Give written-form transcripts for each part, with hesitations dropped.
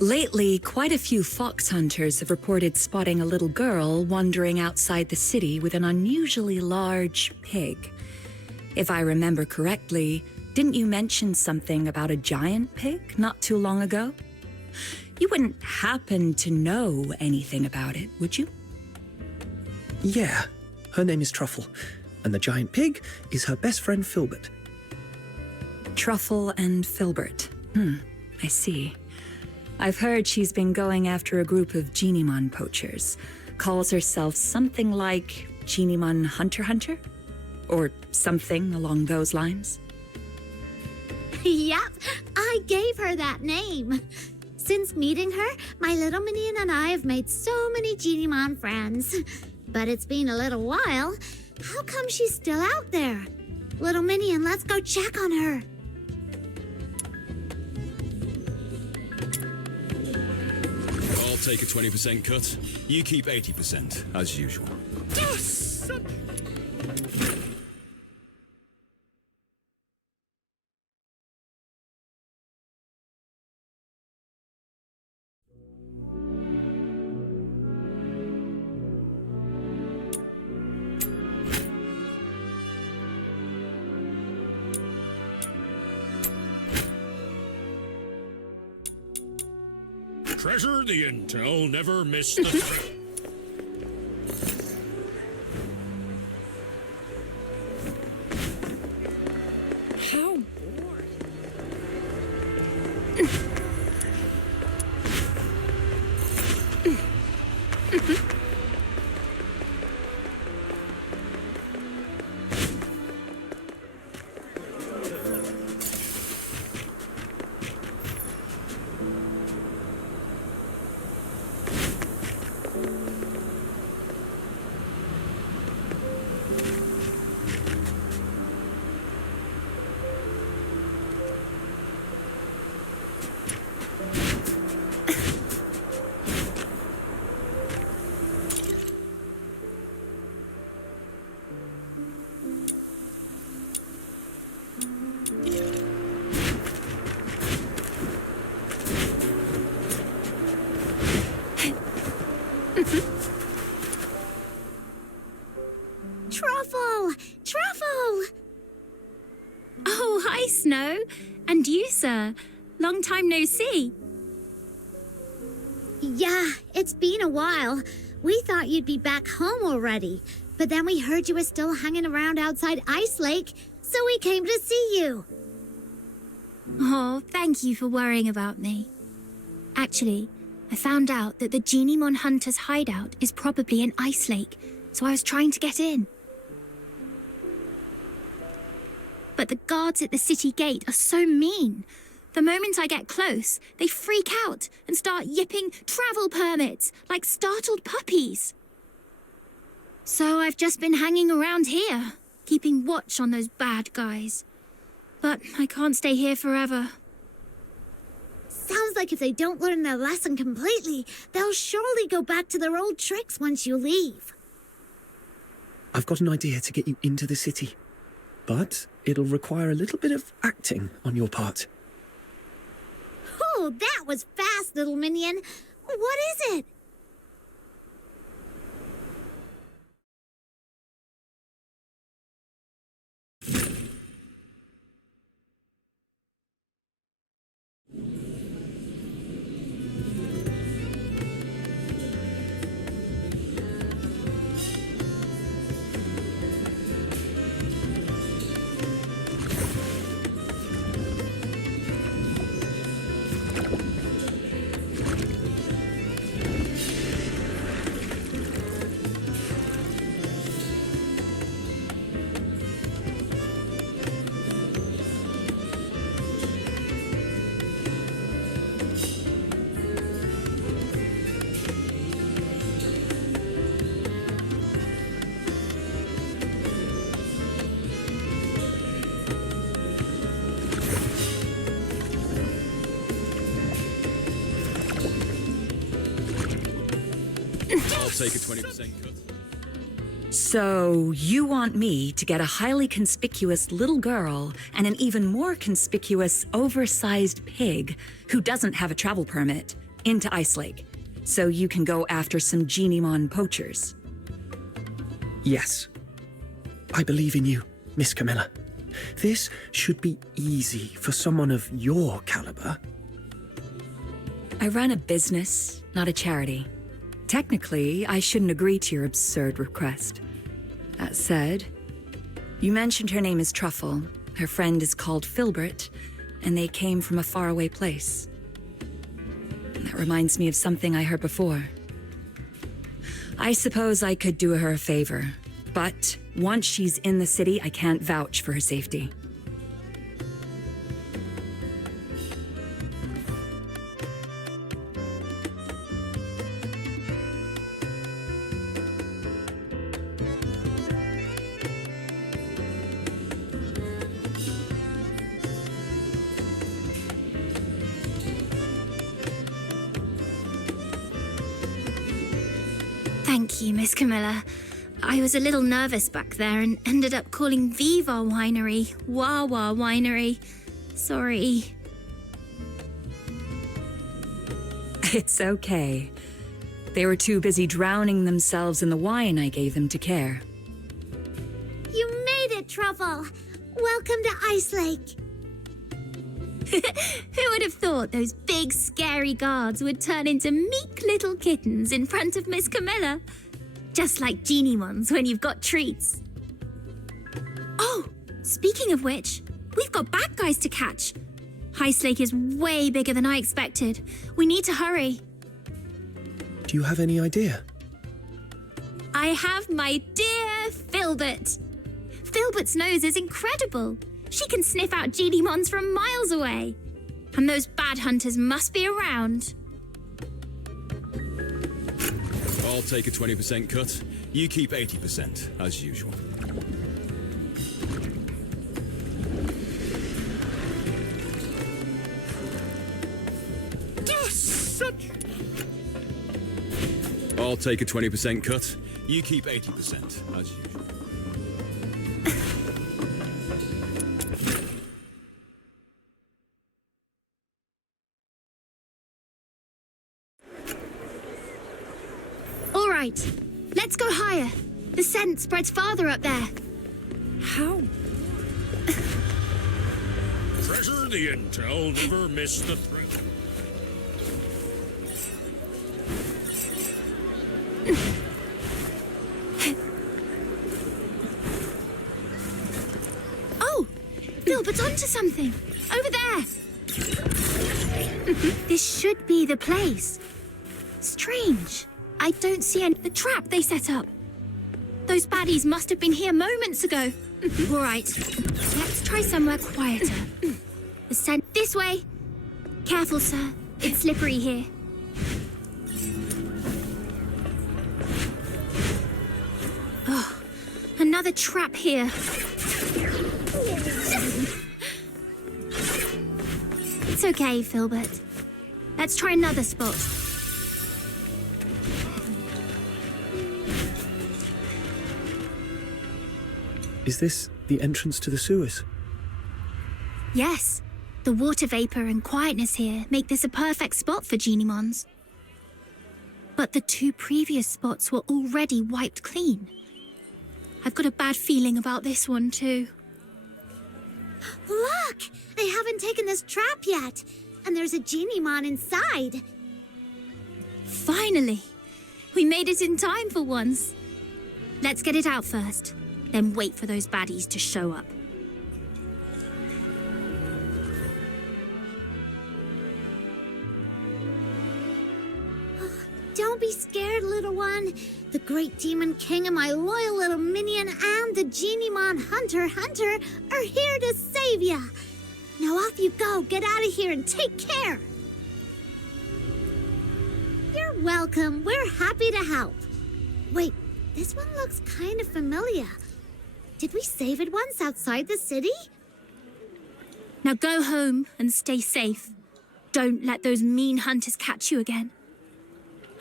Lately, quite a few fox hunters have reported spotting a little girl wandering outside the city with an unusually large pig. If I remember correctly, didn't you mention something about a giant pig not too long ago? You wouldn't happen to know anything about it, would you? Yeah, her name is Truffle, and the giant pig is her best friend Filbert. Truffle and Filbert. I see. I've heard she's been going after a group of Genimon poachers. Calls herself something like Genimon Hunter? Or something along those lines. Yep, I gave her that name. Since meeting her, my little minion and I have made so many Genimon friends. But it's been a little while. How come she's still out there? Little minion, let's go check on her. I'll take a 20% cut. You keep 80%, as usual. Yes! Treasure the intel, never miss the threat. How boring. Truffle! Truffle! Oh, hi, Snow. And you, sir. Long time no see. Yeah, it's been a while. We thought you'd be back home already. But then we heard you were still hanging around outside Ice Lake, so we came to see you. Oh, thank you for worrying about me. Actually, I found out that the Genimon Hunter's hideout is probably in Ice Lake, so I was trying to get in. But the guards at the city gate are so mean. The moment I get close, they freak out and start yipping travel permits like startled puppies. So I've just been hanging around here, keeping watch on those bad guys. But I can't stay here forever. Sounds like if they don't learn their lesson completely, they'll surely go back to their old tricks once you leave. I've got an idea to get you into the city, but it'll require a little bit of acting on your part. Oh, that was fast, little minion. What is it? I'll take a 20% cut. So, you want me to get a highly conspicuous little girl and an even more conspicuous, oversized pig who doesn't have a travel permit into Ice Lake, so you can go after some Genimon poachers. Yes. I believe in you, Miss Camilla. This should be easy for someone of your caliber. I run a business, not a charity. Technically, I shouldn't agree to your absurd request. That said, you mentioned her name is Truffle, her friend is called Filbert, and they came from a faraway place. That reminds me of something I heard before. I suppose I could do her a favor, but once she's in the city, I can't vouch for her safety. Thank you, Miss Camilla. I was a little nervous back there and ended up calling Viva Winery Wawa Winery. Sorry. It's okay. They were too busy drowning themselves in the wine I gave them to care. You made it, Truffle. Welcome to Ice Lake. Who would have thought those big, scary guards would turn into meek little kittens in front of Miss Camilla? Just like Genimons when you've got treats. Oh, speaking of which, we've got bad guys to catch. Ice Lake is way bigger than I expected. We need to hurry. Do you have any idea? I have my dear Filbert. Filbert's nose is incredible. She can sniff out Genimons from miles away. And those bad hunters must be around. I'll take a 20% cut. You keep 80%, as usual. I'll take a 20% cut. You keep 80%, as usual. All right, let's go higher. The scent spreads farther up there. How? Treasure the intel, never miss the thrill. Oh, Filbert's onto something. Over there. This should be the place. Strange. I don't see the trap they set up. Those baddies must have been here moments ago. All right, let's try somewhere quieter. The scent this way. Careful, sir. It's slippery here. Oh, another trap here. It's okay, Filbert. Let's try another spot. Is this the entrance to the sewers? Yes, the water vapor and quietness here make this a perfect spot for Genimons. But the two previous spots were already wiped clean. I've got a bad feeling about this one too. Look! They haven't taken this trap yet. And there's a Genimon inside. Finally! We made it in time for once. Let's get it out first, then wait for those baddies to show up. Don't be scared, little one. The great demon king and my loyal little minion and the Genimon hunter are here to save ya. Now off you go. Get out of here and take care. You're welcome. We're happy to help. Wait, this one looks kind of familiar. Did we save it once outside the city? Now go home and stay safe. Don't let those mean hunters catch you again.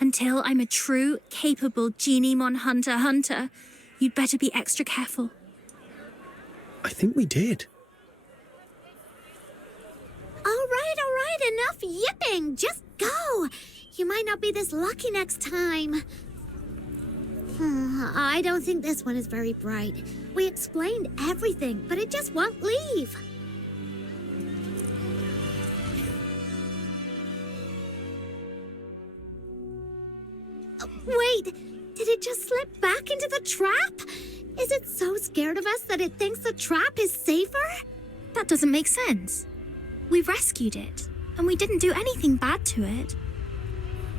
Until I'm a true, capable Genimon hunter, you'd better be extra careful. I think we did. All right, enough yipping. Just go. You might not be this lucky next time. I don't think this one is very bright. We explained everything, but it just won't leave. Wait, did it just slip back into the trap? Is it so scared of us that it thinks the trap is safer? That doesn't make sense. We rescued it, and we didn't do anything bad to it.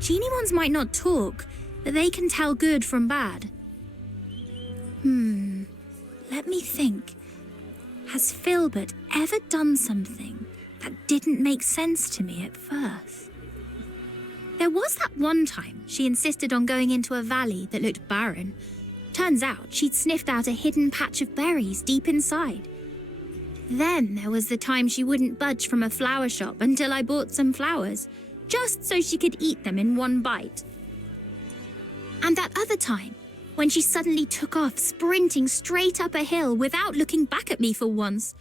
Geniemons might not talk, but they can tell good from bad. Let me think. Has Filbert ever done something that didn't make sense to me at first? There was that one time she insisted on going into a valley that looked barren. Turns out she'd sniffed out a hidden patch of berries deep inside. Then there was the time she wouldn't budge from a flower shop until I bought some flowers, just so she could eat them in one bite. And that other time, when she suddenly took off sprinting straight up a hill without looking back at me for once.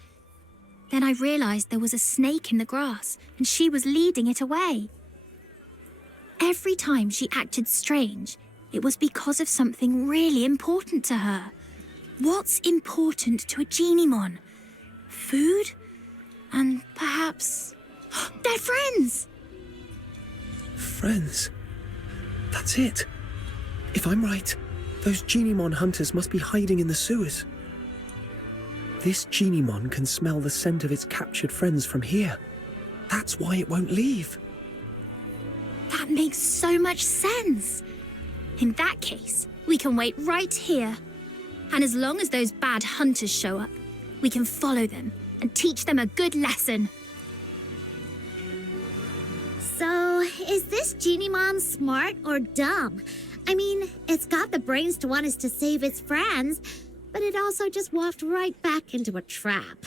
Then I realized there was a snake in the grass and she was leading it away. Every time she acted strange, it was because of something really important to her. What's important to a Geniemon? Food? And perhaps... they're friends! Friends? That's it. If I'm right, those Geniemon hunters must be hiding in the sewers. This Geniemon can smell the scent of its captured friends from here. That's why it won't leave. That makes so much sense. In that case, we can wait right here. And as long as those bad hunters show up, we can follow them and teach them a good lesson. So, is this Geniemon smart or dumb? I mean, it's got the brains to want us to save its friends, but it also just walked right back into a trap.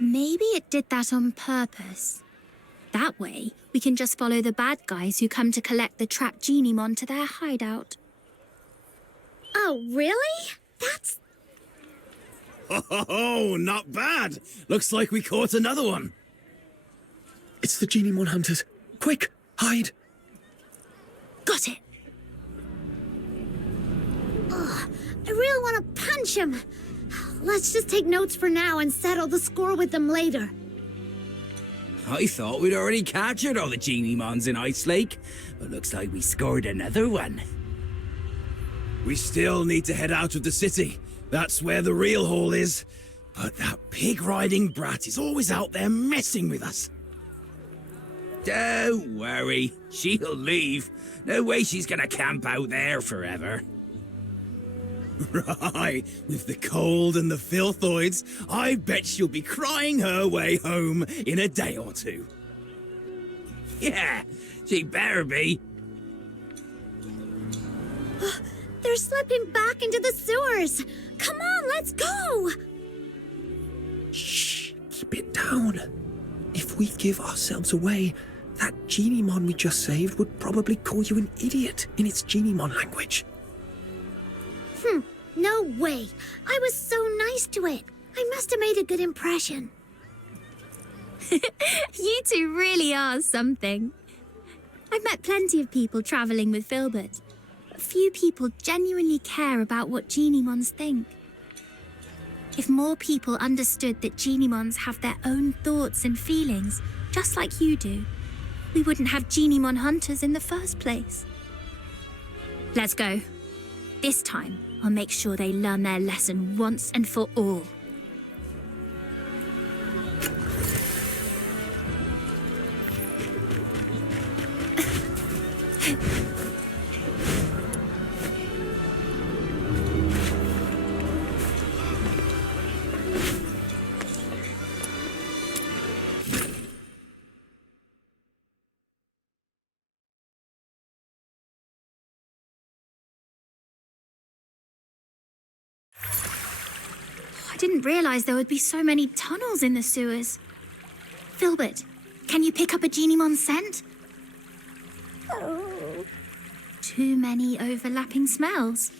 Maybe it did that on purpose. That way, we can just follow the bad guys who come to collect the trapped Geniemon to their hideout. Oh, really? That's... Oh, not bad. Looks like we caught another one. It's the Geniemon hunters. Quick, hide. Got it. I really want to punch him. Let's just take notes for now and settle the score with them later. I thought we'd already captured all the Geniemons in Ice Lake, but looks like we scored another one. We still need to head out of the city. That's where the real haul is. But that pig-riding brat is always out there messing with us. Don't worry, she'll leave. No way she's gonna camp out there forever. Right, with the cold and the filthoids, I bet she'll be crying her way home in a day or two. Yeah, she better be. They're slipping back into the sewers. Come on, let's go. Shh, keep it down. If we give ourselves away, that Geniemon we just saved would probably call you an idiot in its Geniemon language. No way. I was so nice to it. I must have made a good impression. You two really are something. I've met plenty of people traveling with Filbert, but few people genuinely care about what Geniemons think. If more people understood that Geniemons have their own thoughts and feelings, just like you do, we wouldn't have Geniemon hunters in the first place. Let's go. This time, I'll make sure they learn their lesson once and for all. I didn't realize there would be so many tunnels in the sewers. Filbert, can you pick up a Geniemon scent? Too many overlapping smells.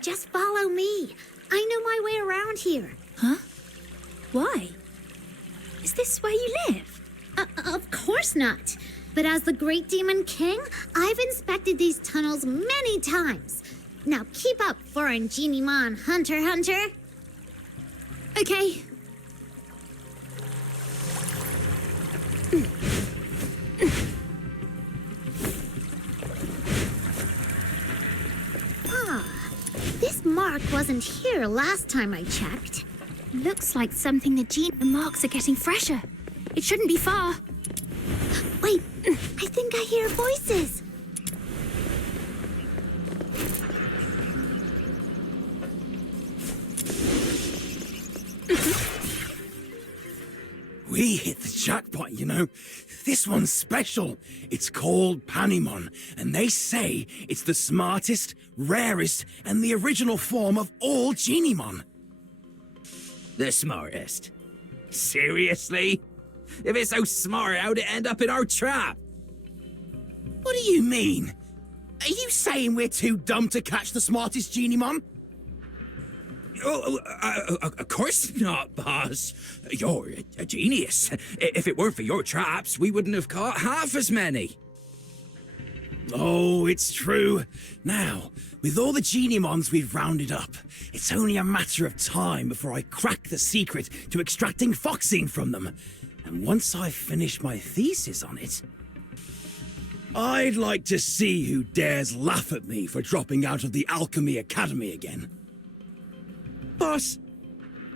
Just follow me. I know my way around here. Huh? Why? Is this where you live? Of course not. But as the Great Demon King, I've inspected these tunnels many times. Now keep up, foreign Genimon Hunter. Okay. This mark wasn't here last time I checked. Looks like something the marks are getting fresher. It shouldn't be far. Wait, I think I hear voices. We hit the jackpot, you know. This one's special. It's called Panimon, and they say it's the smartest, rarest, and the original form of all Genimon. The smartest? Seriously? If it's so smart, how'd it end up in our trap? What do you mean? Are you saying we're too dumb to catch the smartest Genimon? Of course not, boss. You're a genius. If it weren't for your traps, we wouldn't have caught half as many. Oh, it's true. Now, with all the Genimons we've rounded up, it's only a matter of time before I crack the secret to extracting Foxine from them. And once I've finished my thesis on it, I'd like to see who dares laugh at me for dropping out of the Alchemy Academy again. Boss,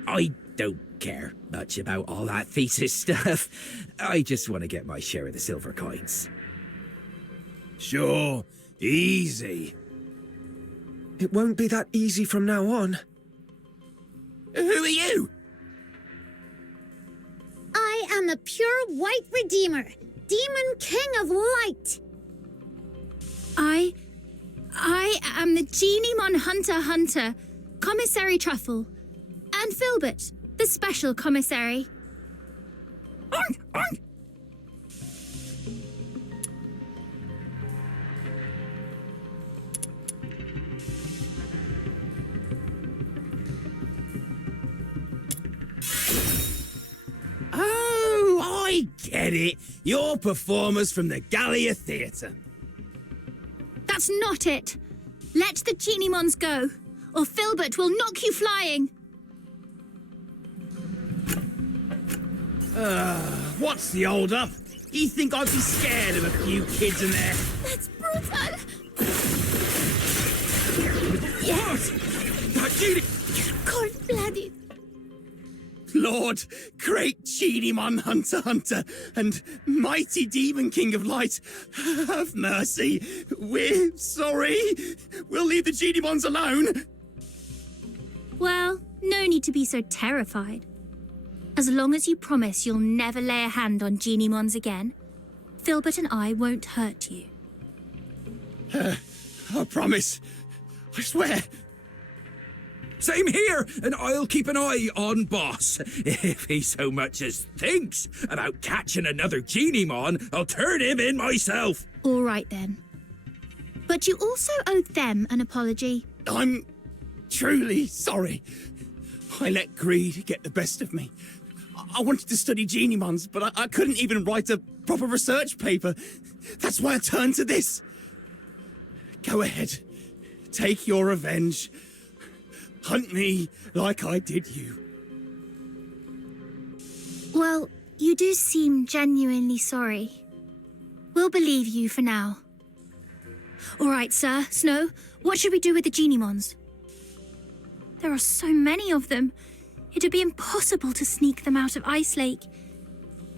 I don't care much about all that thesis stuff. I just want to get my share of the silver coins. Sure, easy. It won't be that easy from now on. Who are you? I am the pure white Redeemer, Demon King of Light. I am the Genimon Hunter, Commissary Truffle, and Filbert, the special commissary. Oh, I get it. You're performers from the Gallia Theatre. That's not it. Let the Genimons go, or Filbert will knock you flying. What's the hold up? You think I'd be scared of a few kids in there? That's brutal. What? That Genie... Cold-blooded. Lord, great Genimon Hunter, and mighty Demon King of Light, have mercy. We're sorry. We'll leave the Genimons alone. Well, no need to be so terrified. As long as you promise you'll never lay a hand on Genimons again, Filbert and I won't hurt you. I promise. I swear. Same here, and I'll keep an eye on Boss. If he so much as thinks about catching another Genimon, I'll turn him in myself. All right then. But you also owe them an apology. I'm truly sorry. I let greed get the best of me. I wanted to study Genimons, but I couldn't even write a proper research paper. That's why I turned to this. Go ahead. Take your revenge. Hunt me like I did you. Well, you do seem genuinely sorry. We'll believe you for now. All right, sir. Snow, what should we do with the Genimons? There are so many of them. It'd be impossible to sneak them out of Ice Lake.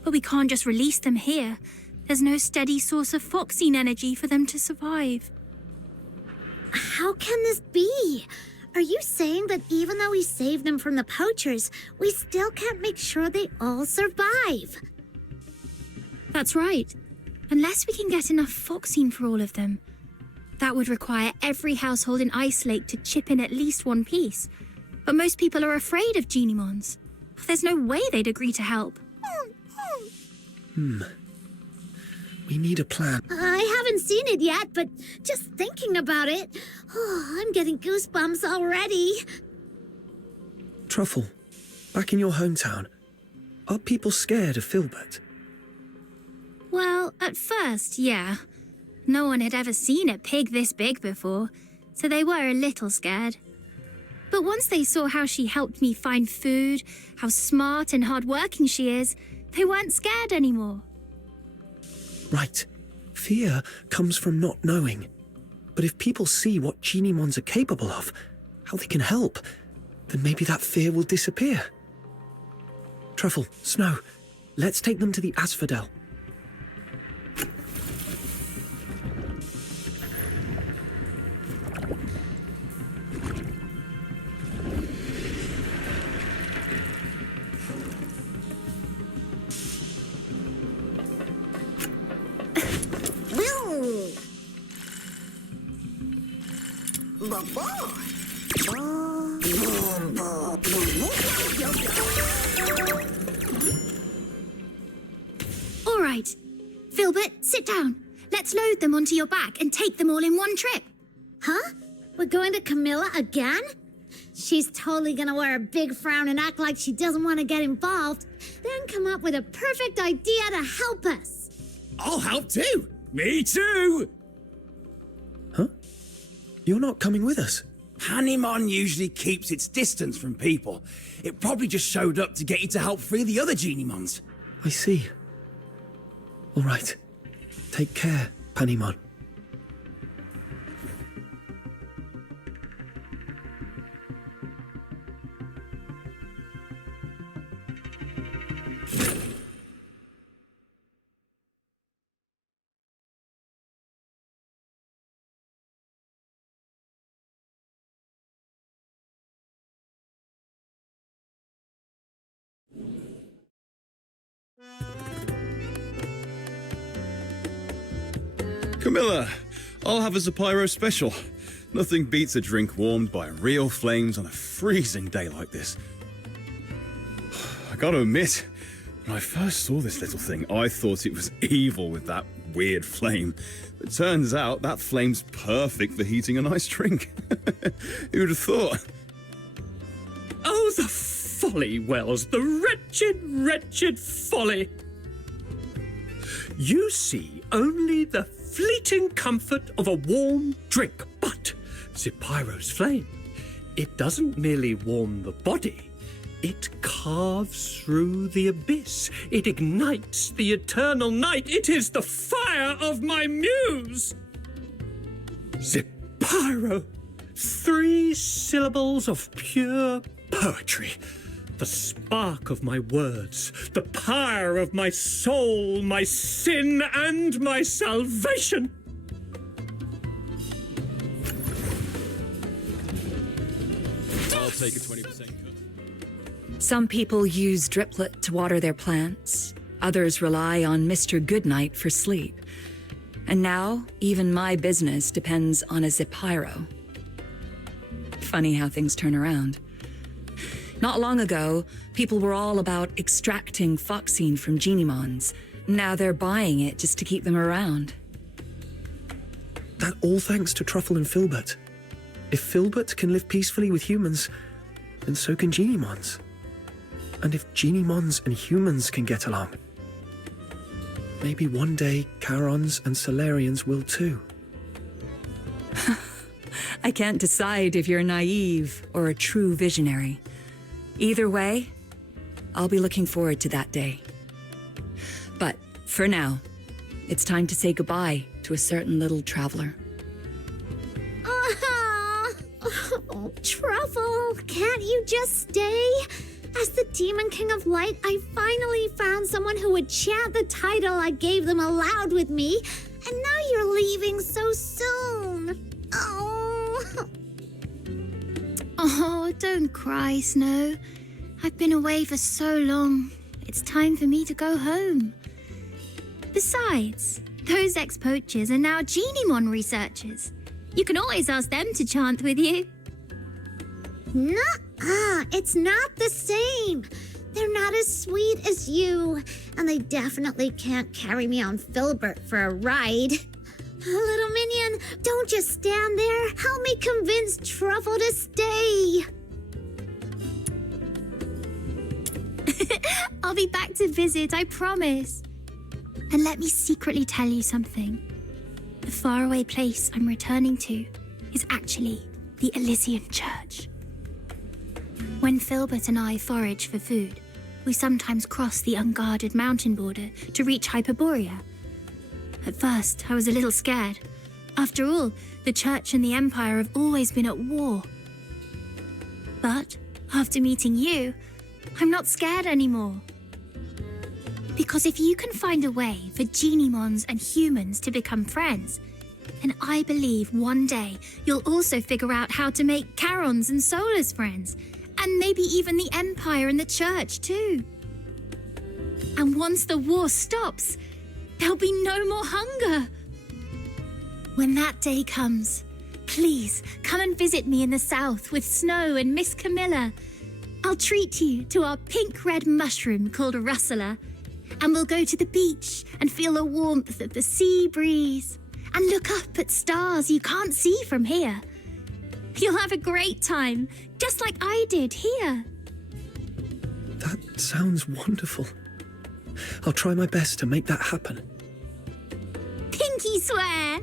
But we can't just release them here. There's no steady source of Foxine energy for them to survive. How can this be? Are you saying that even though we saved them from the poachers, we still can't make sure they all survive? That's right. Unless we can get enough Foxine for all of them. That would require every household in Ice Lake to chip in at least one piece. But most people are afraid of Genimons. There's no way they'd agree to help. We need a plan. I haven't seen it yet, but just thinking about it, I'm getting goosebumps already. Truffle, back in your hometown, are people scared of Filbert? Well, at first, yeah. No one had ever seen a pig this big before, so they were a little scared. But once they saw how she helped me find food, how smart and hardworking she is, they weren't scared anymore. Right. Fear comes from not knowing. But if people see what Genimons are capable of, how they can help, then maybe that fear will disappear. Truffle, Snow, let's take them to the Asphodel. All right. Filbert, sit down. Let's load them onto your back and take them all in one trip. Huh? We're going to Camilla again? She's totally gonna wear a big frown and act like she doesn't want to get involved, then come up with a perfect idea to help us. I'll help too. Me too! Huh? You're not coming with us? Panimon usually keeps its distance from people. It probably just showed up to get you to help free the other Genimons. I see. All right. Take care, Panimon. Camilla, I'll have a Zapyro special. Nothing beats a drink warmed by real flames on a freezing day like this. I gotta admit, when I first saw this little thing, I thought it was evil with that weird flame. It turns out that flame's perfect for heating a nice drink. Who'd have thought? Oh, the folly, Wells, the wretched, wretched folly. You see only the fleeting comfort of a warm drink, but Zapyro's flame, it doesn't merely warm the body, it carves through the abyss, it ignites the eternal night, it is the fire of my muse! Zapyro, 3 syllables of pure poetry. The spark of my words, the pyre of my soul, my sin and my salvation. I'll take a 20% cut. Some people use Driplet to water their plants. Others rely on Mr. Goodnight for sleep. And now, even my business depends on a Zapyro. Funny how things turn around. Not long ago, people were all about extracting Foxine from Genimons. Now they're buying it just to keep them around. That all thanks to Truffle and Filbert. If Filbert can live peacefully with humans, then so can Genimons. And if Genimons and humans can get along, maybe one day Charons and Solarians will too. I can't decide if you're naive or a true visionary. Either way, I'll be looking forward to that day. But for now, it's time to say goodbye to a certain little traveler. Oh, Truffle, can't you just stay? As the Demon King of Light, I finally found someone who would chant the title I gave them aloud with me, and now you're leaving so soon. Oh. Oh, don't cry, Snow. I've been away for so long. It's time for me to go home. Besides, those ex-poachers are now Genimon researchers. You can always ask them to chant with you. Nuh-uh, it's not the same. They're not as sweet as you, and they definitely can't carry me on Filbert for a ride. Little minion, don't just stand there. Help me convince Truffle to stay. I'll be back to visit, I promise. And let me secretly tell you something. The faraway place I'm returning to is actually the Elysian Church. When Filbert and I forage for food, we sometimes cross the unguarded mountain border to reach Hyperborea. At first, I was a little scared. After all, the Church and the Empire have always been at war. But after meeting you, I'm not scared anymore. Because if you can find a way for Genimons and humans to become friends, then I believe one day you'll also figure out how to make Charons and Solars friends, and maybe even the Empire and the Church too. And once the war stops, there'll be no more hunger. When that day comes, please come and visit me in the south with Snow and Miss Camilla. I'll treat you to our pink-red mushroom called a rustler, and we'll go to the beach and feel the warmth of the sea breeze and look up at stars you can't see from here. You'll have a great time, just like I did here. That sounds wonderful. I'll try my best to make that happen. Pinky swear!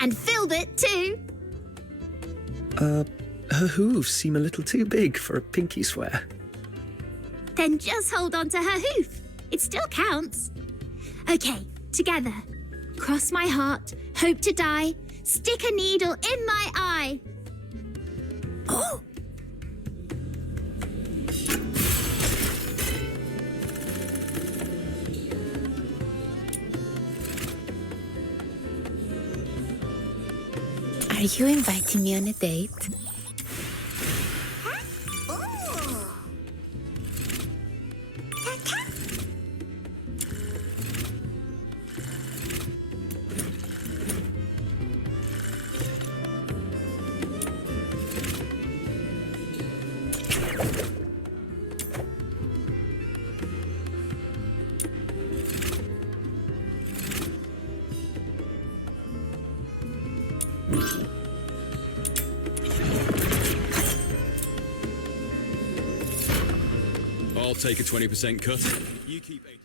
And Filbert too. Her hooves seem a little too big for a pinky swear. Then just hold on to her hoof. It still counts. Okay, together. Cross my heart, hope to die, stick a needle in my eye. Oh! Are you inviting me on a date? I'll take a 20% cut. You keep 80.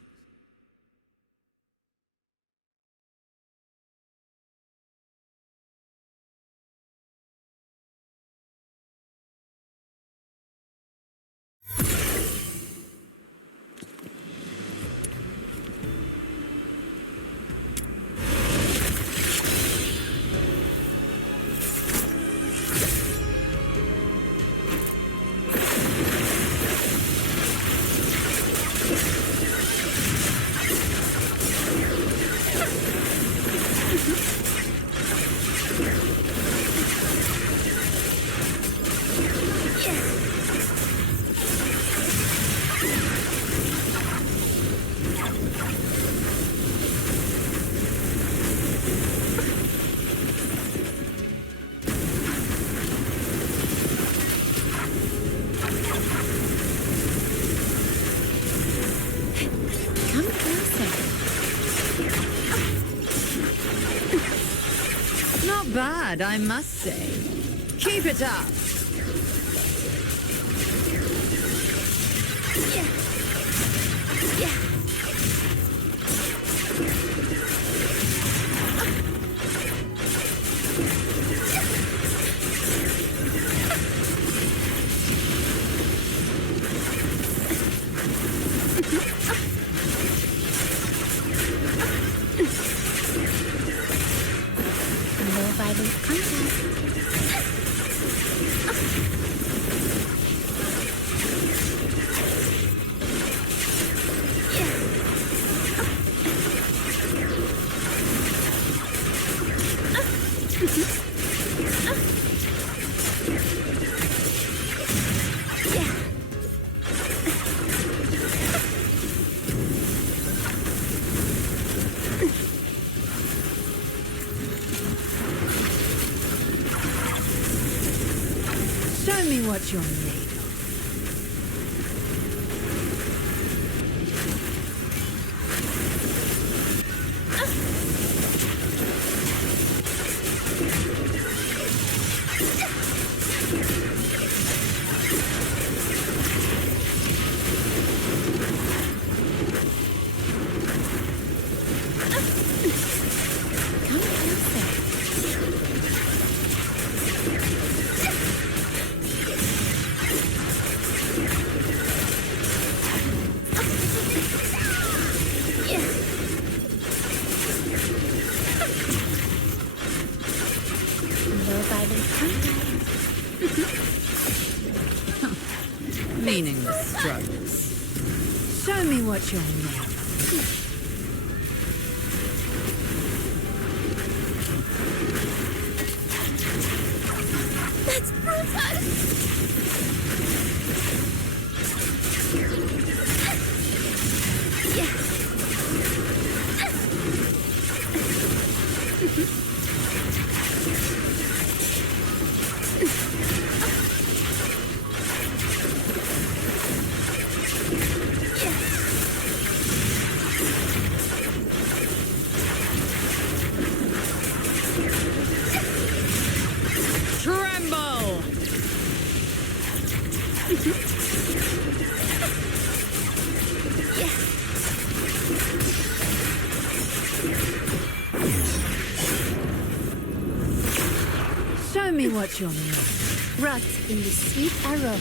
Come closer. Not bad, I must say. Keep it up. No violent contact. Show me what you're made of. Meaningless struggles. Show me what you're made of. That's brutal! Tremble! Show me what you're made of. Rot in the sweet aroma.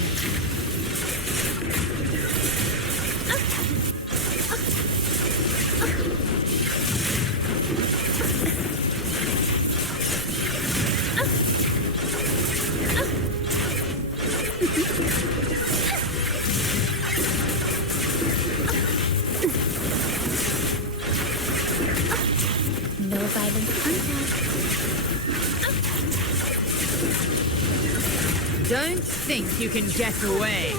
No violent contact. Don't think you can get away.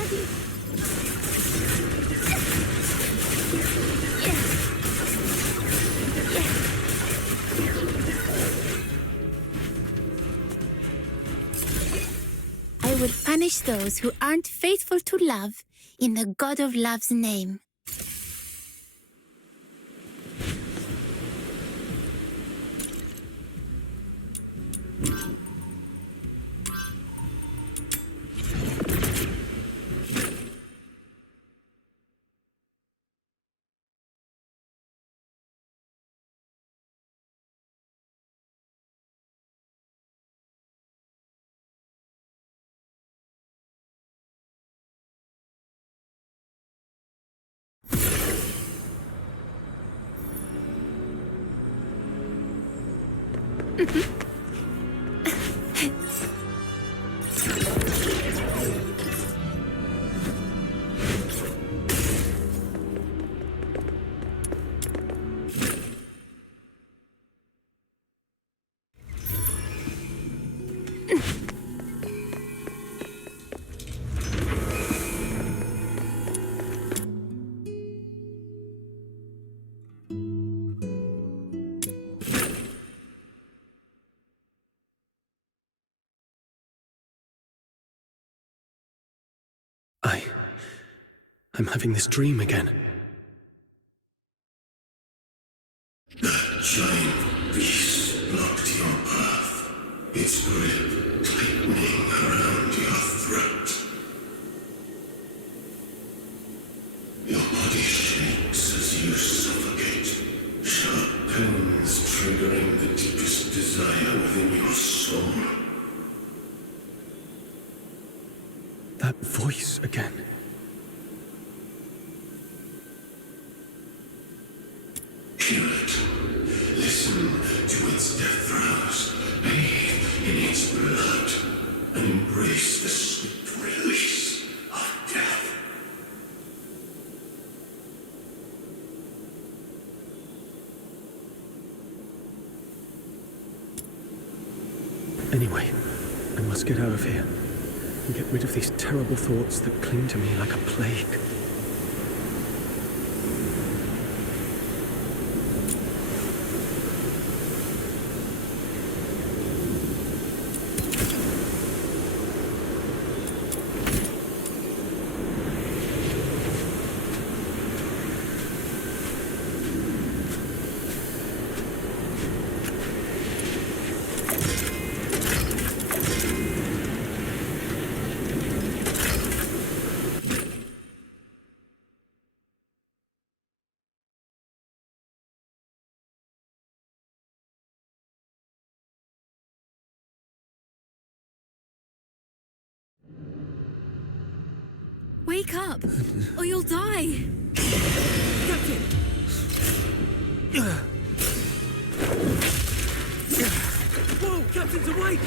I will punish those who aren't faithful to love in the God of Love's name. I'm having this dream again. That giant beast blocked your path, its grip tightening around your throat. Your body shakes as you suffocate, sharp pains triggering the deepest desire within your soul. That voice again. Hear it. Listen to its death throes. Bathe in its blood and embrace the swift release of death. Anyway, I must get out of here and get rid of these terrible thoughts that cling to me like a plague. Wake up, or you'll die. Captain! Whoa, Captain's awake!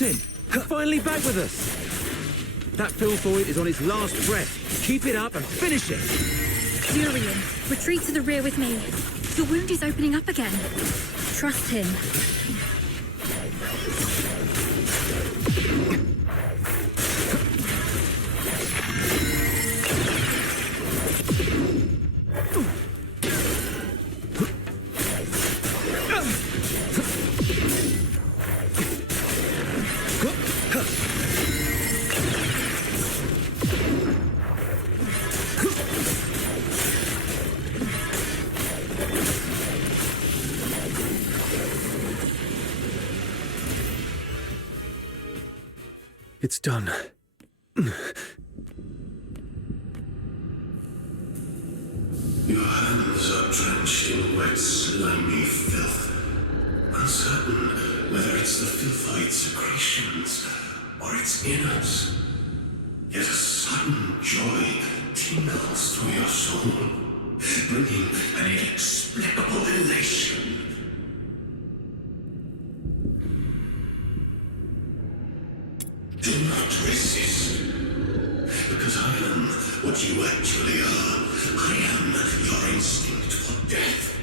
Captain! You're finally back with us! That Filthoid is on its last breath. Keep it up and finish it! Julian, retreat to the rear with me. Your wound is opening up again. Trust him. It's done. Your hands are drenched in wet, slimy filth. Uncertain whether it's the filthoid secretions or its innards. Yet a sudden joy tingles through your soul, bringing an inexplicable elation. Do not resist, because I am what you actually are. I am your instinct for death.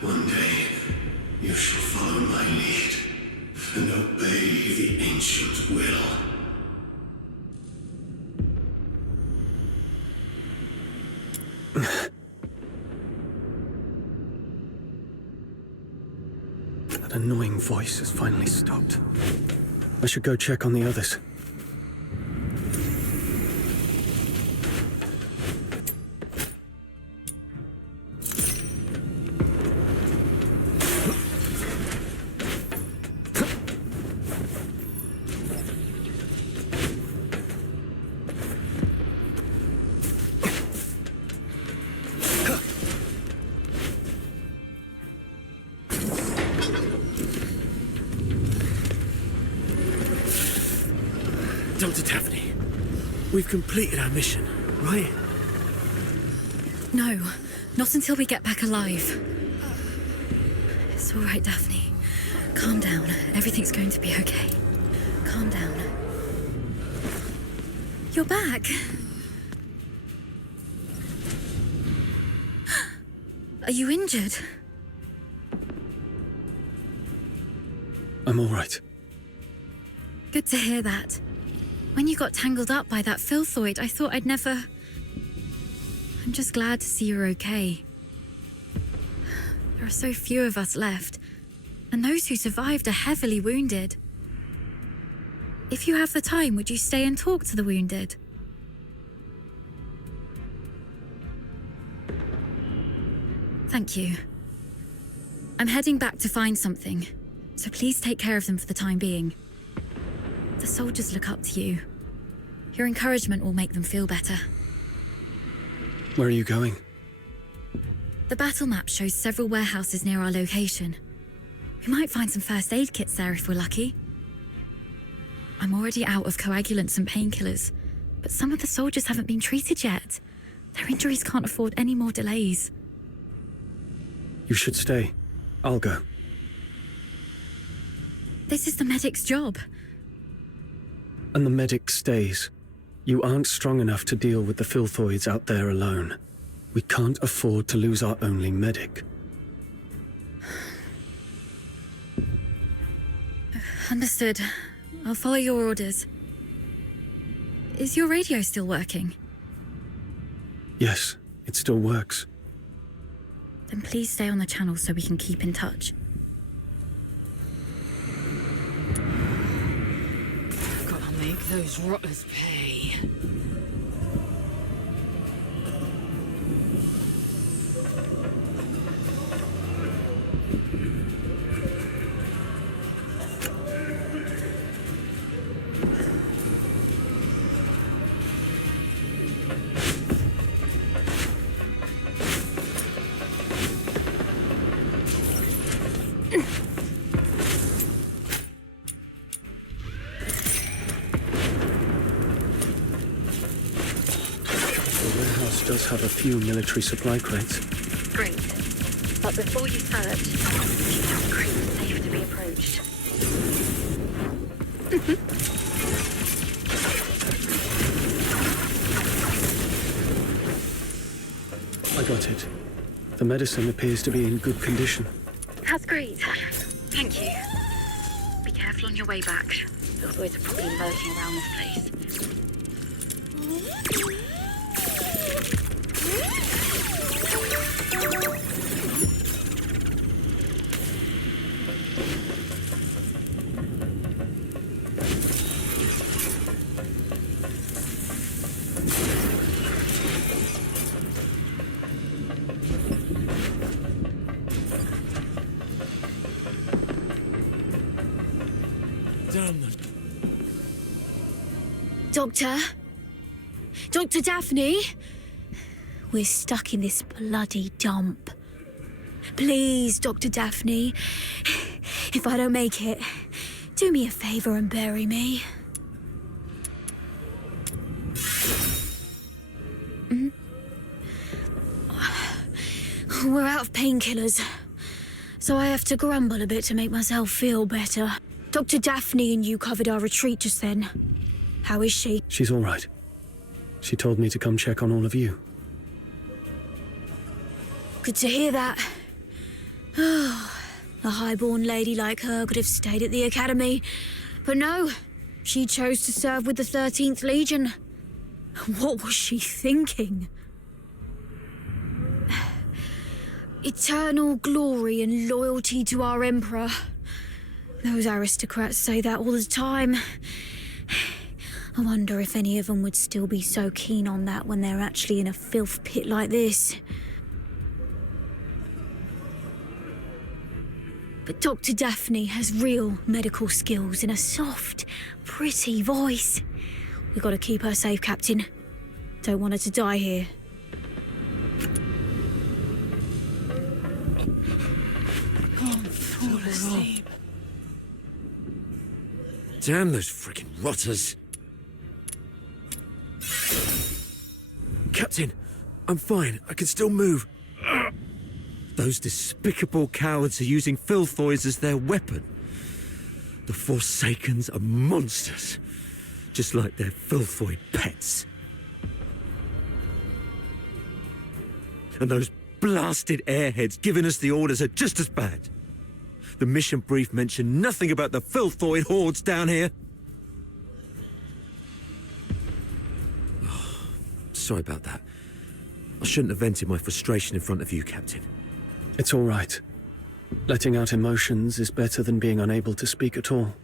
One day, you shall follow my lead and obey the ancient will. That annoying voice has finally stopped. I should go check on the others. Dr. Daphne, we've completed our mission, right? No, not until we get back alive. It's all right, Daphne. Calm down. Everything's going to be okay. Calm down. You're back. Are you injured? I'm all right. Good to hear that. When you got tangled up by that filthoid, I thought I'd never... I'm just glad to see you're okay. There are so few of us left, and those who survived are heavily wounded. If you have the time, would you stay and talk to the wounded? Thank you. I'm heading back to find something, so please take care of them for the time being. The soldiers look up to you. Your encouragement will make them feel better. Where are you going? The battle map shows several warehouses near our location. We might find some first aid kits there if we're lucky. I'm already out of coagulants and painkillers, but some of the soldiers haven't been treated yet. Their injuries can't afford any more delays. You should stay. I'll go. This is the medic's job. And the medic stays. You aren't strong enough to deal with the filthoids out there alone. We can't afford to lose our only medic. Understood. I'll follow your orders. Is your radio still working? Yes, it still works. Then please stay on the channel so we can keep in touch. Gotta make those rotters pay. Does have a few military supply crates. Great. But before you search, I want to see how crates safe to be approached. got it. The medicine appears to be in good condition. That's great. Thank you. Be careful on your way back. Those boys are probably lurking around this place. Dr. Daphne? We're stuck in this bloody dump. Please, Dr. Daphne, if I don't make it, do me a favour and bury me. We're out of painkillers, so I have to grumble a bit to make myself feel better. Dr. Daphne and you covered our retreat just then. How is she? She's all right. She told me to come check on all of you. Good to hear that. Oh, a highborn lady like her could have stayed at the academy. But no, she chose to serve with the 13th Legion. What was she thinking? Eternal glory and loyalty to our Emperor. Those aristocrats say that all the time. I wonder if any of them would still be so keen on that when they're actually in a filth pit like this. But Dr. Daphne has real medical skills and a soft, pretty voice. We've got to keep her safe, Captain. Don't want her to die here. Fall asleep. Damn those freaking rotters. Captain, I'm fine. I can still move. Those despicable cowards are using Filthoids as their weapon. The Forsakens are monsters, just like their Filthoid pets. And those blasted airheads giving us the orders are just as bad. The mission brief mentioned nothing about the Filthoid hordes down here. Oh, sorry about that. I shouldn't have vented my frustration in front of you, Captain. It's all right. Letting out emotions is better than being unable to speak at all.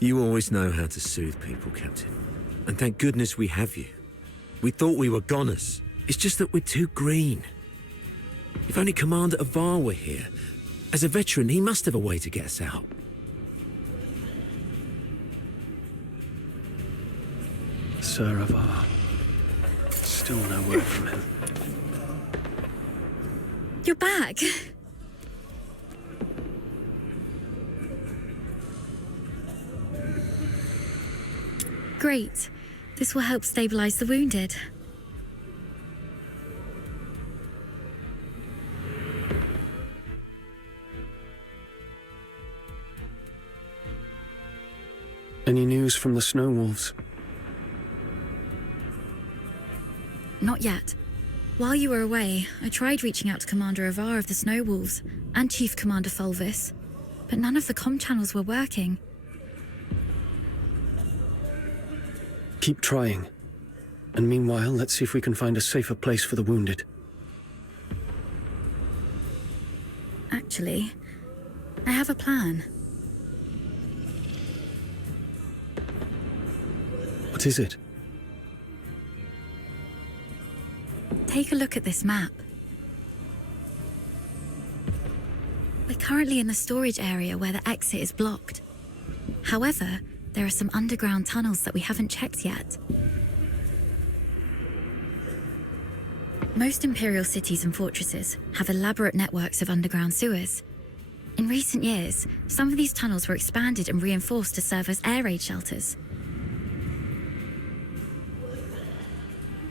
You always know how to soothe people, Captain. And thank goodness we have you. We thought we were goners. It's just that we're too green. If only Commander Avar were here. As a veteran, he must have a way to get us out. Sir Avar. Still no word from him. You're back. Great. This will help stabilize the wounded. Any news from the Snow Wolves? Not yet. While you were away, I tried reaching out to Commander Avar of the Snow Wolves and Chief Commander Fulvis, but none of the comm channels were working. Keep trying. And meanwhile, let's see if we can find a safer place for the wounded. Actually, I have a plan. What is it? Take a look at this map. We're currently in the storage area where the exit is blocked. However, there are some underground tunnels that we haven't checked yet. Most Imperial cities and fortresses have elaborate networks of underground sewers. In recent years, some of these tunnels were expanded and reinforced to serve as air raid shelters.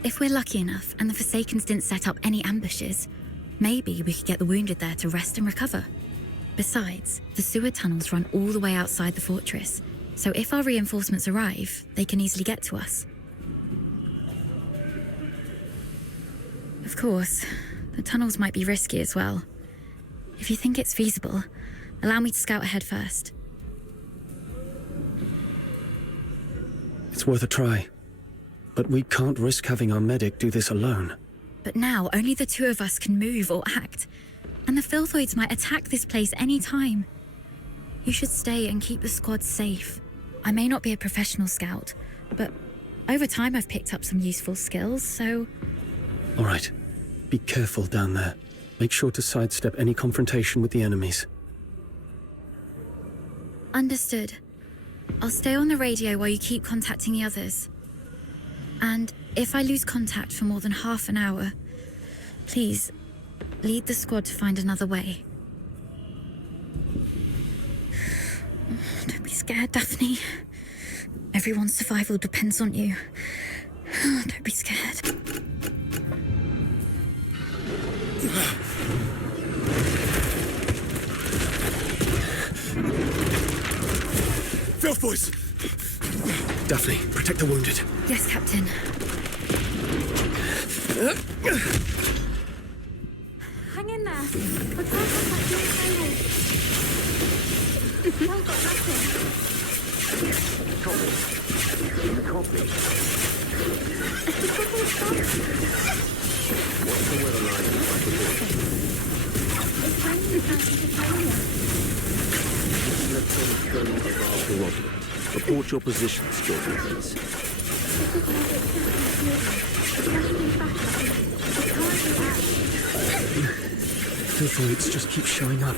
If we're lucky enough and the Forsakens didn't set up any ambushes, maybe we could get the wounded there to rest and recover. Besides, the sewer tunnels run all the way outside the fortress, so if our reinforcements arrive, they can easily get to us. Of course. The tunnels might be risky as well. If you think it's feasible, allow me to scout ahead first. It's worth a try. But we can't risk having our medic do this alone. But now, only the two of us can move or act. And the Filthoids might attack this place any time. You should stay and keep the squad safe. I may not be a professional scout, but over time I've picked up some useful skills, so... All right. Be careful down there. Make sure to sidestep any confrontation with the enemies. Understood. I'll stay on the radio while you keep contacting the others. And if I lose contact for more than half an hour, please, lead the squad to find another way. Don't be scared, Daphne. Everyone's survival depends on you. Don't be scared. Filth boys! Daphne, protect the wounded. Yes, Captain. Hang in there. We're trying to contact you stable. No, got nothing. Copy. What's the weather like? It's raining Lieutenant Colonel of Arthur. Report your position, Scorpions. Filthoids just keep showing up.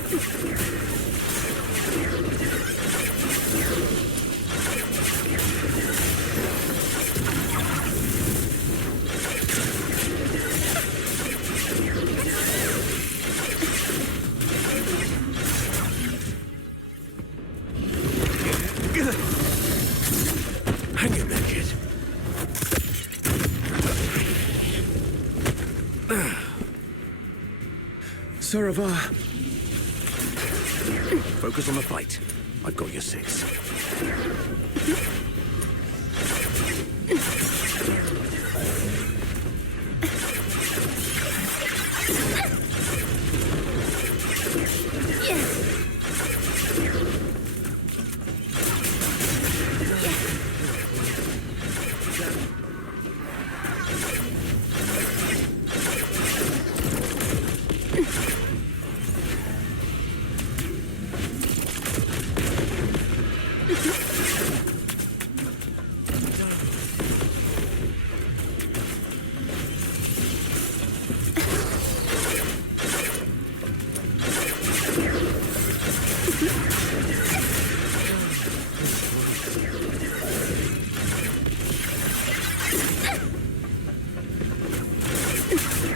Hang in there, kid. Saravar. Focus on the fight. I've got your six.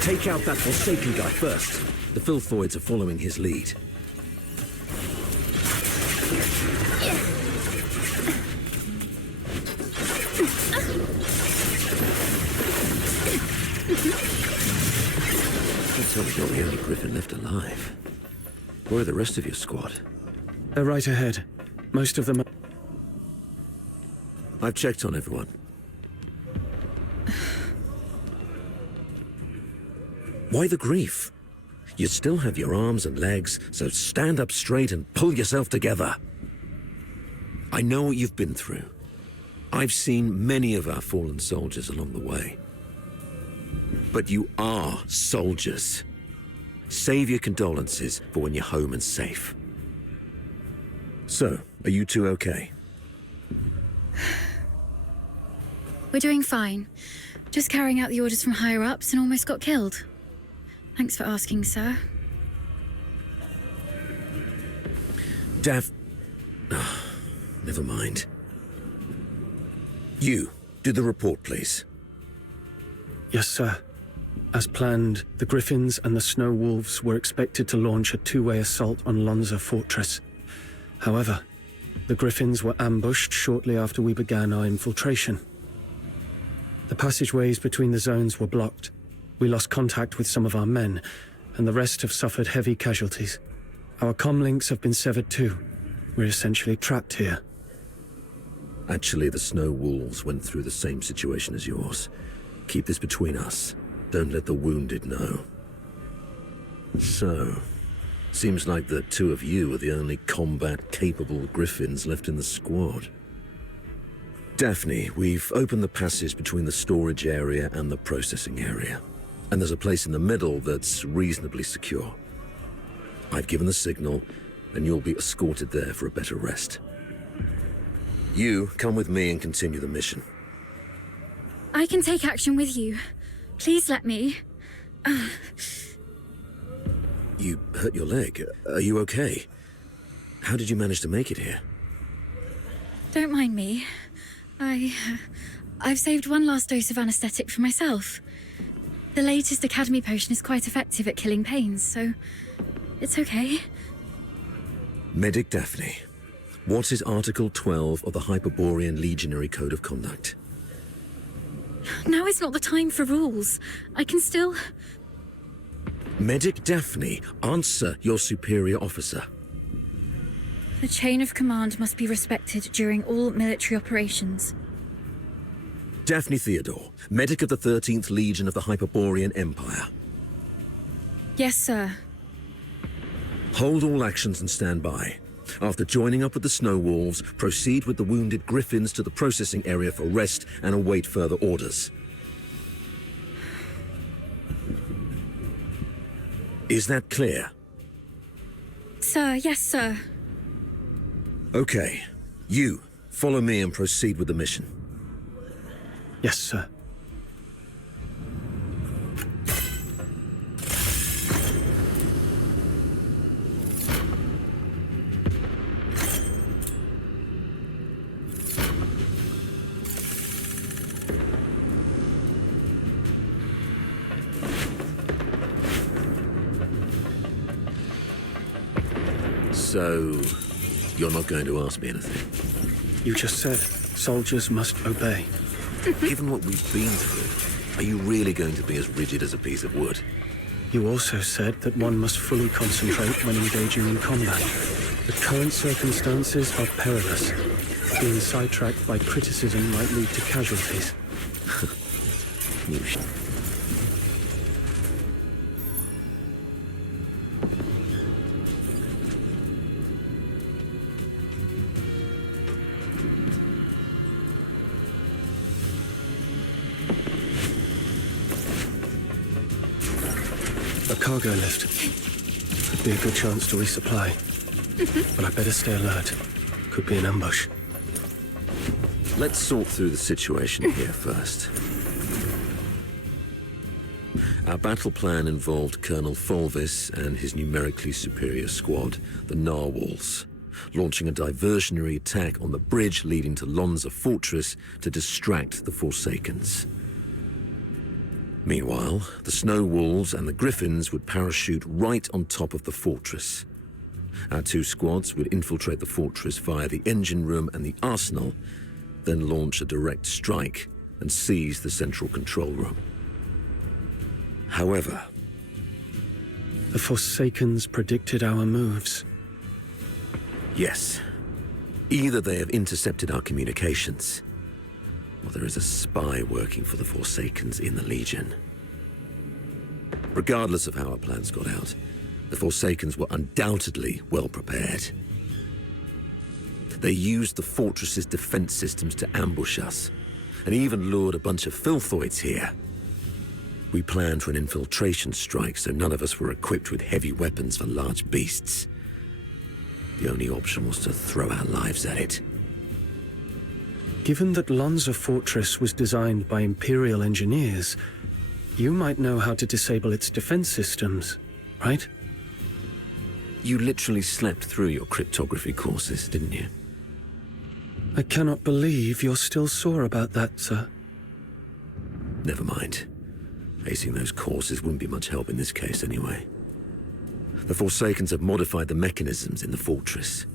Take out that Forsaken guy first. The Filthoids are following his lead. Don't tell me you're the only Griffin left alive. Where are the rest of your squad? They're right ahead. Most of them are... I've checked on everyone. Why the grief? You still have your arms and legs, so stand up straight and pull yourself together. I know what you've been through. I've seen many of our fallen soldiers along the way. But you are soldiers. Save your condolences for when you're home and safe. So, are you two okay? We're doing fine. Just carrying out the orders from higher-ups and almost got killed. Thanks for asking, sir. Dav... never mind. You, do the report, please. Yes, sir. As planned, the Griffins and the Snow Wolves were expected to launch a two-way assault on Lonza Fortress. However, the Griffins were ambushed shortly after we began our infiltration. The passageways between the zones were blocked. We lost contact with some of our men, and the rest have suffered heavy casualties. Our comlinks have been severed too. We're essentially trapped here. Actually, the Snow Wolves went through the same situation as yours. Keep this between us. Don't let the wounded know. So, seems like the two of you are the only combat-capable Griffins left in the squad. Daphne, we've opened the passage between the storage area and the processing area. And there's a place in the middle that's reasonably secure. I've given the signal, and you'll be escorted there for a better rest. You, come with me and continue the mission. I can take action with you. Please let me. You hurt your leg. Are you okay? How did you manage to make it here? Don't mind me. I've saved one last dose of anesthetic for myself. The latest Academy potion is quite effective at killing pains, so it's okay. Medic Daphne, what is Article 12 of the Hyperborean Legionary Code of Conduct? Now is not the time for rules. I can still... Medic Daphne, answer your superior officer. The chain of command must be respected during all military operations. Daphne Theodore, medic of the 13th Legion of the Hyperborean Empire. Yes, sir. Hold all actions and stand by. After joining up with the Snow Wolves, proceed with the wounded Griffins to the processing area for rest and await further orders. Is that clear? Sir, yes, sir. Okay. You, follow me and proceed with the mission. Yes, sir. So, you're not going to ask me anything? You just said soldiers must obey. Given what we've been through, are you really going to be as rigid as a piece of wood? You also said that one must fully concentrate when engaging in combat. The current circumstances are perilous. Being sidetracked by criticism might lead to casualties. A cargo lift. Could be a good chance to resupply. But I better stay alert. Could be an ambush. Let's sort through the situation here first. Our battle plan involved Colonel Fulvis and his numerically superior squad, the Narwhals, launching a diversionary attack on the bridge leading to Lonza Fortress to distract the Forsakens. Meanwhile, the Snow Wolves and the Griffins would parachute right on top of the fortress. Our two squads would infiltrate the fortress via the engine room and the arsenal, then launch a direct strike and seize the central control room. However, the Forsakens predicted our moves. Yes. Either they have intercepted our communications, or there is a spy working for the Forsakens in the Legion. Regardless of how our plans got out, the Forsakens were undoubtedly well prepared. They used the fortress's defense systems to ambush us, and even lured a bunch of filthoids here. We planned for an infiltration strike, so none of us were equipped with heavy weapons for large beasts. The only option was to throw our lives at it. Given that Lonza Fortress was designed by Imperial engineers, you might know how to disable its defense systems, right? You literally slept through your cryptography courses, didn't you? I cannot believe you're still sore about that, sir. Never mind. Acing those courses wouldn't be much help in this case anyway. The Forsakens have modified the mechanisms in the fortress.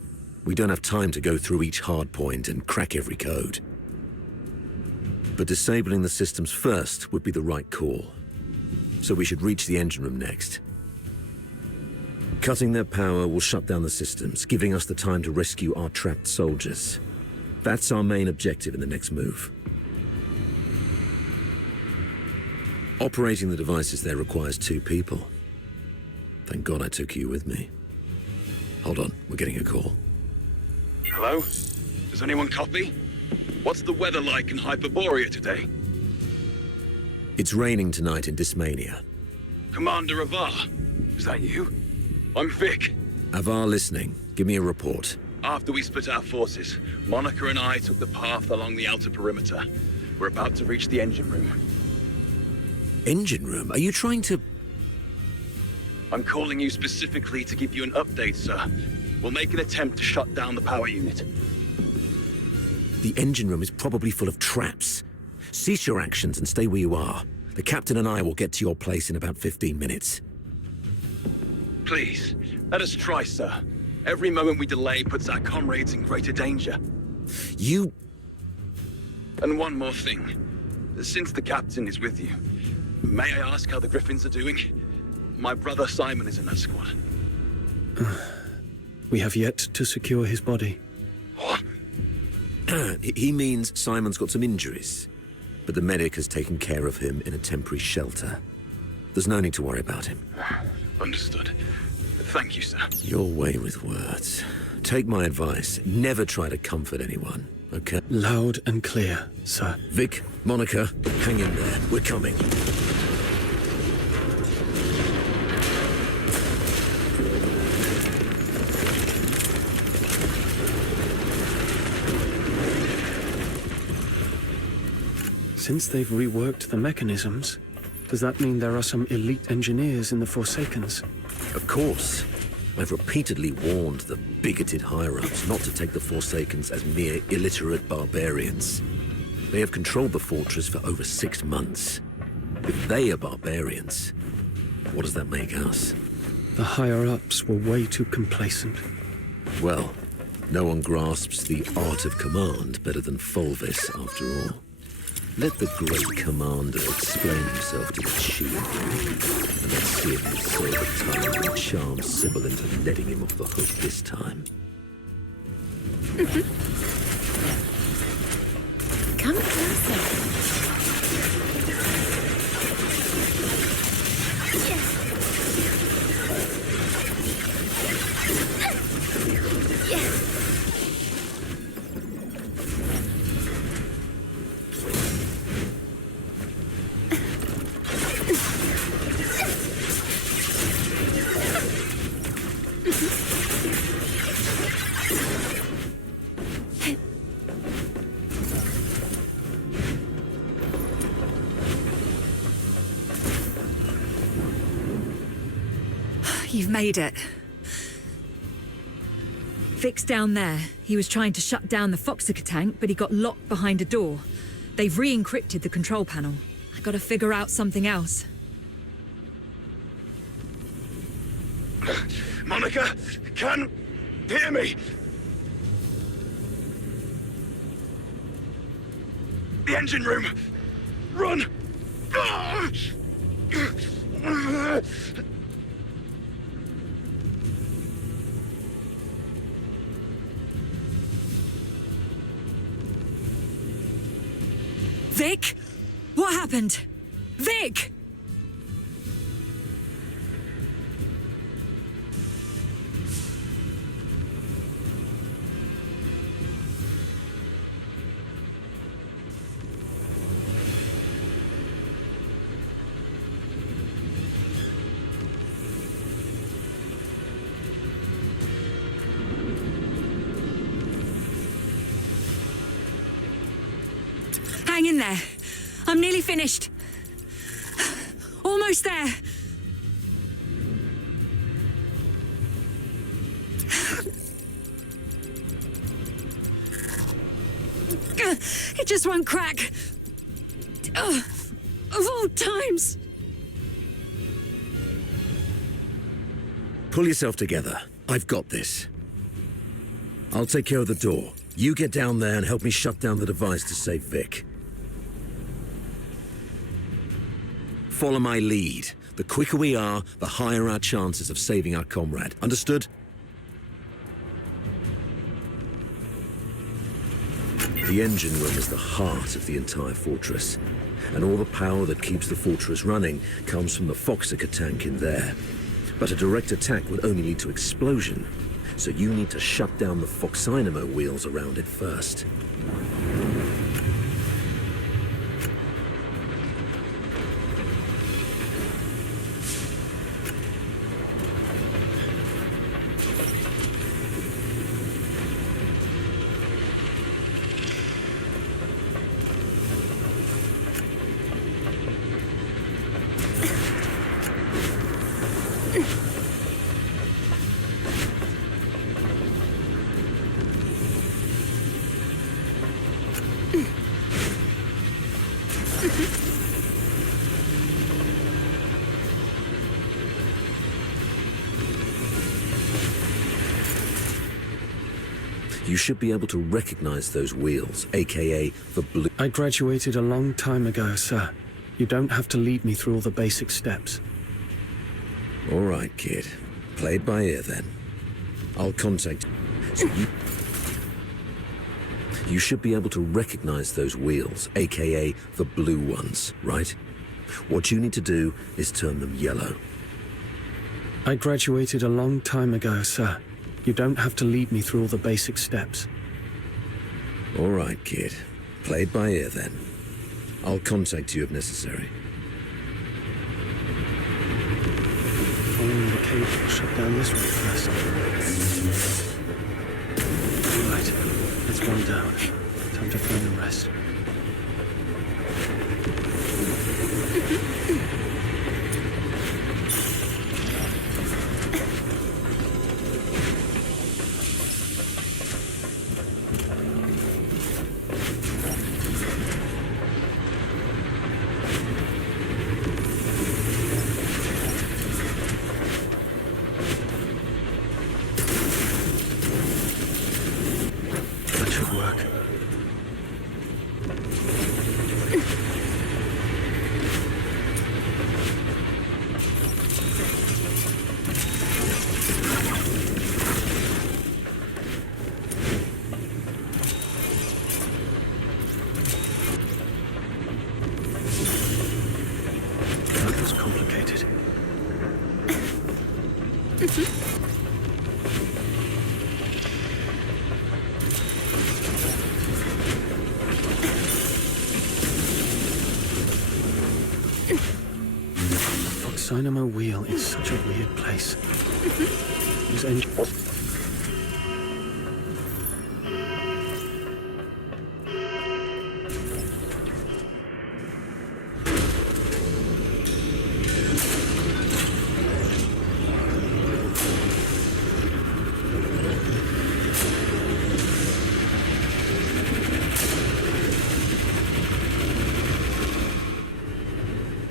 We don't have time to go through each hard point and crack every code. But disabling the systems first would be the right call. So we should reach the engine room next. Cutting their power will shut down the systems, giving us the time to rescue our trapped soldiers. That's our main objective in the next move. Operating the devices there requires 2 people. Thank God I took you with me. Hold on, we're getting a call. Hello? Does anyone copy? What's the weather like in Hyperborea today? It's raining tonight in Dismania. Commander Avar, is that you? I'm Vic. Avar listening. Give me a report. After we split our forces, Monica and I took the path along the outer perimeter. We're about to reach the engine room. Engine room? Are you trying to... I'm calling you specifically to give you an update, sir. We'll make an attempt to shut down the power unit. The engine room is probably full of traps. Cease your actions and stay where you are. The captain and I will get to your place in about 15 minutes. Please, let us try, sir. Every moment we delay puts our comrades in greater danger. You... And one more thing. Since the captain is with you, may I ask how the Griffins are doing? My brother Simon is in that squad. We have yet to secure his body. What? He means Simon's got some injuries, but the medic has taken care of him in a temporary shelter. There's no need to worry about him. Understood. Thank you, sir. Your way with words. Take my advice. Never try to comfort anyone, okay? Loud and clear, sir. Vic, Monica, hang in there. We're coming. Since they've reworked the mechanisms, does that mean there are some elite engineers in the Forsakens? Of course. I've repeatedly warned the bigoted higher-ups not to take the Forsakens as mere illiterate barbarians. They have controlled the fortress for over 6 months. If they are barbarians, what does that make us? The higher-ups were way too complacent. Well, no one grasps the art of command better than Fulvis, after all. Let the great commander explain himself to the chief, and let's see if his silver tongue can charm Sybil into letting him off the hook this time. Come closer. You've made it. Vic's down there. He was trying to shut down the Foxica tank, but he got locked behind a door. They've re-encrypted the control panel. I gotta figure out something else. Monica, can hear me? The engine room! Run! Vic? What happened? Vic! Hang in there. I'm nearly finished. Almost there. It just won't crack. Of all times. Pull yourself together. I've got this. I'll take care of the door. You get down there and help me shut down the device to save Vic. Follow my lead. The quicker we are, the higher our chances of saving our comrade. Understood? The engine room is the heart of the entire fortress. and all the power that keeps the fortress running comes from the Foxica tank in there. But a direct attack would only lead to explosion, so you need to shut down the Foxynamo wheels around it first. You should be able to recognize those wheels, aka the blue... I graduated a long time ago, sir. You don't have to lead me through all the basic steps. All right, kid. Play it by ear, then. I'll contact... So you should be able to recognize those wheels, aka the blue ones, right? What you need to do is turn them yellow. I graduated a long time ago, sir. You don't have to lead me through all the basic steps. All right, kid. Play it by ear, then. I'll contact you if necessary. Following the cable, shut down this one first. All right, that's one down. Time to find the rest. That should work. That was complicated. Foxynamo wheel is such a weird place. These engines.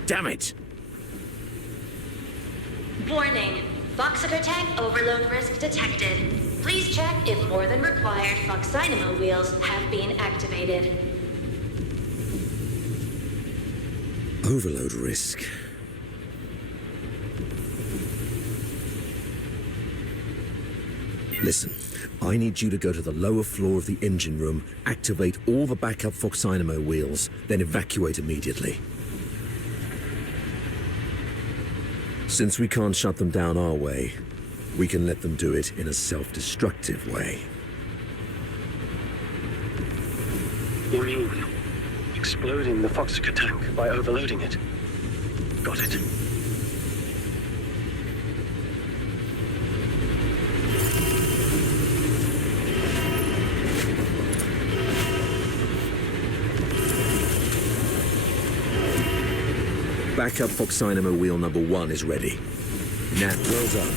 Damn it! Warning. Foxica tank overload risk detected. Please check if more than required Foxynamo wheels have been activated. Overload risk. Listen, I need you to go to the lower floor of the engine room, activate all the backup Foxynamo wheels, then evacuate immediately. Since we can't shut them down our way, we can let them do it in a self-destructive way. You mean exploding the Foxica tank by overloading it? Got it. Backup Foxynamo wheel number 1 is ready. Now, well done.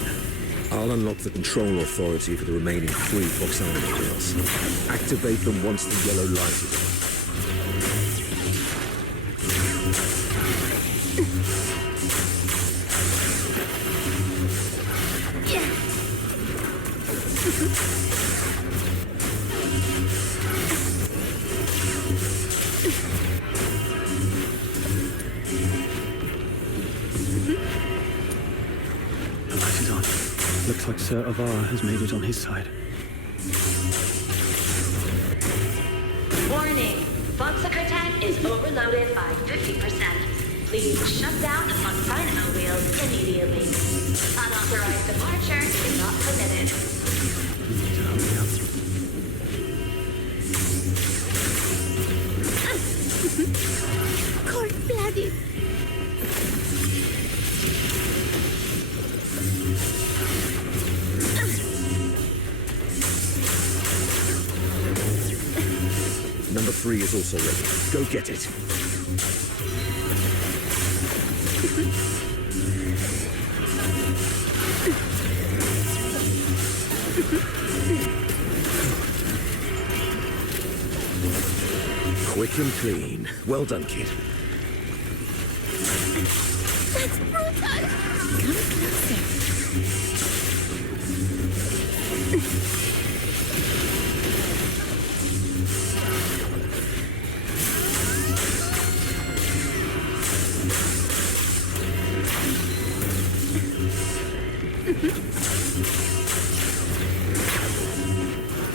I'll unlock the control authority for the remaining 3 Foxynamo wheels. Activate them once the yellow light is on. The light is on. Looks like Sir Avara has made it on his side. Warning. Foxica tank is overloaded by 50%. Please shut down the Fox Dynamo wheels immediately. Unauthorized departure is not permitted. Cold-blooded. Number 3 is also ready. Go get it. Quick and clean. Well done, kid. That's brutal. Come closer.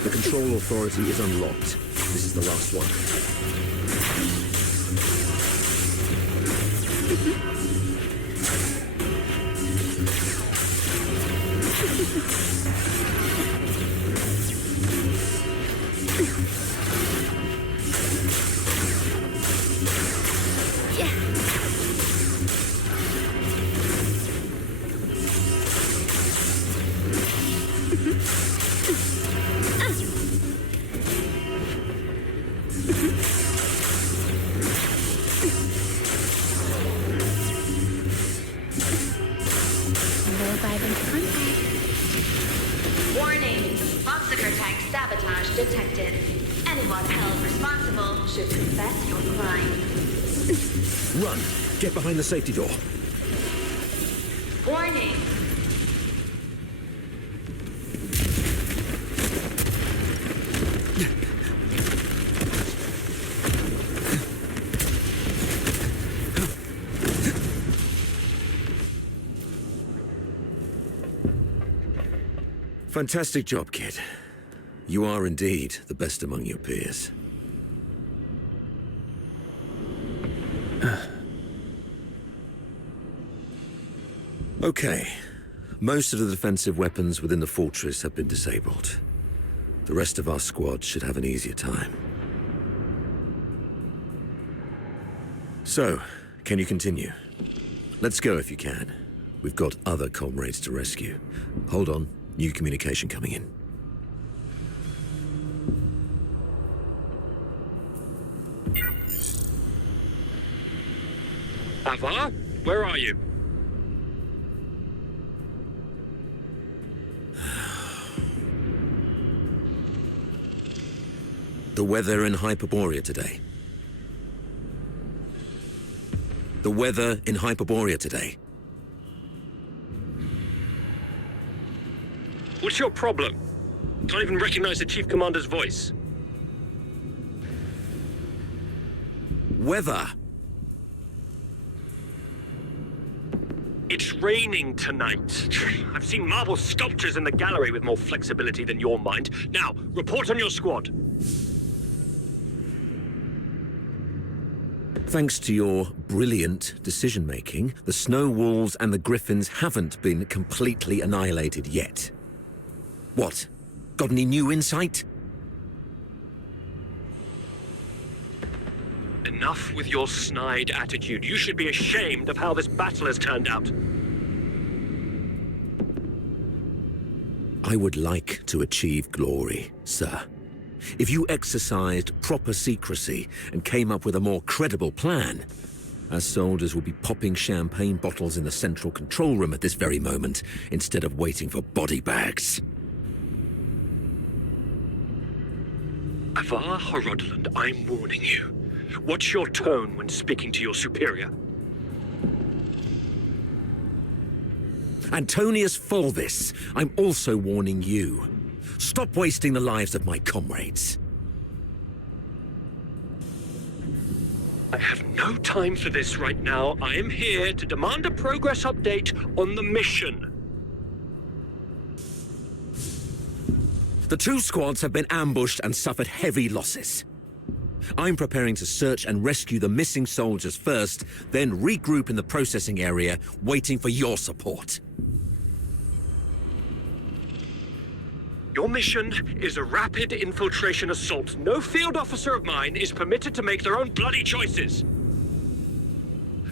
The control authority is unlocked. This is the last one. Warning, Foxiker tank sabotage detected. Anyone held responsible should confess your crime. Run! Get behind the safety door. Warning, Fantastic job, kid. You are indeed the best among your peers. Okay. Most of the defensive weapons within the fortress have been disabled. The rest of our squad should have an easier time. So, can you continue? Let's go if you can. We've got other comrades to rescue. Hold on. New communication coming in. Avar, where are you? The weather in Hyperborea today. The weather in Hyperborea today. What's your problem? Can't even recognize the Chief Commander's voice. Weather. It's raining tonight. I've seen marble sculptures in the gallery with more flexibility than your mind. Now, report on your squad. Thanks to your brilliant decision-making, the Snow Wolves and the Griffins haven't been completely annihilated yet. What? Got any new insight? Enough with your snide attitude. You should be ashamed of how this battle has turned out. I would like to achieve glory, sir. If you exercised proper secrecy and came up with a more credible plan, our soldiers would be popping champagne bottles in the central control room at this very moment, instead of waiting for body bags. Avar Horodland, I'm warning you. Watch your tone when speaking to your superior. Antonius Fulvis, I'm also warning you. Stop wasting the lives of my comrades. I have no time for this right now. I am here to demand a progress update on the mission. The two squads have been ambushed and suffered heavy losses. I'm preparing to search and rescue the missing soldiers first, then regroup in the processing area, waiting for your support. Your mission is a rapid infiltration assault. No field officer of mine is permitted to make their own bloody choices.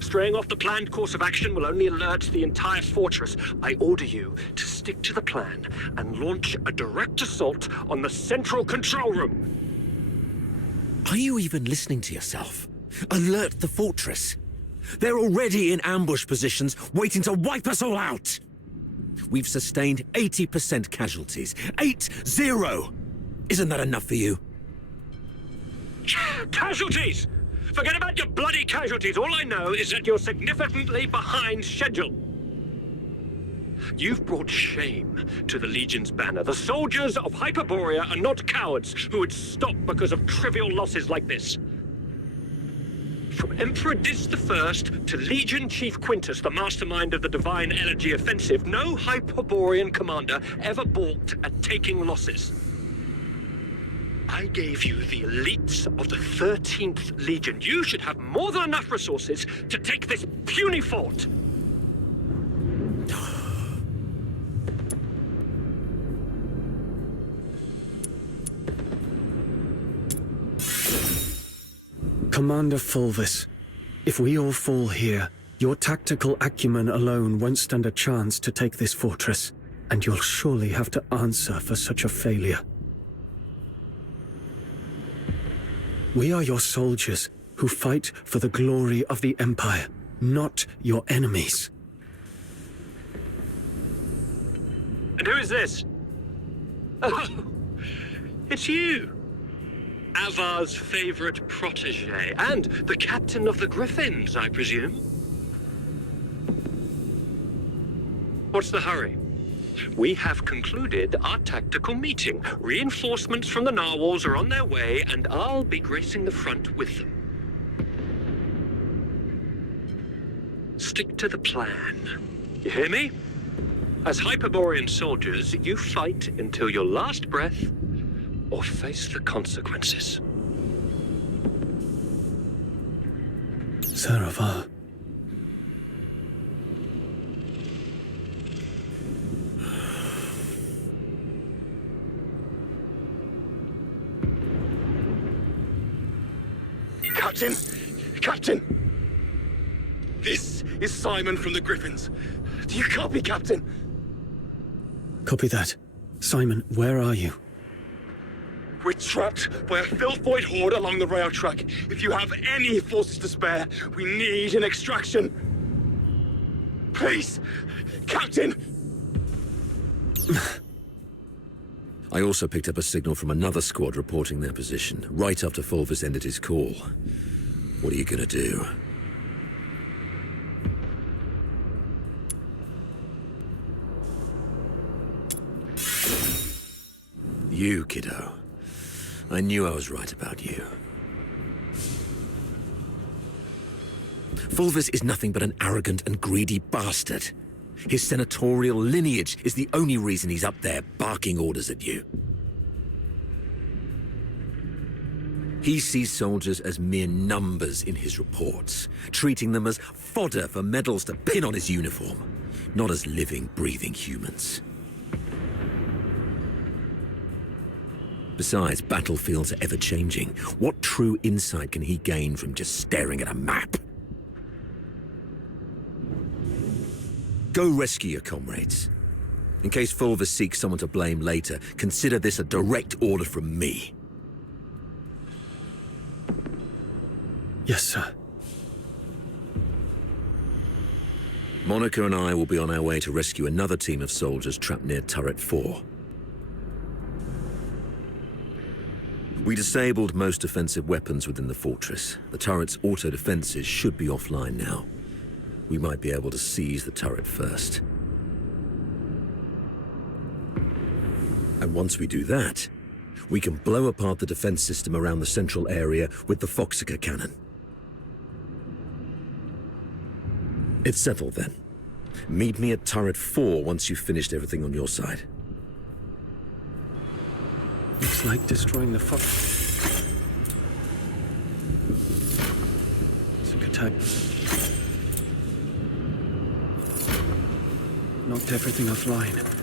Straying off the planned course of action will only alert the entire fortress. I order you to stick to the plan and launch a direct assault on the central control room. Are you even listening to yourself? Alert the fortress. They're already in ambush positions, waiting to wipe us all out. We've sustained 80% casualties. 8-0! Isn't that enough for you? Casualties! Forget about your bloody casualties. All I know is that you're significantly behind schedule. You've brought shame to the Legion's banner. The soldiers of Hyperborea are not cowards who would stop because of trivial losses like this. From Emperor Dis I to Legion Chief Quintus, the mastermind of the Divine Elegy Offensive, no Hyperborean commander ever balked at taking losses. I gave you the elites of the 13th Legion. You should have more than enough resources to take this puny fort. Commander Fulvis, if we all fall here, your tactical acumen alone won't stand a chance to take this fortress, and you'll surely have to answer for such a failure. We are your soldiers who fight for the glory of the Empire, not your enemies. And who is this? Oh, it's you. Avar's favorite protege, and the captain of the Griffins, I presume. What's the hurry? We have concluded our tactical meeting. Reinforcements from the narwhals are on their way, and I'll be gracing the front with them. Stick to the plan. You hear me? As Hyperborean soldiers, you fight until your last breath, or face the consequences. Sir Avar. Captain! Captain! This is Simon from the Griffins. Do you copy, Captain? Copy that. Simon, where are you? We're trapped by a filth-void horde along the rail track. If you have any forces to spare, we need an extraction. Please, Captain! I also picked up a signal from another squad reporting their position, right after Fulvis ended his call. What are you gonna do? You, kiddo. I knew I was right about you. Fulvis is nothing but an arrogant and greedy bastard. His senatorial lineage is the only reason he's up there barking orders at you. He sees soldiers as mere numbers in his reports, treating them as fodder for medals to pin on his uniform, not as living, breathing humans. Besides, battlefields are ever-changing. What true insight can he gain from just staring at a map? Go rescue your comrades. In case Fulvis seeks someone to blame later, consider this a direct order from me. Yes, sir. Monica and I will be on our way to rescue another team of soldiers trapped near Turret 4. We disabled most offensive weapons within the fortress. The turret's auto-defenses should be offline now. We might be able to seize the turret first. And once we do that, we can blow apart the defense system around the central area with the Foxica cannon. It's settled then. Meet me at Turret 4 once you've finished everything on your side. Looks like destroying the I knocked everything offline.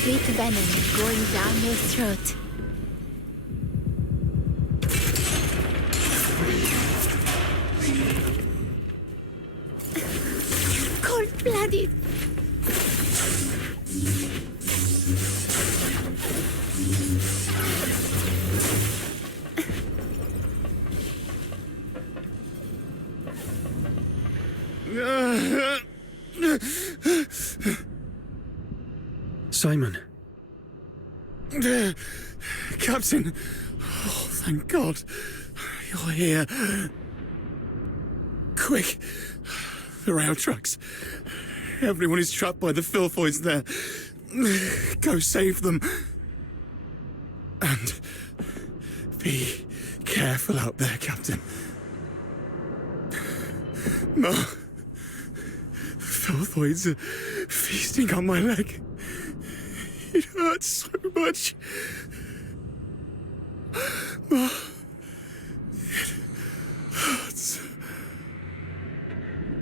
Sweet venom going down your throat. Cold-blooded. Simon. Captain! Oh, thank God. You're here. Quick! The rail trucks. Everyone is trapped by the filthoids there. Go save them. And be careful out there, Captain. No. Filthoids are feasting on my leg. It hurts so much. Ma, it hurts.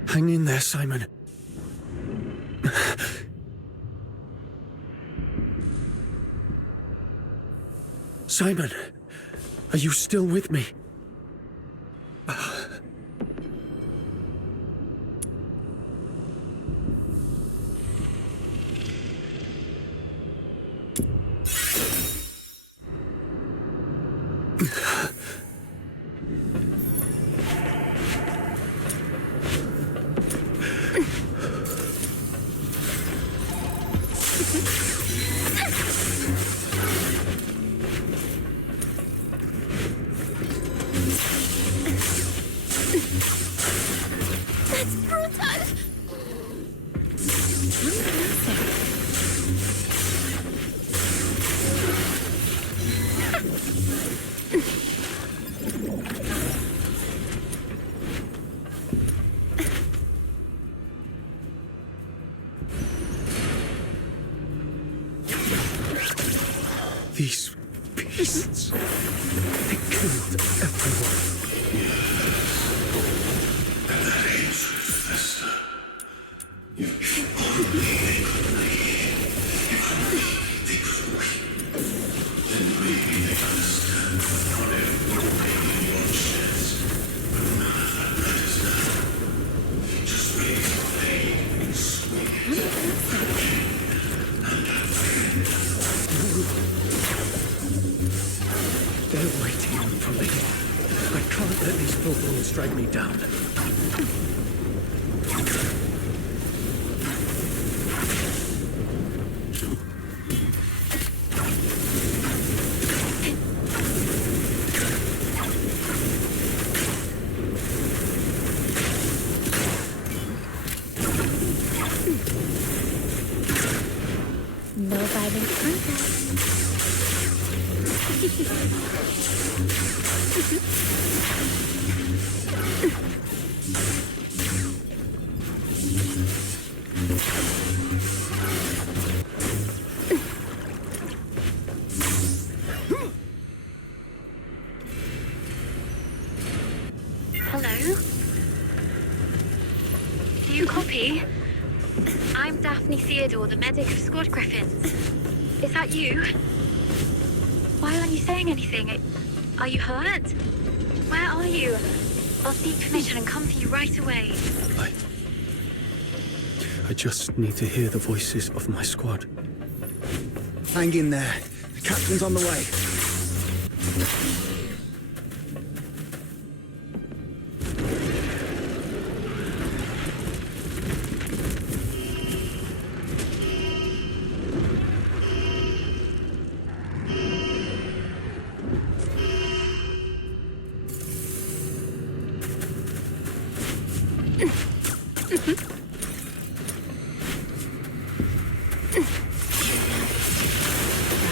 Hang in there, Simon. Simon, are you still with me? That's brutal! These beasts, they killed everyone. And that hatred fester. If only they could leave. If only they could weep. Then maybe they'd understand what not everyone pain your sheds. But none of that matters now. Just raise your pain and swing it. They're waiting for me. I can't let these filthoids drag me down. No violent contact. Hello? Do you copy? I'm Daphne Theodore, the medic of Squad Griffins. Is that you? Why aren't you saying anything? Are you hurt? Where are you? I'll seek permission and come for you right away. I just need to hear the voices of my squad. Hang in there. The captain's on the way. I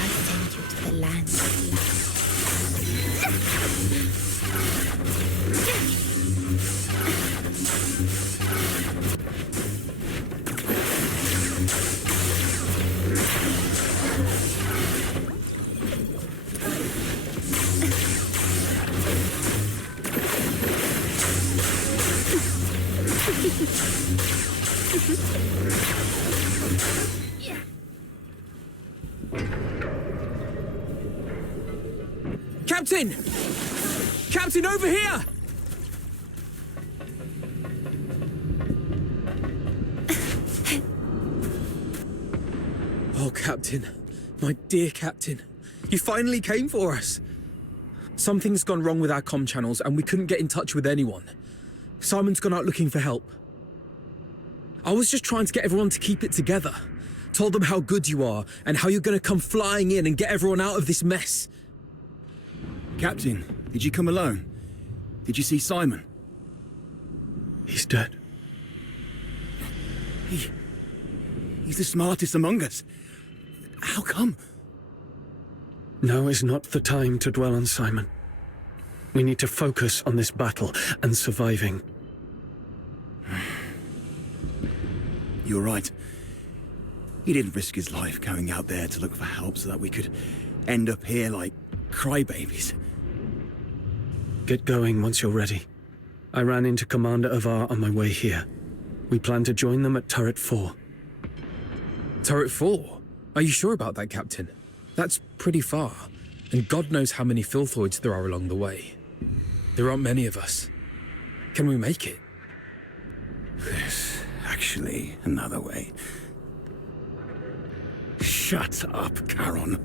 send you to the land of Captain! Captain, over here! Oh, Captain. My dear Captain. You finally came for us. Something's gone wrong with our comm channels and we couldn't get in touch with anyone. Simon's gone out looking for help. I was just trying to get everyone to keep it together. Told them how good you are and how you're going to come flying in and get everyone out of this mess. Captain, did you come alone? Did you see Simon? He's dead. He's the smartest among us. How come? Now is not the time to dwell on Simon. We need to focus on this battle and surviving. You're right. He didn't risk his life going out there to look for help so that we could end up here like crybabies. Get going once you're ready. I ran into Commander Avar on my way here. We plan to join them at Turret 4. Turret 4? Are you sure about that, Captain? That's pretty far, and God knows how many filthoids there are along the way. There aren't many of us. Can we make it? There's actually another way. Shut up, Charon.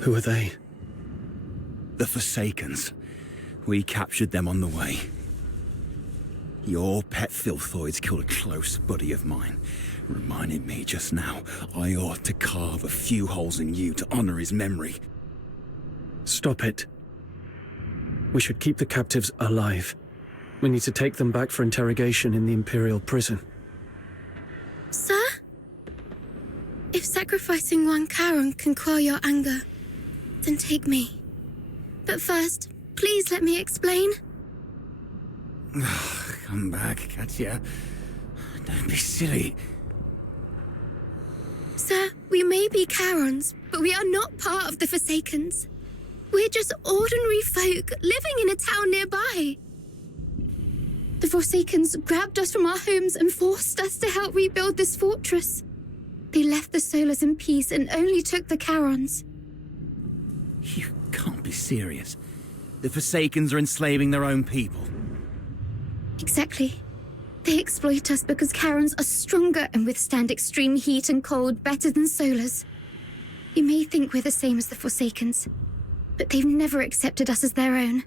Who are they? The Forsakens. We captured them on the way. Your pet filthoids killed a close buddy of mine. Reminded me just now I ought to carve a few holes in you to honor his memory. Stop it. We should keep the captives alive. We need to take them back for interrogation in the Imperial prison. Sir? If sacrificing one Charon can quell your anger, then take me. But first, please let me explain. Come back, Katya. Don't be silly. Sir, we may be Charons, but we are not part of the Forsakens. We're just ordinary folk living in a town nearby. The Forsakens grabbed us from our homes and forced us to help rebuild this fortress. They left the Solars in peace and only took the Charons. You can't be serious. The Forsakens are enslaving their own people. Exactly. They exploit us because Charons are stronger and withstand extreme heat and cold better than Solars. You may think we're the same as the Forsakens, but they've never accepted us as their own.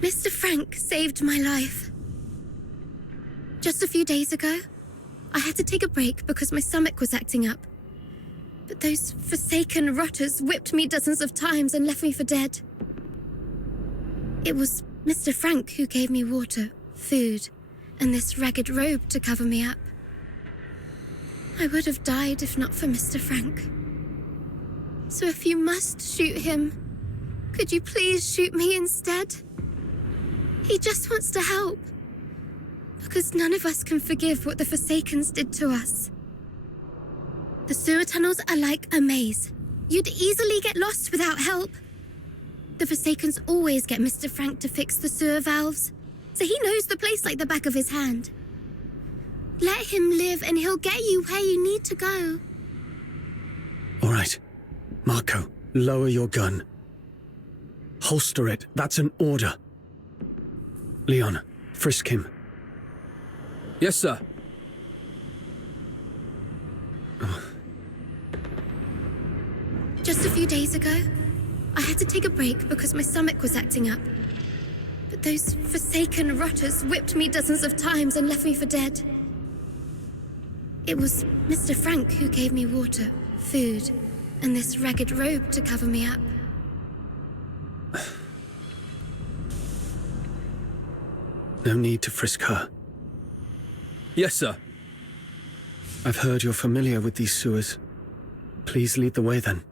Mr. Frank saved my life. Just a few days ago, I had to take a break because my stomach was acting up. But those Forsaken rotters whipped me dozens of times and left me for dead. It was Mr. Frank who gave me water, food, and this ragged robe to cover me up. I would have died if not for Mr. Frank. So if you must shoot him, could you please shoot me instead? He just wants to help. Because none of us can forgive what the Forsakens did to us. The sewer tunnels are like a maze. You'd easily get lost without help. The Forsakens always get Mr. Frank to fix the sewer valves, so he knows the place like the back of his hand. Let him live and he'll get you where you need to go. All right. Marco, lower your gun. Holster it. That's an order. Leon, frisk him. Yes, sir. Just a few days ago, I had to take a break because my stomach was acting up. But those Forsaken rotters whipped me dozens of times and left me for dead. It was Mr. Frank who gave me water, food, and this ragged robe to cover me up. No need to frisk her. Yes, sir. I've heard you're familiar with these sewers. Please lead the way then.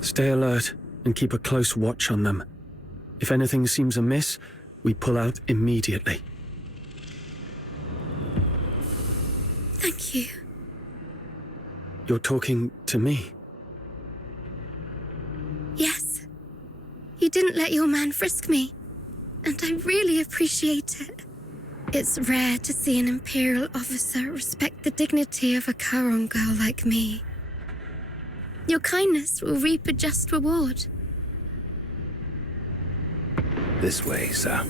Stay alert and keep a close watch on them. If anything seems amiss, we pull out immediately. Thank you. You're talking to me? Yes. You didn't let your man frisk me, and I really appreciate it. It's rare to see an Imperial officer respect the dignity of a Charon girl like me. Your kindness will reap a just reward. This way, sir.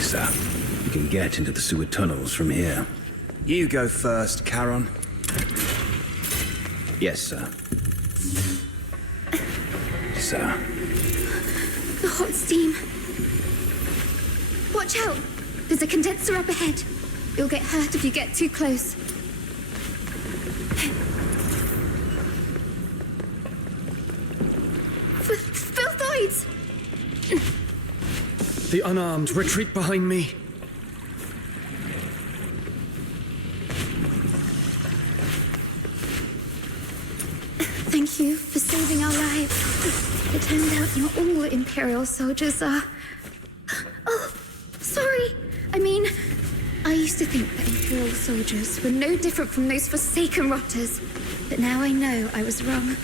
Sir, you can get into the sewer tunnels from here. You go first, Charon. Yes, sir. Sir. The hot steam. Watch out! There's a condenser up ahead. You'll get hurt if you get too close. Filthoids! The unarmed retreat behind me. Thank you for saving our lives. It turned out not all Imperial soldiers are... Oh, sorry. I mean, I used to think that Imperial soldiers were no different from those forsaken rotters. But now I know I was wrong.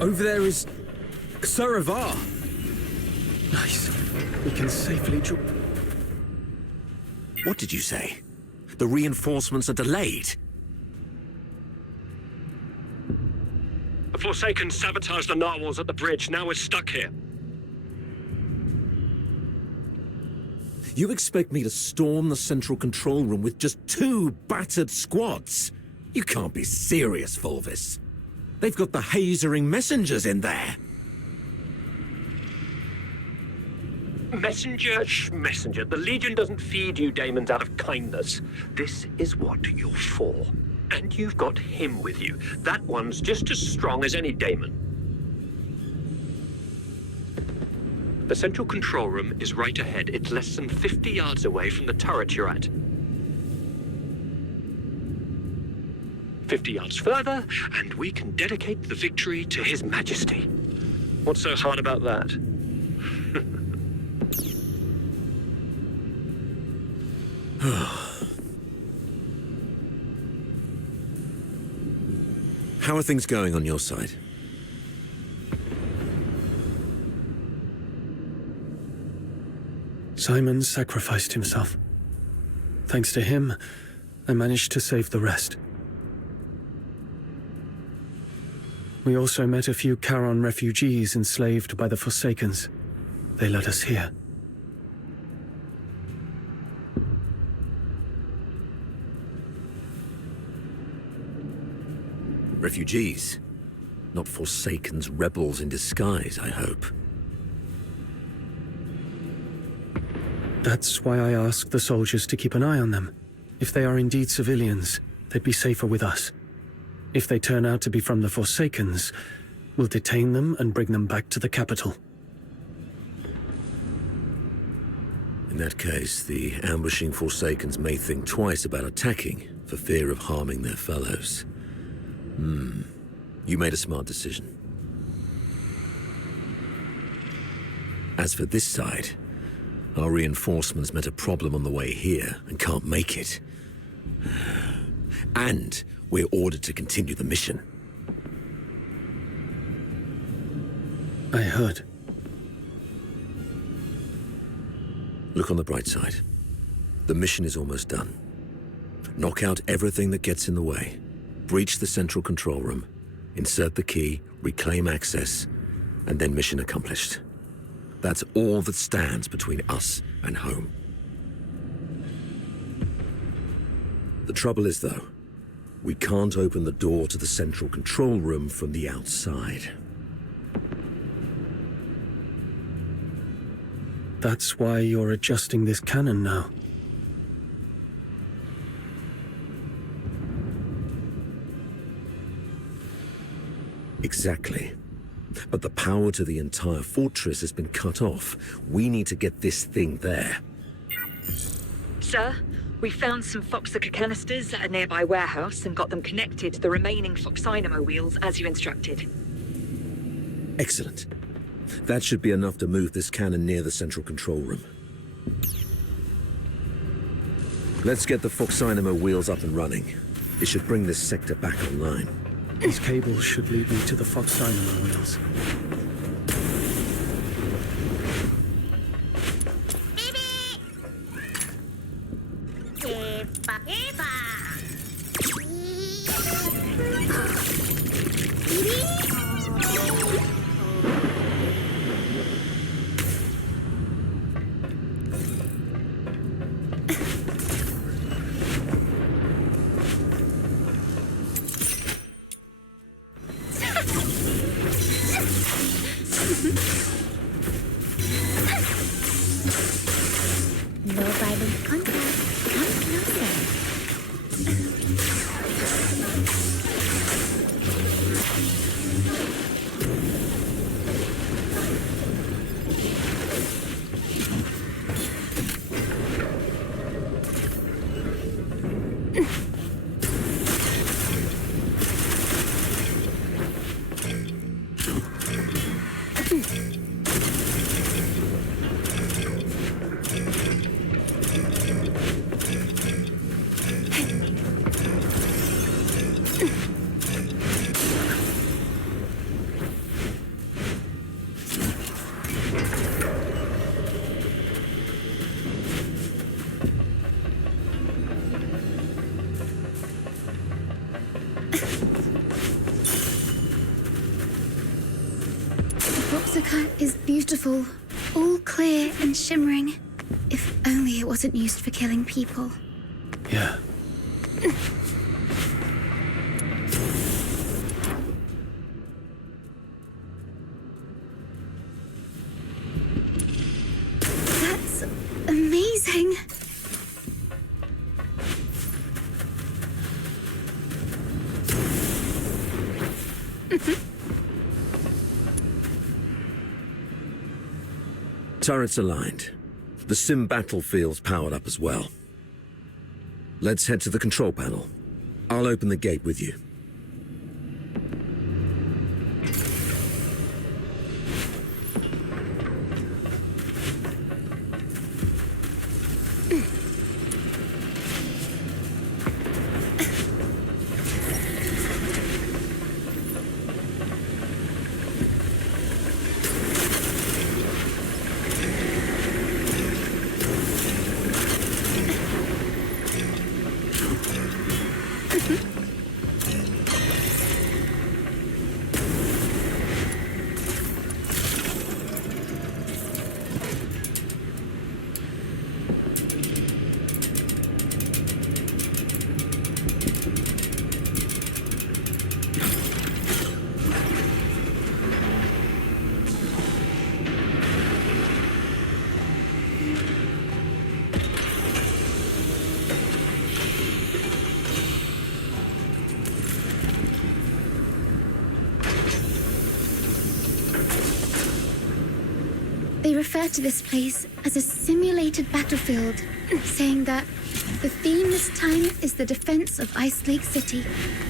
Over there is... Saravar. Nice. We can safely drop... What did you say? The reinforcements are delayed? The Forsaken sabotaged the narwhals at the bridge. Now we're stuck here. You expect me to storm the central control room with just 2 battered squads? You can't be serious, Fulvis. They've got the hazering messengers in there. Messenger. The Legion doesn't feed you daemons out of kindness. This is what you're for. And you've got him with you. That one's just as strong as any daemon. The central control room is right ahead. It's less than 50 yards away from the turret you're at. 50 yards further, and we can dedicate the victory to His Majesty. What's so hard about that? How are things going on your side? Simon sacrificed himself. Thanks to him, I managed to save the rest. We also met a few Charon refugees enslaved by the Forsakens. They led us here. Refugees? Not Forsakens rebels in disguise, I hope. That's why I asked the soldiers to keep an eye on them. If they are indeed civilians, they'd be safer with us. If they turn out to be from the Forsakens, we'll detain them and bring them back to the capital. In that case, the ambushing Forsakens may think twice about attacking for fear of harming their fellows. You made a smart decision. As for this side, Our reinforcements met a problem on the way here and can't make it. And we're ordered to continue the mission. I heard. Look on the bright side. The mission is almost done. Knock out everything that gets in the way. Breach the central control room. Insert the key, reclaim access, and then mission accomplished. That's all that stands between us and home. The trouble is, though, we can't open the door to the central control room from the outside. That's why you're adjusting this cannon now. Exactly. But the power to the entire fortress has been cut off. We need to get this thing there. Sir, we found some Foxica canisters at a nearby warehouse and got them connected to the remaining Foxynamo wheels as you instructed. Excellent. That should be enough to move this cannon near the central control room. Let's get the Foxynamo wheels up and running. It should bring this sector back online. These cables should lead me to the Foxynamo wheels. No violent contact. Come closer. Foxica is beautiful, all clear and shimmering. If only it wasn't used for killing people. Yeah. That's amazing. Turrets aligned. The sim battlefield's powered up as well. Let's head to the control panel. I'll open the gate with you. They refer to this place as a simulated battlefield, saying that the theme this time is the defense of Ice Lake City.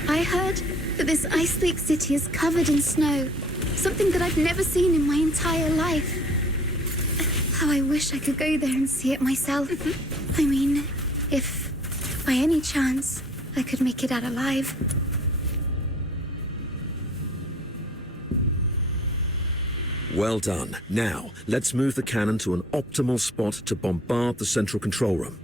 I heard that this Ice Lake City is covered in snow, something that I've never seen in my entire life. How I wish I could go there and see it myself. I mean, if by any chance I could make it out alive. Well done. Now, let's move the cannon to an optimal spot to bombard the central control room.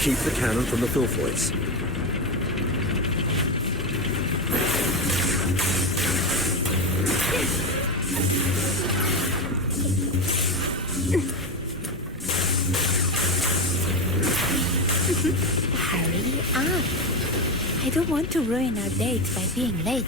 Keep the cannon from the filthoids. Hurry up. I don't want to ruin our date by being late.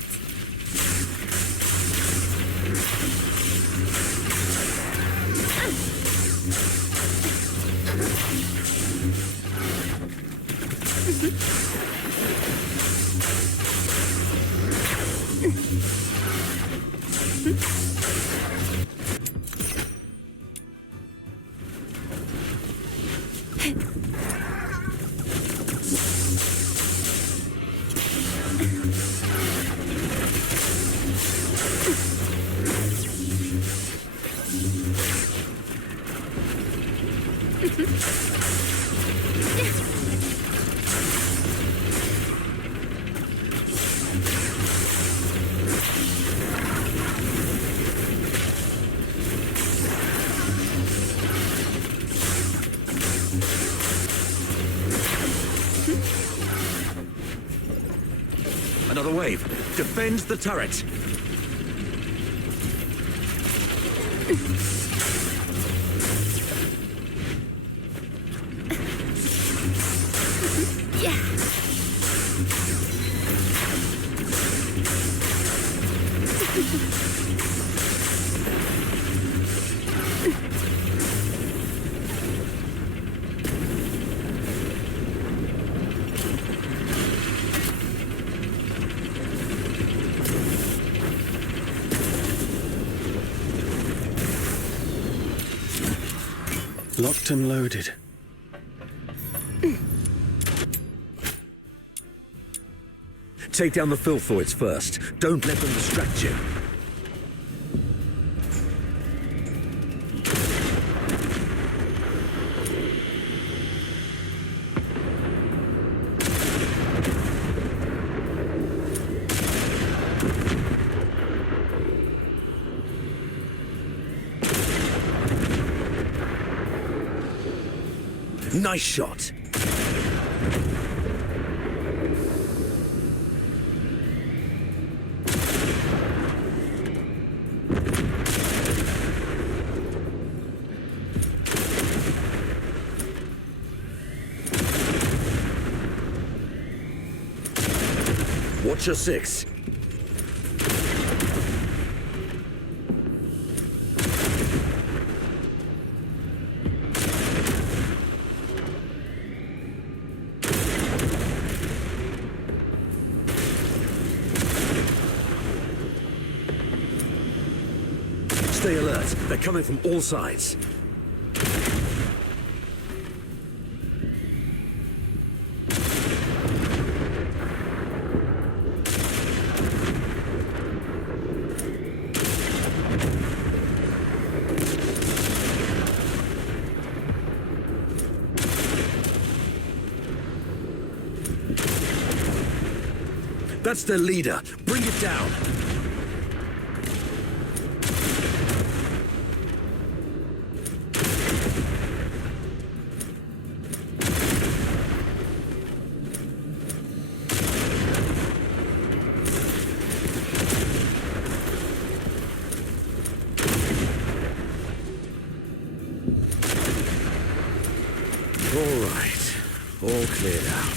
Another wave. Defend the turret. Locked and loaded. Take down the filthoids first. Don't let them distract you. Nice shot. Watch your six. Stay alert. They're coming from all sides. That's their leader. Bring it down. All right. All cleared out.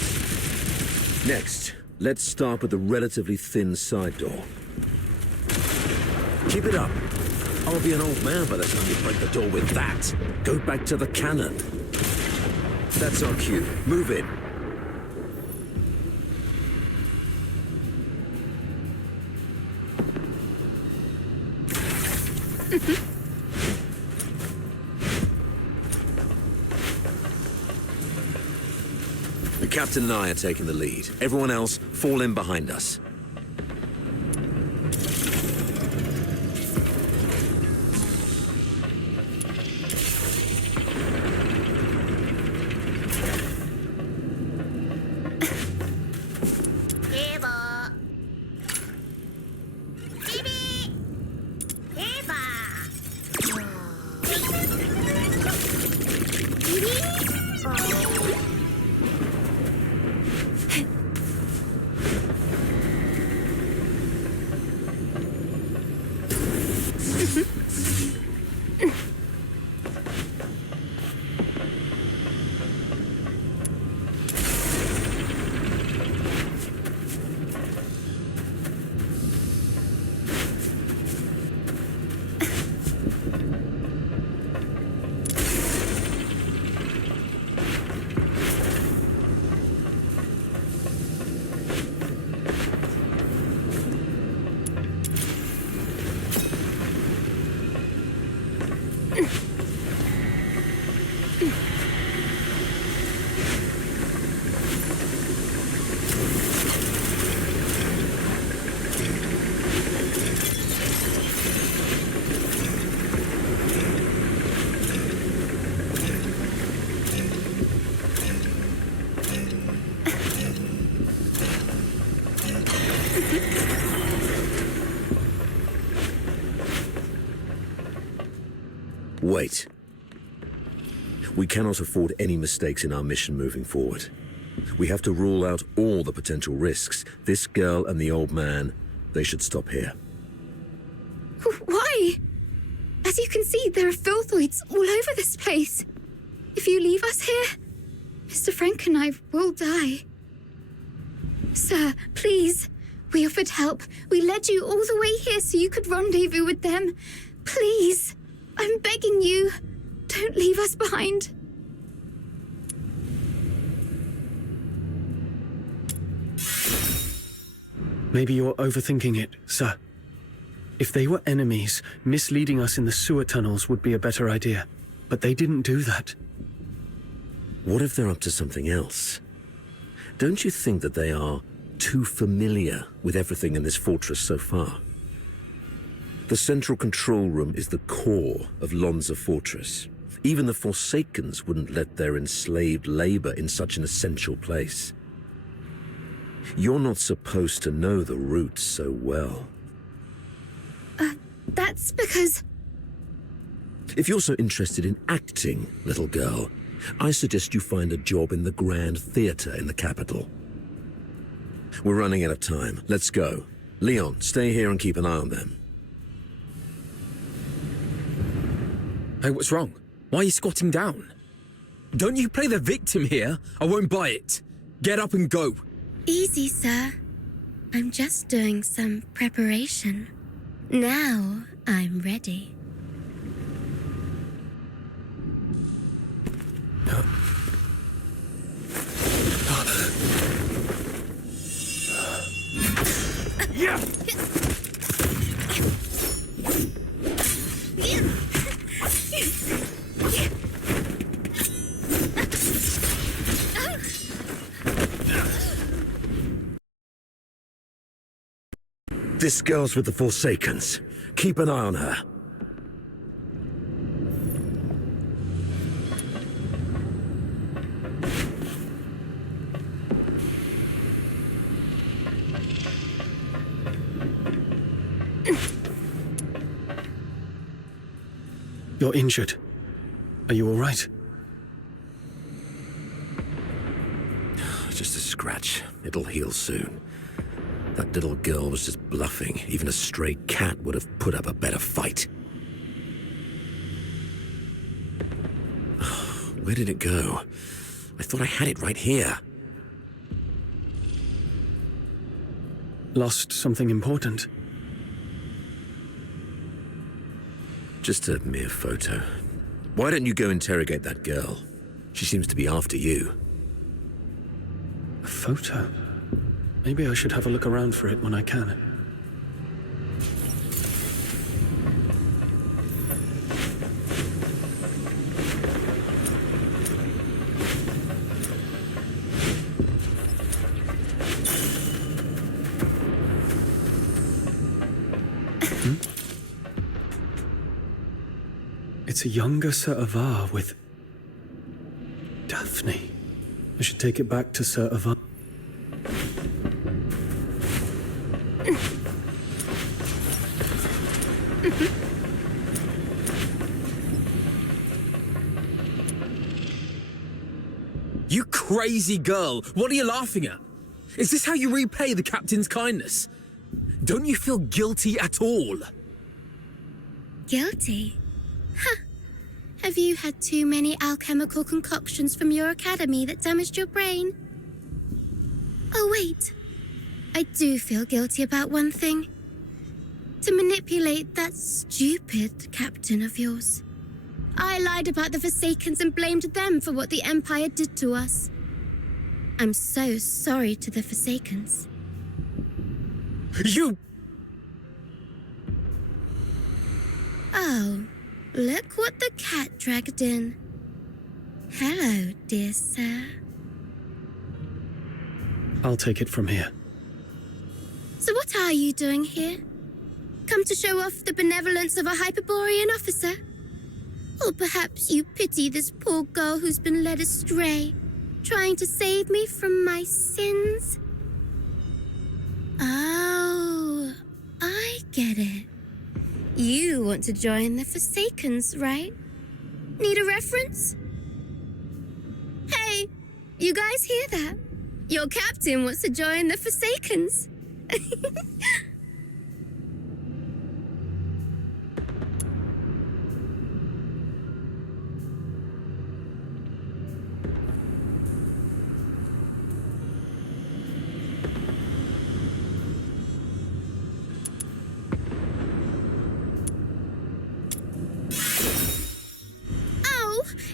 Next, let's start with the relatively thin side door. Keep it up. I'll be an old man by the time you break the door with that. Go back to the cannon. That's our cue. Move in. The captain and I are taking the lead. Everyone else, fall in behind us. Wait. We cannot afford any mistakes in our mission moving forward. We have to rule out all the potential risks. This girl and the old man, they should stop here. Why? As you can see, there are filthoids all over this place. If you leave us here, Mr. Frank and I will die. Sir, please. We offered help. We led you all the way here so you could rendezvous with them. Please. I'm begging you. Don't leave us behind. Maybe you're overthinking it, sir. If they were enemies, misleading us in the sewer tunnels would be a better idea. But they didn't do that. What if they're up to something else? Don't you think that they are too familiar with everything in this fortress so far? The central control room is the core of Lonza Fortress. Even the Forsakens wouldn't let their enslaved labor in such an essential place. You're not supposed to know the routes so well. That's because... If you're so interested in acting, little girl, I suggest you find a job in the Grand Theatre in the capital. We're running out of time. Let's go. Leon, stay here and keep an eye on them. Hey, what's wrong? Why are you squatting down? Don't you play the victim here. I won't buy it. Get up and go. Easy, sir. I'm just doing some preparation. Now I'm ready. Yeah! This girl's with the Forsakens. Keep an eye on her. You're injured. Are you all right? Just a scratch. It'll heal soon. That little girl was just bluffing. Even a stray cat would have put up a better fight. Where did it go? I thought I had it right here. Lost something important? Just a mere photo. Why don't you go interrogate that girl? She seems to be after you. A photo? Maybe I should have a look around for it when I can. It's a younger Sir Avar with Daphne. I should take it back to Sir Avar. You crazy girl! What are you laughing at? Is this how you repay the captain's kindness? Don't you feel guilty at all? Guilty? Huh. Have you had too many alchemical concoctions from your academy that damaged your brain? Oh, wait. I do feel guilty about one thing. To manipulate that stupid captain of yours. I lied about the Forsakens and blamed them for what the Empire did to us. I'm so sorry to the Forsakens. You... Oh, look what the cat dragged in. Hello, dear sir. I'll take it from here. So what are you doing here? Come to show off the benevolence of a Hyperborean officer? Or perhaps you pity this poor girl who's been led astray, trying to save me from my sins? Oh, I get it. You want to join the Forsakens, right? Need a reference? Hey, you guys hear that? Your captain wants to join the Forsakens.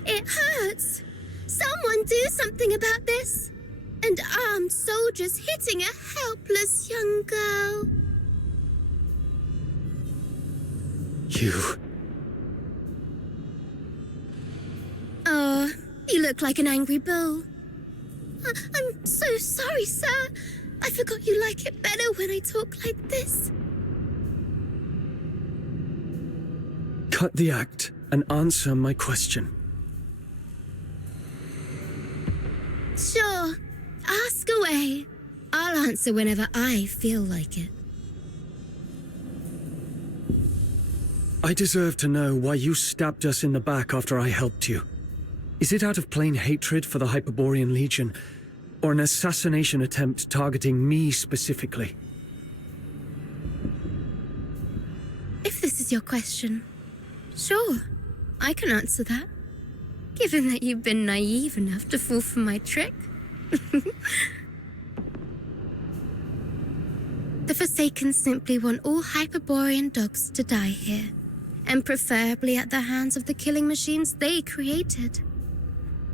It hurts. Someone do something about this. And armed soldiers hitting a helpless young girl. You... Oh, you look like an angry bull. I'm so sorry, sir. I forgot you like it better when I talk like this. Cut the act and answer my question. Sure. Ask away. I'll answer whenever I feel like it. I deserve to know why you stabbed us in the back after I helped you. Is it out of plain hatred for the Hyperborean Legion, or an assassination attempt targeting me specifically? If this is your question, sure, I can answer that. Given that you've been naive enough to fall for my trick. The Forsaken simply want all Hyperborean dogs to die here, and preferably at the hands of the killing machines they created.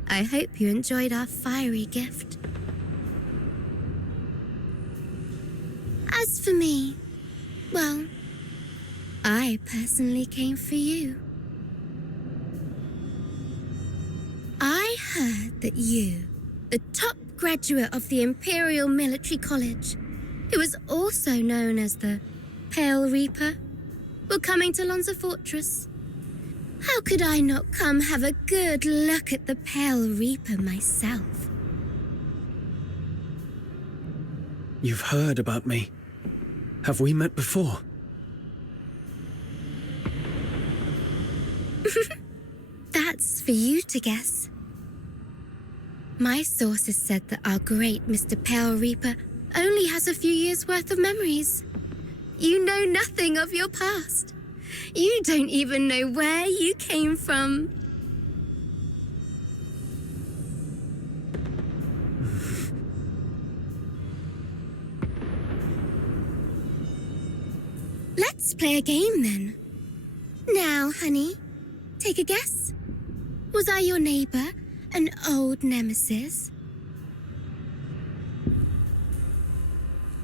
I hope you enjoyed our fiery gift. As for me, well, I personally came for you. I heard that you, the top graduate of the Imperial Military College, who was also known as the Pale Reaper, were coming to Lonza Fortress. How could I not come have a good look at the Pale Reaper myself? You've heard about me. Have we met before? That's for you to guess. My sources said that our great Mr. Pale Reaper only has a few years' worth of memories. You know nothing of your past. You don't even know where you came from. Let's play a game then. Now, honey, take a guess. Was I your neighbor, an old nemesis?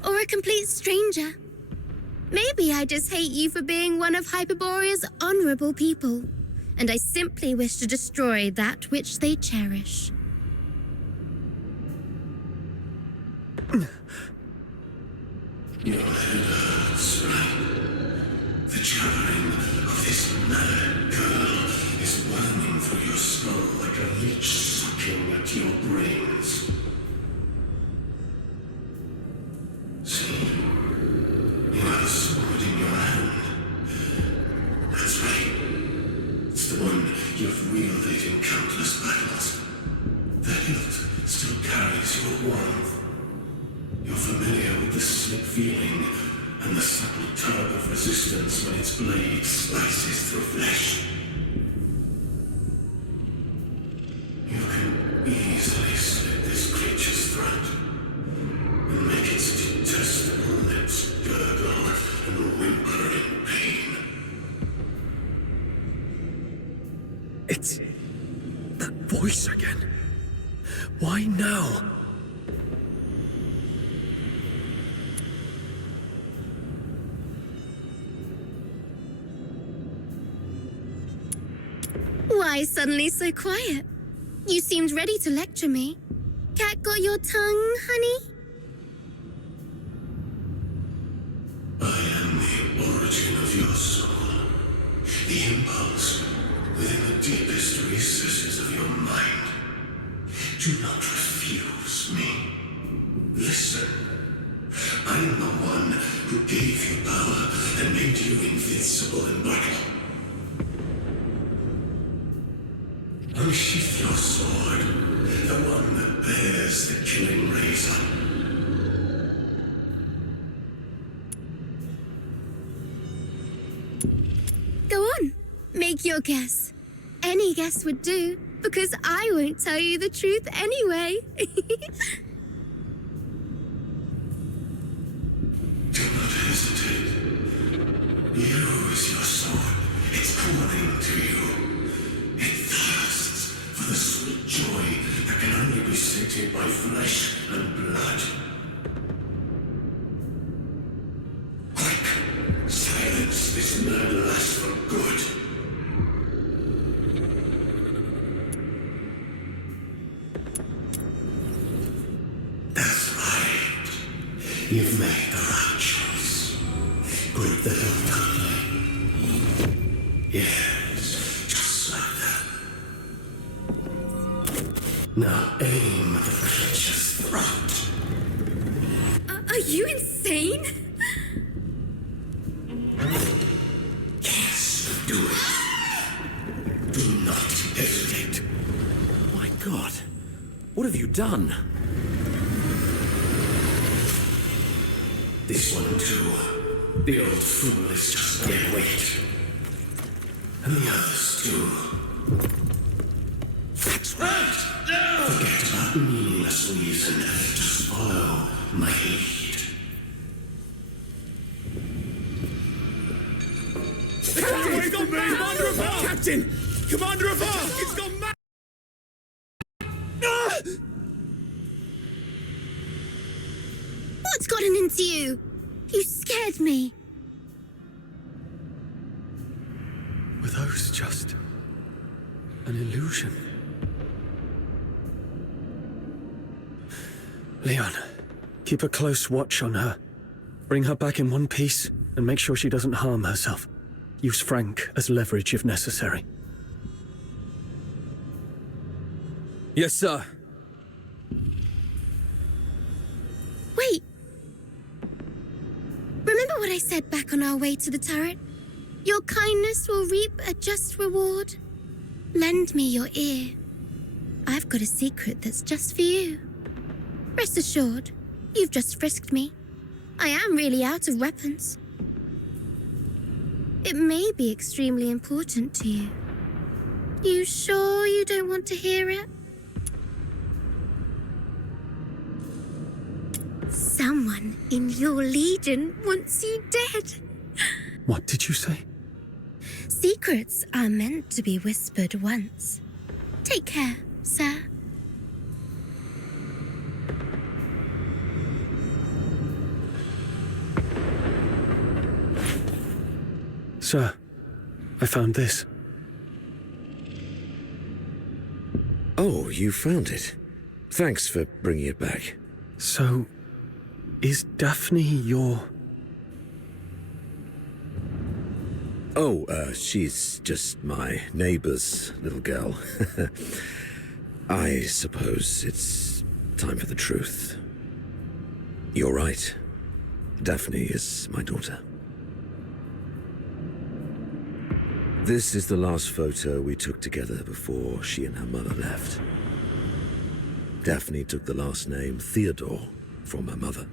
Or a complete stranger? Maybe I just hate you for being one of Hyperborea's honorable people, and I simply wish to destroy that which they cherish. Your head hurts, right? The javelin of this mad girl is burning through your skull like a leech sucking at your brains. See? You have a sword in your hand. That's right. It's the one you've wielded in countless battles. The hilt still carries your warmth. You're familiar with the slip feeling and the subtle tug of resistance when its blade slices through flesh. You can easily slit this creature's throat and make its detestable lips gurgle and whimper in pain. It's that voice again. Why now? Why suddenly so quiet? You seemed ready to lecture me. Cat got your tongue, honey? I am the origin of your soul, the impulse within the deepest recesses of your mind. Do not refuse me. Listen. I am the one who gave you power and made you invincible in battle. Unsheath your sword, the one that bears the killing razor. Go on, make your guess. Any guess would do, because I won't tell you the truth anyway. Do not hesitate. Use your sword. It's calling to you. It thirsts for the sweet joy that can only be sated by flesh and blood. Quick, silence this mad lust for good. That's right. You've made the right choice. Grip the hilt tightly. Yes, just like that. Now aim at the creature's throat. Are you insane? Yes, do it. Do not hesitate. My God, what have you done? This one too. The old fool is just dead weight. And the others too. That's right. Forget about meaningless reason. Just follow my lead. Captain! Commander of Ark! Captain! Commander of Ark! It's gone mad! What's gotten into you? You scared me. Were those just an illusion? Leon, keep a close watch on her. Bring her back in one piece and make sure she doesn't harm herself. Use Frank as leverage if necessary. Yes, sir. Wait. Remember what I said back on our way to the turret? Your kindness will reap a just reward. Lend me your ear. I've got a secret that's just for you. Rest assured, you've just frisked me. I am really out of weapons. It may be extremely important to you. You sure you don't want to hear it? Someone in your legion wants you dead. What did you say? Secrets are meant to be whispered once. Take care, sir. Sir, I found this. Oh, you found it. Thanks for bringing it back. So, is Daphne your... Oh, she's just my neighbor's little girl. I suppose it's time for the truth. You're right. Daphne is my daughter. This is the last photo we took together before she and her mother left. Daphne took the last name Theodore from her mother.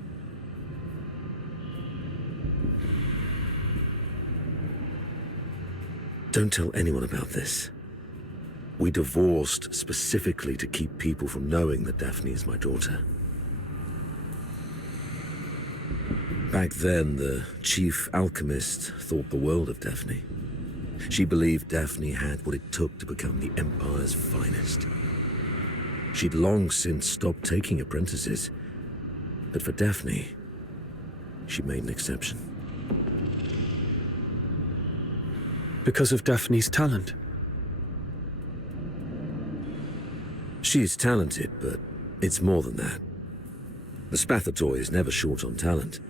Don't tell anyone about this. We divorced specifically to keep people from knowing that Daphne is my daughter. Back then, the chief alchemist thought the world of Daphne. She believed Daphne had what it took to become the Empire's finest. She'd long since stopped taking apprentices, but for Daphne, she made an exception. Because of Daphne's talent? She's talented, but it's more than that. The Spathatoi is never short on talent.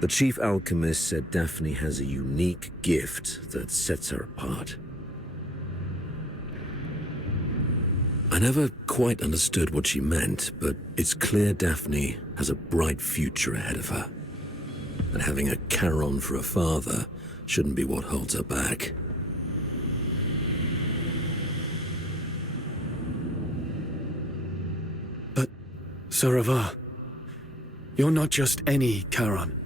The chief alchemist said Daphne has a unique gift that sets her apart. I never quite understood what she meant, but it's clear Daphne has a bright future ahead of her. And having a Charon for a father shouldn't be what holds her back. But, Saravar, you're not just any Charon.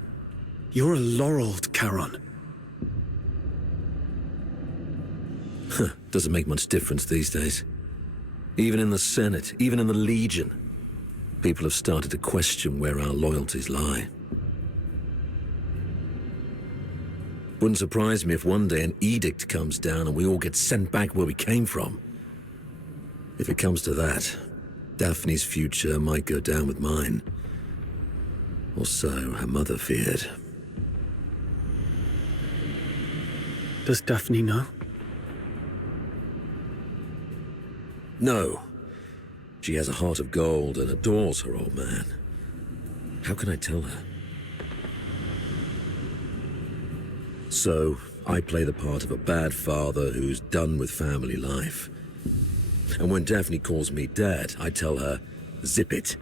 You're a laureled Charon. Doesn't make much difference these days. Even in the Senate, even in the Legion, people have started to question where our loyalties lie. Wouldn't surprise me if one day an edict comes down and we all get sent back where we came from. If it comes to that, Daphne's future might go down with mine. Or so her mother feared. Does Daphne know? No. She has a heart of gold and adores her old man. How can I tell her? So, I play the part of a bad father who's done with family life. And when Daphne calls me Dad, I tell her, zip it.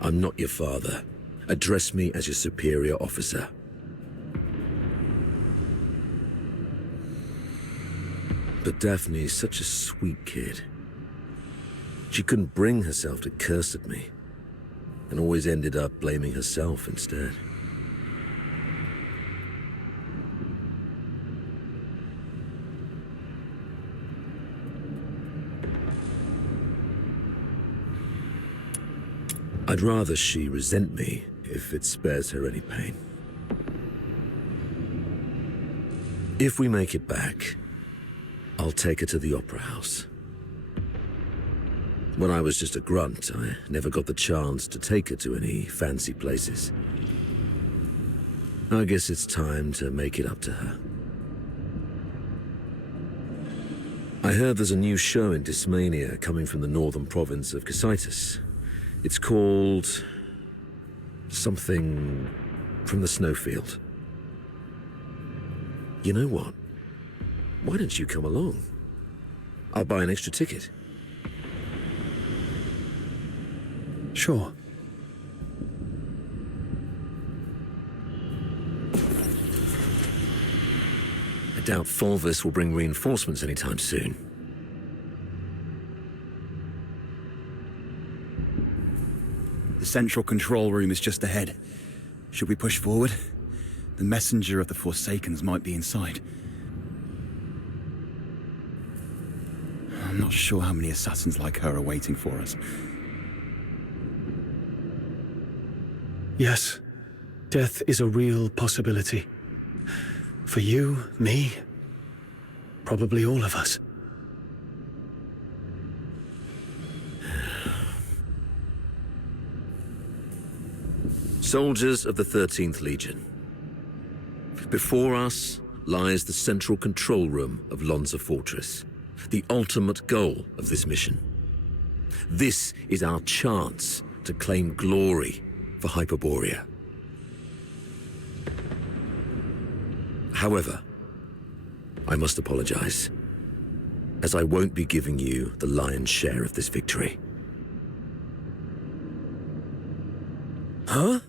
I'm not your father. Address me as your superior officer. But Daphne's such a sweet kid. She couldn't bring herself to curse at me, and always ended up blaming herself instead. I'd rather she resent me if it spares her any pain. If we make it back, I'll take her to the Opera House. When I was just a grunt, I never got the chance to take her to any fancy places. I guess it's time to make it up to her. I heard there's a new show in Dysmania coming from the northern province of Cocytus. It's called something from the snowfield. You know what? Why don't you come along? I'll buy an extra ticket. Sure. I doubt Fulvis will bring reinforcements anytime soon. The central control room is just ahead. Should we push forward? The messenger of the Forsakens might be inside. I'm not sure how many assassins like her are waiting for us. Yes, death is a real possibility. For you, me, probably all of us. Soldiers of the 13th Legion. Before us lies the central control room of Lonza Fortress, the ultimate goal of this mission. This is our chance to claim glory for Hyperborea. However, I must apologize, as I won't be giving you the lion's share of this victory. Huh?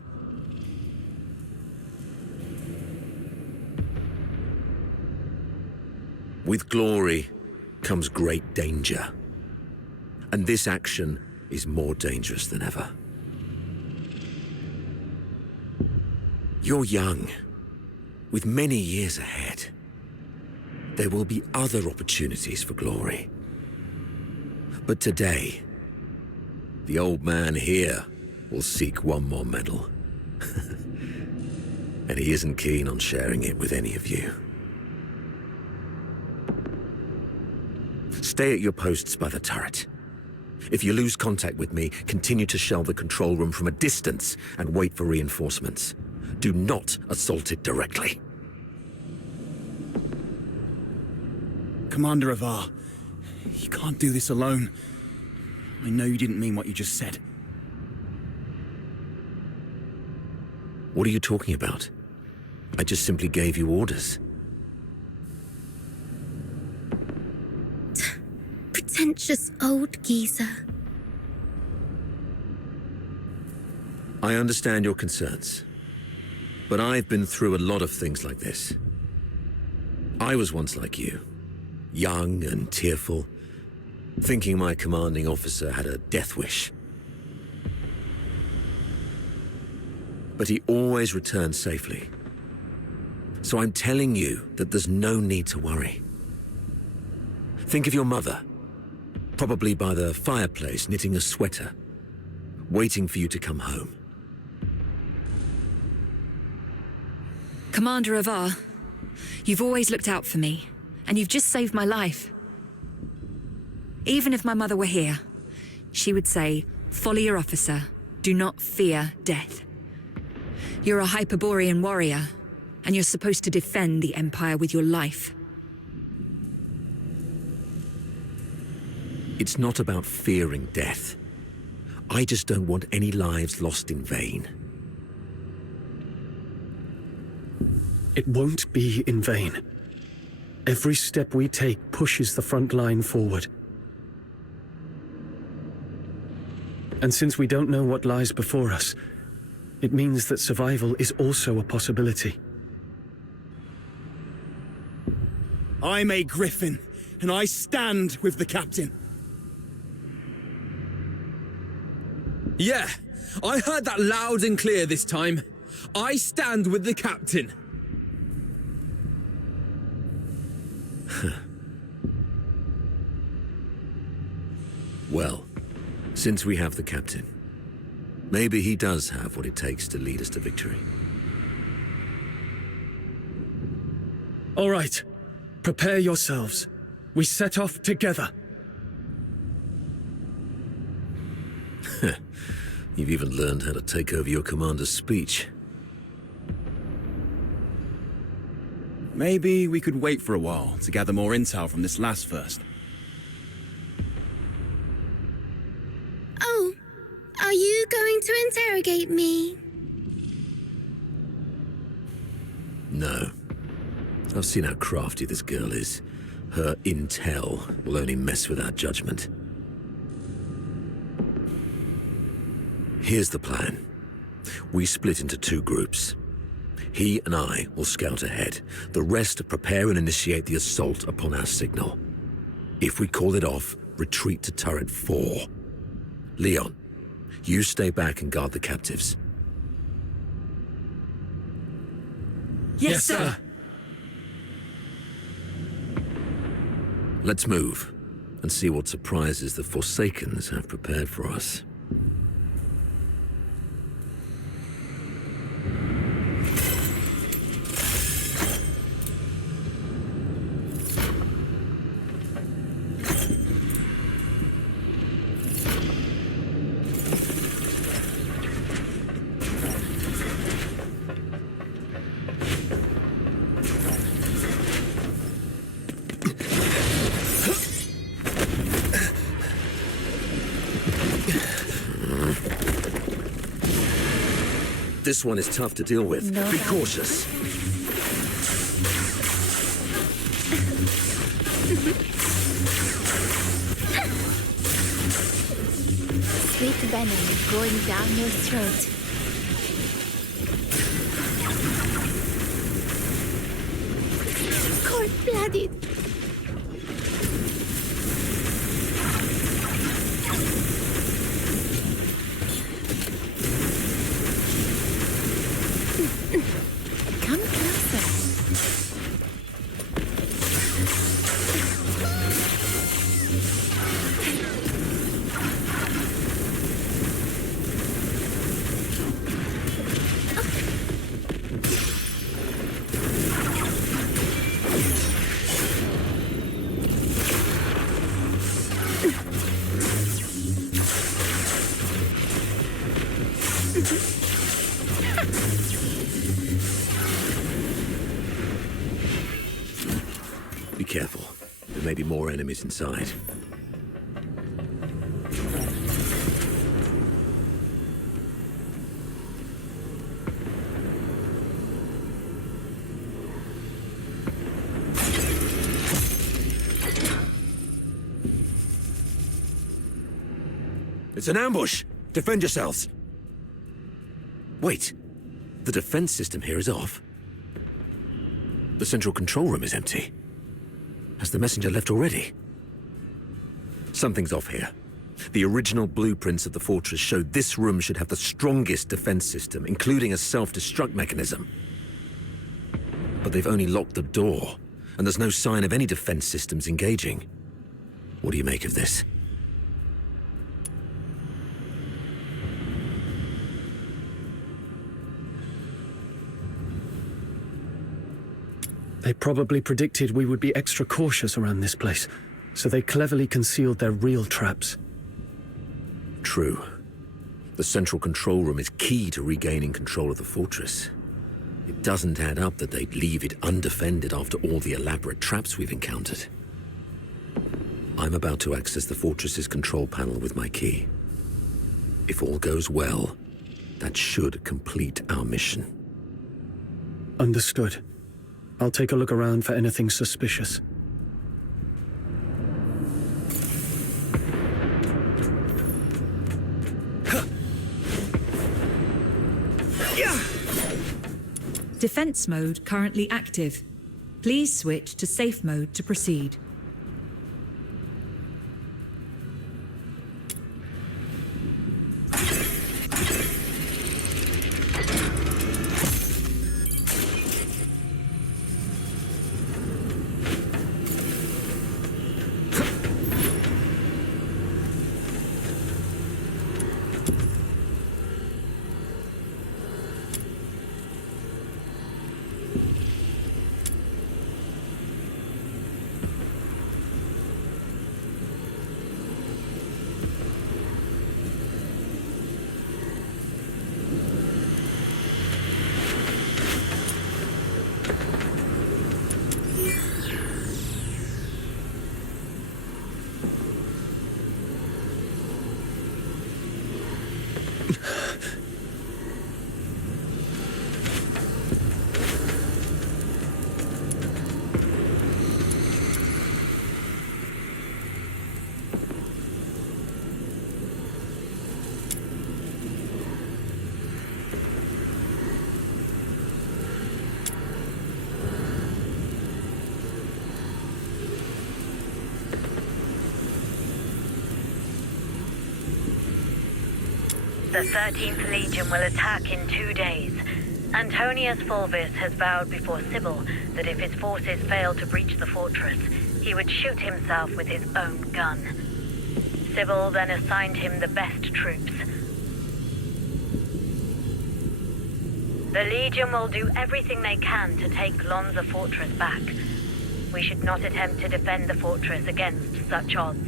With glory comes great danger. And this action is more dangerous than ever. You're young, with many years ahead. There will be other opportunities for glory. But today, the old man here will seek one more medal. And he isn't keen on sharing it with any of you. Stay at your posts by the turret. If you lose contact with me, continue to shell the control room from a distance and wait for reinforcements. Do not assault it directly. Commander Avar, you can't do this alone. I know you didn't mean what you just said. What are you talking about? I just simply gave you orders. Pretentious old geezer. I understand your concerns, but I've been through a lot of things like this. I was once like you, young and tearful, thinking my commanding officer had a death wish. But he always returned safely. So I'm telling you that there's no need to worry. Think of your mother, probably by the fireplace knitting a sweater, waiting for you to come home. Commander Avar, you've always looked out for me, and you've just saved my life. Even if my mother were here, she would say, "Follow your officer. Do not fear death." You're a Hyperborean warrior, and you're supposed to defend the Empire with your life. It's not about fearing death. I just don't want any lives lost in vain. It won't be in vain. Every step we take pushes the front line forward. And since we don't know what lies before us, it means that survival is also a possibility. I'm a Griffin, and I stand with the captain. Yeah, I heard that loud and clear this time. I stand with the captain. Well, since we have the captain, maybe he does have what it takes to lead us to victory. All right, prepare yourselves. We set off together. You've even learned how to take over your commander's speech. Maybe we could wait for a while to gather more intel from this last first. Oh, are you going to interrogate me? No. I've seen how crafty this girl is. Her intel will only mess with our judgment. Here's the plan. We split into two groups. He and I will scout ahead. The rest prepare and initiate the assault upon our signal. If we call it off, retreat to turret 4. Leon, you stay back and guard the captives. Yes, sir. Let's move and see what surprises the Forsakens have prepared for us. This one is tough to deal with. No. Be cautious. sweet venom going down your throat. Cold-blooded. Come closer. Be careful. There may be more enemies inside. It's an ambush! Defend yourselves! Wait. The defense system here is off. The central control room is empty. Has the messenger left already? Something's off here. The original blueprints of the fortress showed this room should have the strongest defense system, including a self-destruct mechanism. But they've only locked the door, and there's no sign of any defense systems engaging. What do you make of this? They probably predicted we would be extra cautious around this place, so they cleverly concealed their real traps. True. The central control room is key to regaining control of the fortress. It doesn't add up that they'd leave it undefended after all the elaborate traps we've encountered. I'm about to access the fortress's control panel with my key. If all goes well, that should complete our mission. Understood. I'll take a look around for anything suspicious. Defense mode currently active. Please switch to safe mode to proceed. The 13th Legion will attack in 2 days. Antonius Fulvis has vowed before Sybil that if his forces fail to breach the fortress, he would shoot himself with his own gun. Sybil then assigned him the best troops. The Legion will do everything they can to take Lonza Fortress back. We should not attempt to defend the fortress against such odds.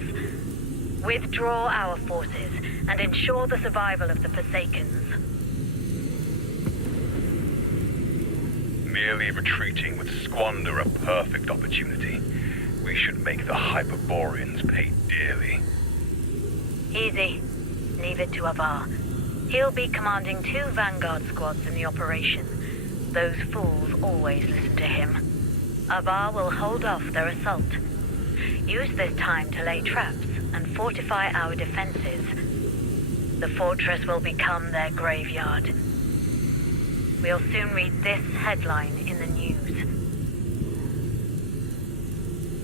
Withdraw our forces and ensure the survival of the Forsakens. Merely retreating would squander a perfect opportunity. We should make the Hyperboreans pay dearly. Easy. Leave it to Avar. He'll be commanding 2 Vanguard squads in the operation. Those fools always listen to him. Avar will hold off their assault. Use this time to lay traps and fortify our defenses. the fortress will become their graveyard. We'll soon read this headline in the news.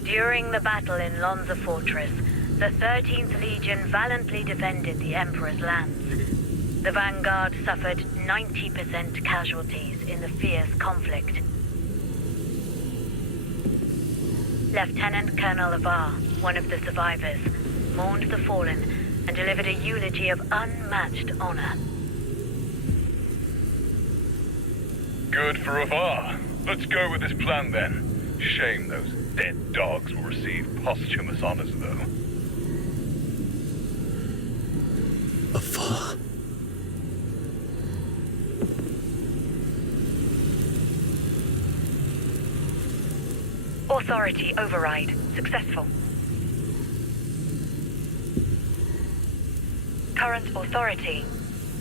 During the battle in Lonza Fortress, the 13th Legion valiantly defended the Emperor's lands. The Vanguard suffered 90% casualties in the fierce conflict. Lieutenant Colonel Avar, one of the survivors, mourned the fallen and delivered a eulogy of unmatched honor. Good for Avar. Let's go with this plan then. Shame those dead dogs will receive posthumous honors, though. Avar? Authority override successful. Current authority,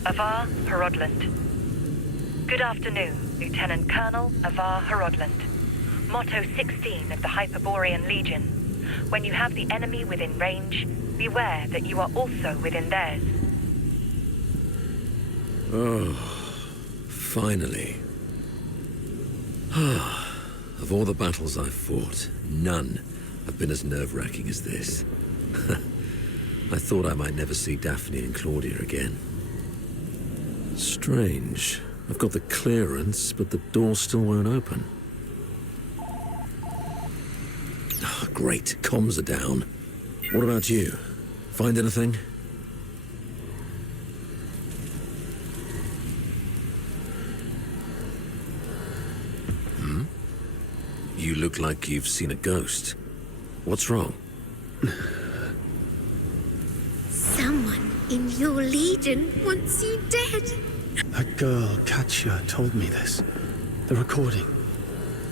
Avar Harodland. Good afternoon, Lieutenant Colonel Avar Harodland. Motto 16 of the Hyperborean Legion. When you have the enemy within range, beware that you are also within theirs. Oh, finally. Of all the battles I've fought, none have been as nerve-wracking as this. I thought I might never see Daphne and Claudia again. Strange. I've got the clearance, but the door still won't open. Oh, great, comms are down. What about you? Find anything? You look like you've seen a ghost. What's wrong? Someone in your legion wants you dead. A girl, Katya, told me this. The recording.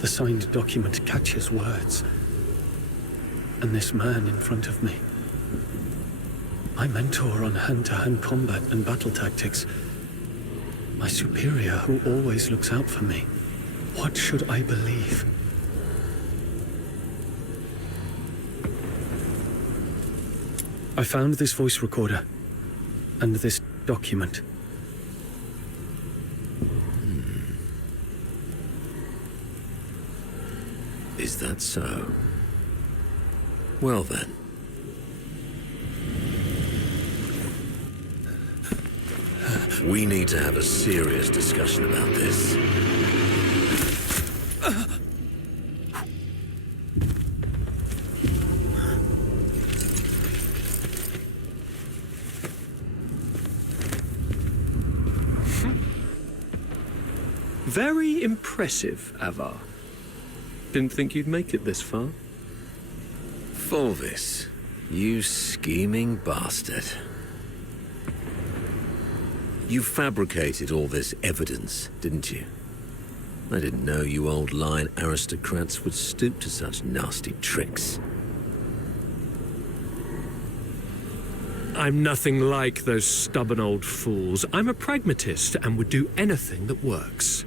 The signed document, Katya's words. And this man in front of me. My mentor on hand-to-hand combat and battle tactics. My superior who always looks out for me. What should I believe? I found this voice recorder and this document. Is that so? Well then. We need to have a serious discussion about this. Very impressive, Avar. Didn't think you'd make it this far. Fulvis, you scheming bastard. You fabricated all this evidence, didn't you? I didn't know you old line aristocrats would stoop to such nasty tricks. I'm nothing like those stubborn old fools. I'm a pragmatist and would do anything that works.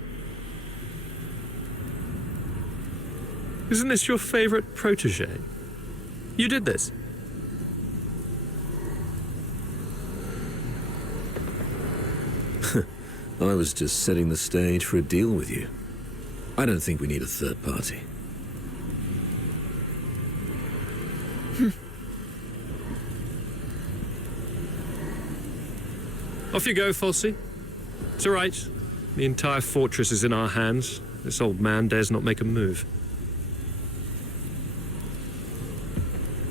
Isn't this your favorite protege? You did this. I was just setting the stage for a deal with you. I don't think we need a third party. Off you go, Falsey. It's all right. The entire fortress is in our hands. This old man dares not make a move.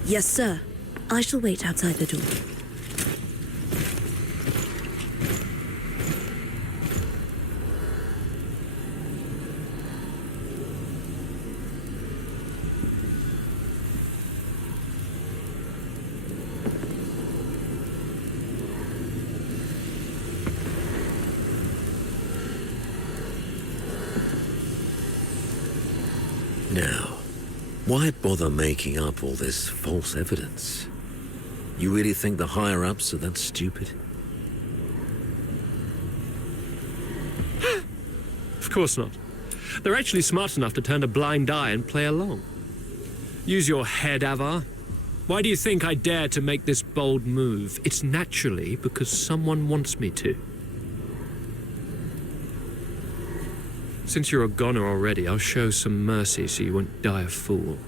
Yes, sir. I shall wait outside the door. Now, why bother making up all this false evidence? You really think the higher-ups are that stupid? Of course not. They're actually smart enough to turn a blind eye and play along. Use your head, Avar. Why do you think I dare to make this bold move? It's naturally because someone wants me to. Since you're a goner already, I'll show some mercy so you won't die a fool.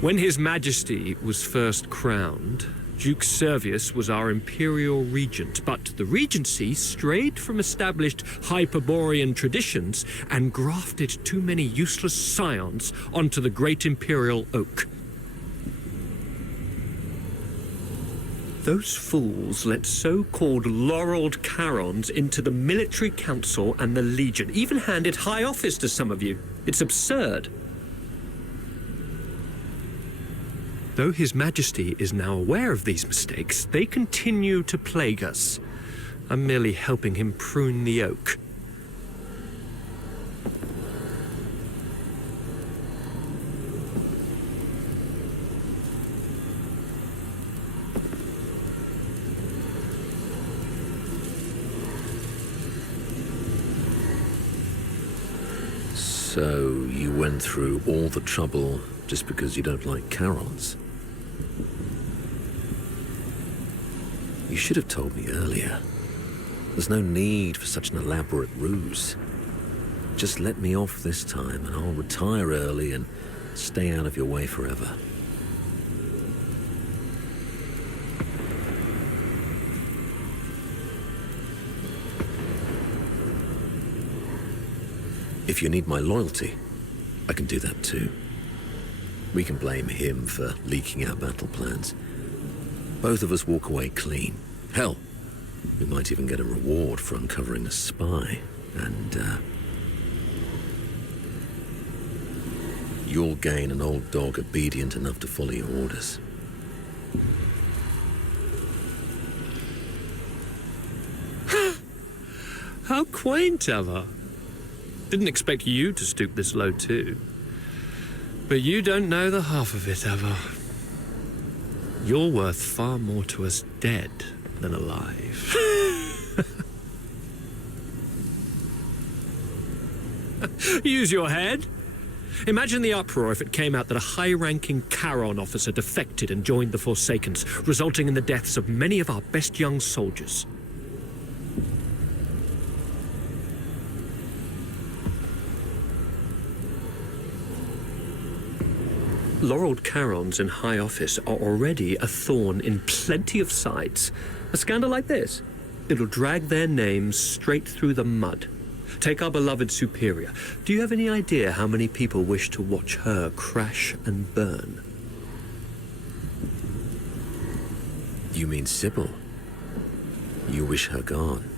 When His Majesty was first crowned, Duke Servius was our imperial regent, but the regency strayed from established Hyperborean traditions and grafted too many useless scions onto the great imperial oak. Those fools let so-called laureled Charons into the military council and the Legion, even handed high office to some of you. It's absurd. Though His Majesty is now aware of these mistakes, they continue to plague us. I'm merely helping him prune the oak. So you went through all the trouble just because you don't like Charons? You should have told me earlier. There's no need for such an elaborate ruse. Just let me off this time and I'll retire early and stay out of your way forever. If you need my loyalty, I can do that too. We can blame him for leaking our battle plans. Both of us walk away clean. Hell, we might even get a reward for uncovering a spy. And, you'll gain an old dog obedient enough to follow your orders. How quaint, Eva. Didn't expect you to stoop this low too. But you don't know the half of it, Eva. You're worth far more to us dead than alive. Use your head. Imagine the uproar if it came out that a high-ranking Charon officer defected and joined the Forsakens, resulting in the deaths of many of our best young soldiers. Laureled Charons in high office are already a thorn in plenty of sides. A scandal like this, it'll drag their names straight through the mud. Take our beloved Superior. Do you have any idea how many people wish to watch her crash and burn? You mean Sybil? You wish her gone.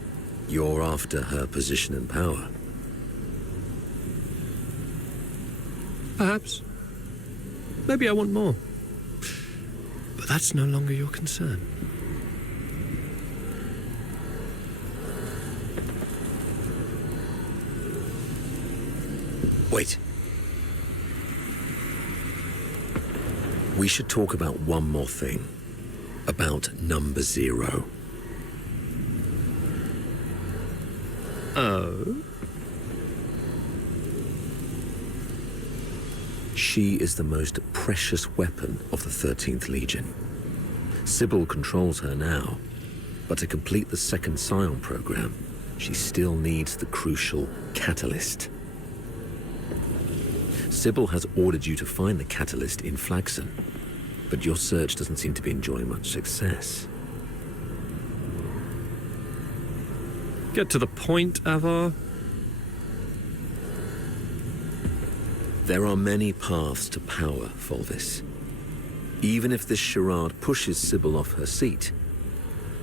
You're after her position and power. Perhaps. Maybe I want more. But that's no longer your concern. Wait. We should talk about one more thing. About number 0. Oh? She is the most precious weapon of the 13th Legion. Sybil controls her now, but to complete the second Scion program, she still needs the crucial catalyst. Sybil has ordered you to find the catalyst in Flagson, but your search doesn't seem to be enjoying much success. Get to the point, Avar. There are many paths to power, Fulvis. Even if this charade pushes Sybil off her seat,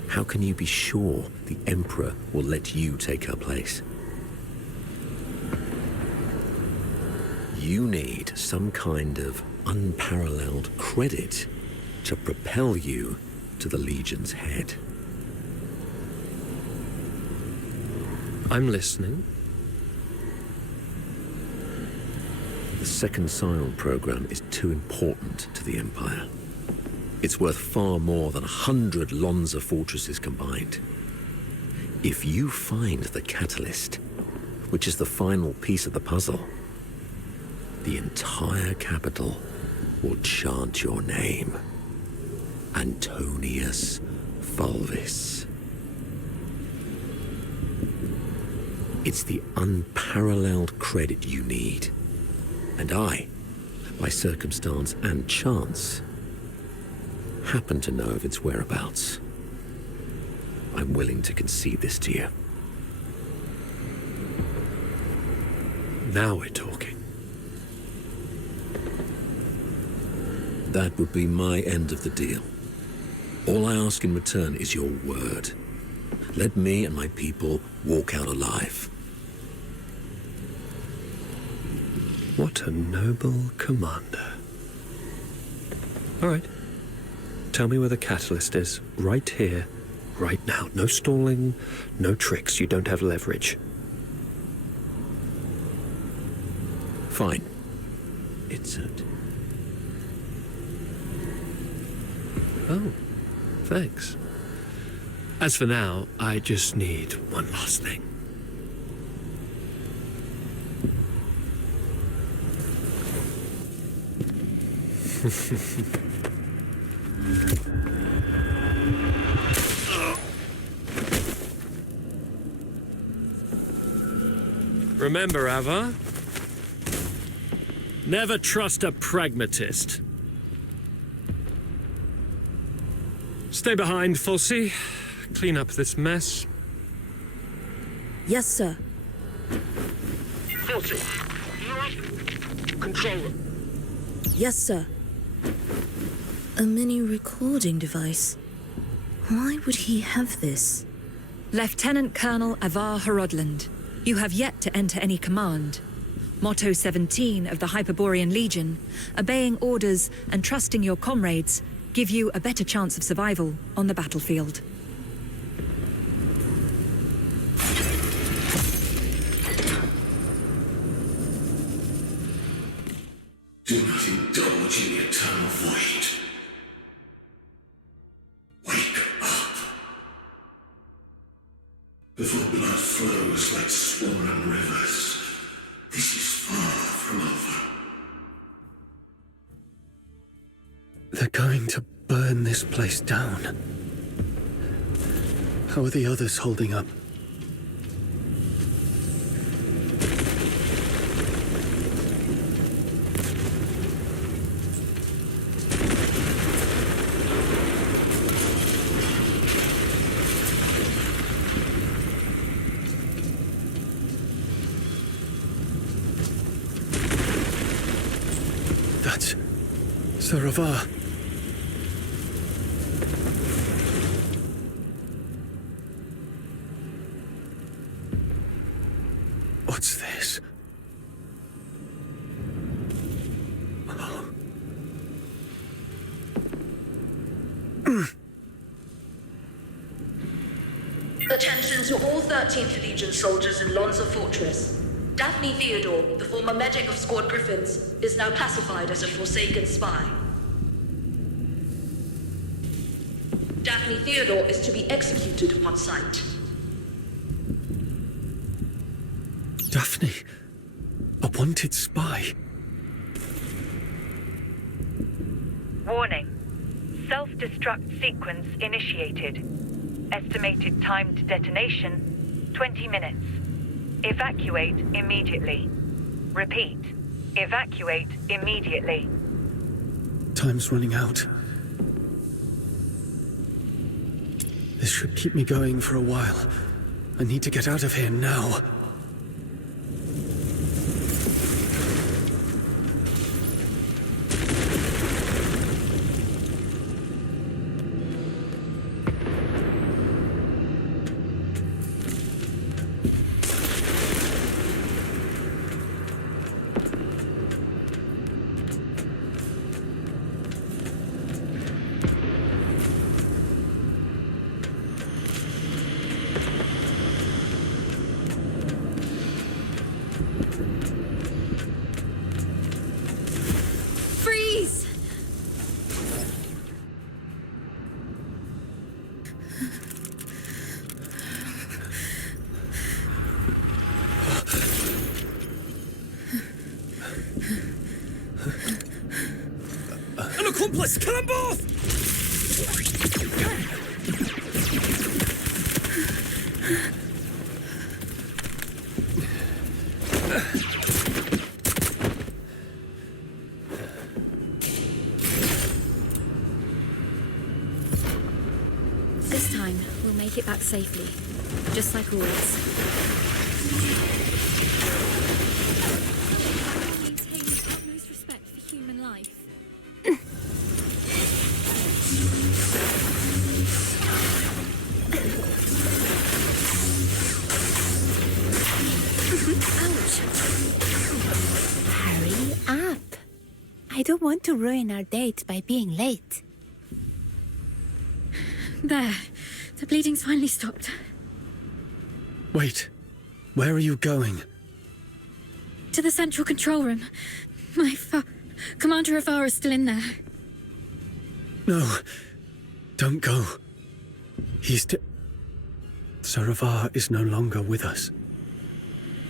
how can you be sure the Emperor will let you take her place? You need some kind of unparalleled credit to propel you to the Legion's head. I'm listening. The second Scion program is too important to the Empire. It's worth far more than 100 Lonza fortresses combined. If you find the catalyst, which is the final piece of the puzzle, the entire capital will chant your name. Antonius Fulvis. It's the unparalleled credit you need. And I, by circumstance and chance, happen to know of its whereabouts. I'm willing to concede this to you. Now we're talking. That would be my end of the deal. All I ask in return is your word. Let me and my people walk out alive. What a noble commander. All right. Tell me where the catalyst is. Right here, right now. No stalling, no tricks. You don't have leverage. Fine. It's at... Oh, thanks. As for now, I just need one last thing. Remember, Ava? Never trust a pragmatist. Stay behind, Fulci. Clean up this mess. Yes, sir. Fulci! Control room. Yes, sir. A mini recording device. Why would he have this? Lieutenant Colonel Avar Horodland, you have yet to enter any command. Motto 17 of the Hyperborean Legion, obeying orders and trusting your comrades give you a better chance of survival on the battlefield. Do not indulge in the eternal void. Wake up. Before blood flows like swollen rivers, this is far from over. They're going to burn this place down. How are the others holding up? That's Sir Avar. What's this? Attention to all 13th Legion soldiers in Lonza Fortress. Daphne Theodore, the former medic of Squad Griffins, is now classified as a Forsaken spy. Daphne Theodore is to be executed upon sight. Daphne, a wanted spy. Warning. Self-destruct sequence initiated. Estimated time to detonation, 20 minutes. Evacuate immediately. Repeat. Evacuate immediately. Time's running out. This should keep me going for a while. I need to get out of here now. Freeze! Let's kill them both! This time, we'll make it back safely. Just like always. Maintain the utmost respect for human life. Hurry up. I don't want to ruin our date by being late. There. The bleeding's finally stopped. Wait. Where are you going? To the central control room. My Commander Avar is still in there. No. Don't go. Sir Avar is no longer with us.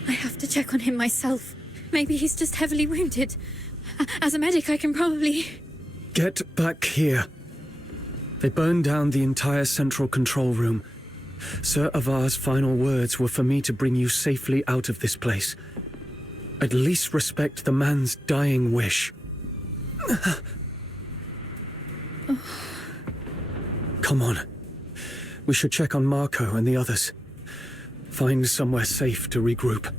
I have to check on him myself. Maybe he's just heavily wounded. As a medic, I can probably... Get back here. They burned down the entire central control room. Sir Avar's final words were for me to bring you safely out of this place. At least respect the man's dying wish. Come on. We should check on Marco and the others. Find somewhere safe to regroup.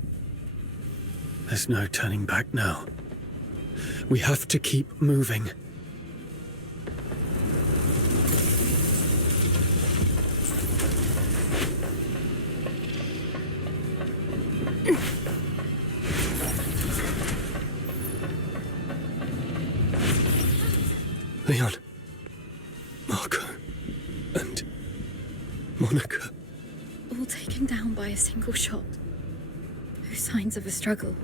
There's no turning back now. We have to keep moving. Leon, Marco, and Monica. All taken down by a single shot. No signs of a struggle.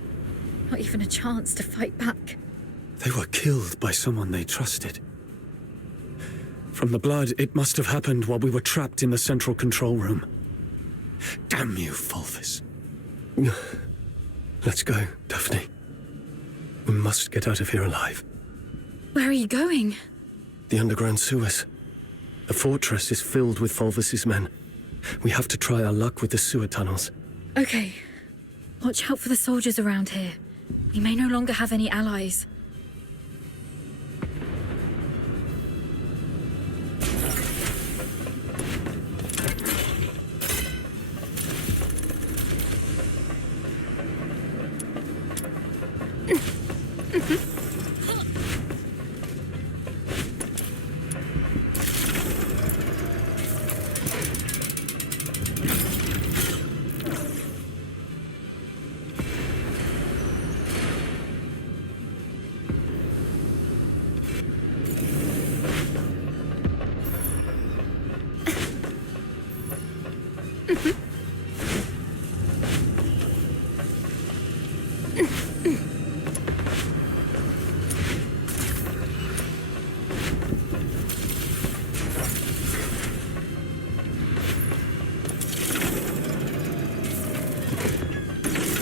Not even a chance to fight back. They were killed by someone they trusted. From the blood, it must have happened while we were trapped in the central control room. Damn you, Fulvis. Let's go, Daphne. We must get out of here alive. Where are you going? The underground sewers. The fortress is filled with Fulvis's men. We have to try our luck with the sewer tunnels. Okay. Watch out for the soldiers around here. We may no longer have any allies.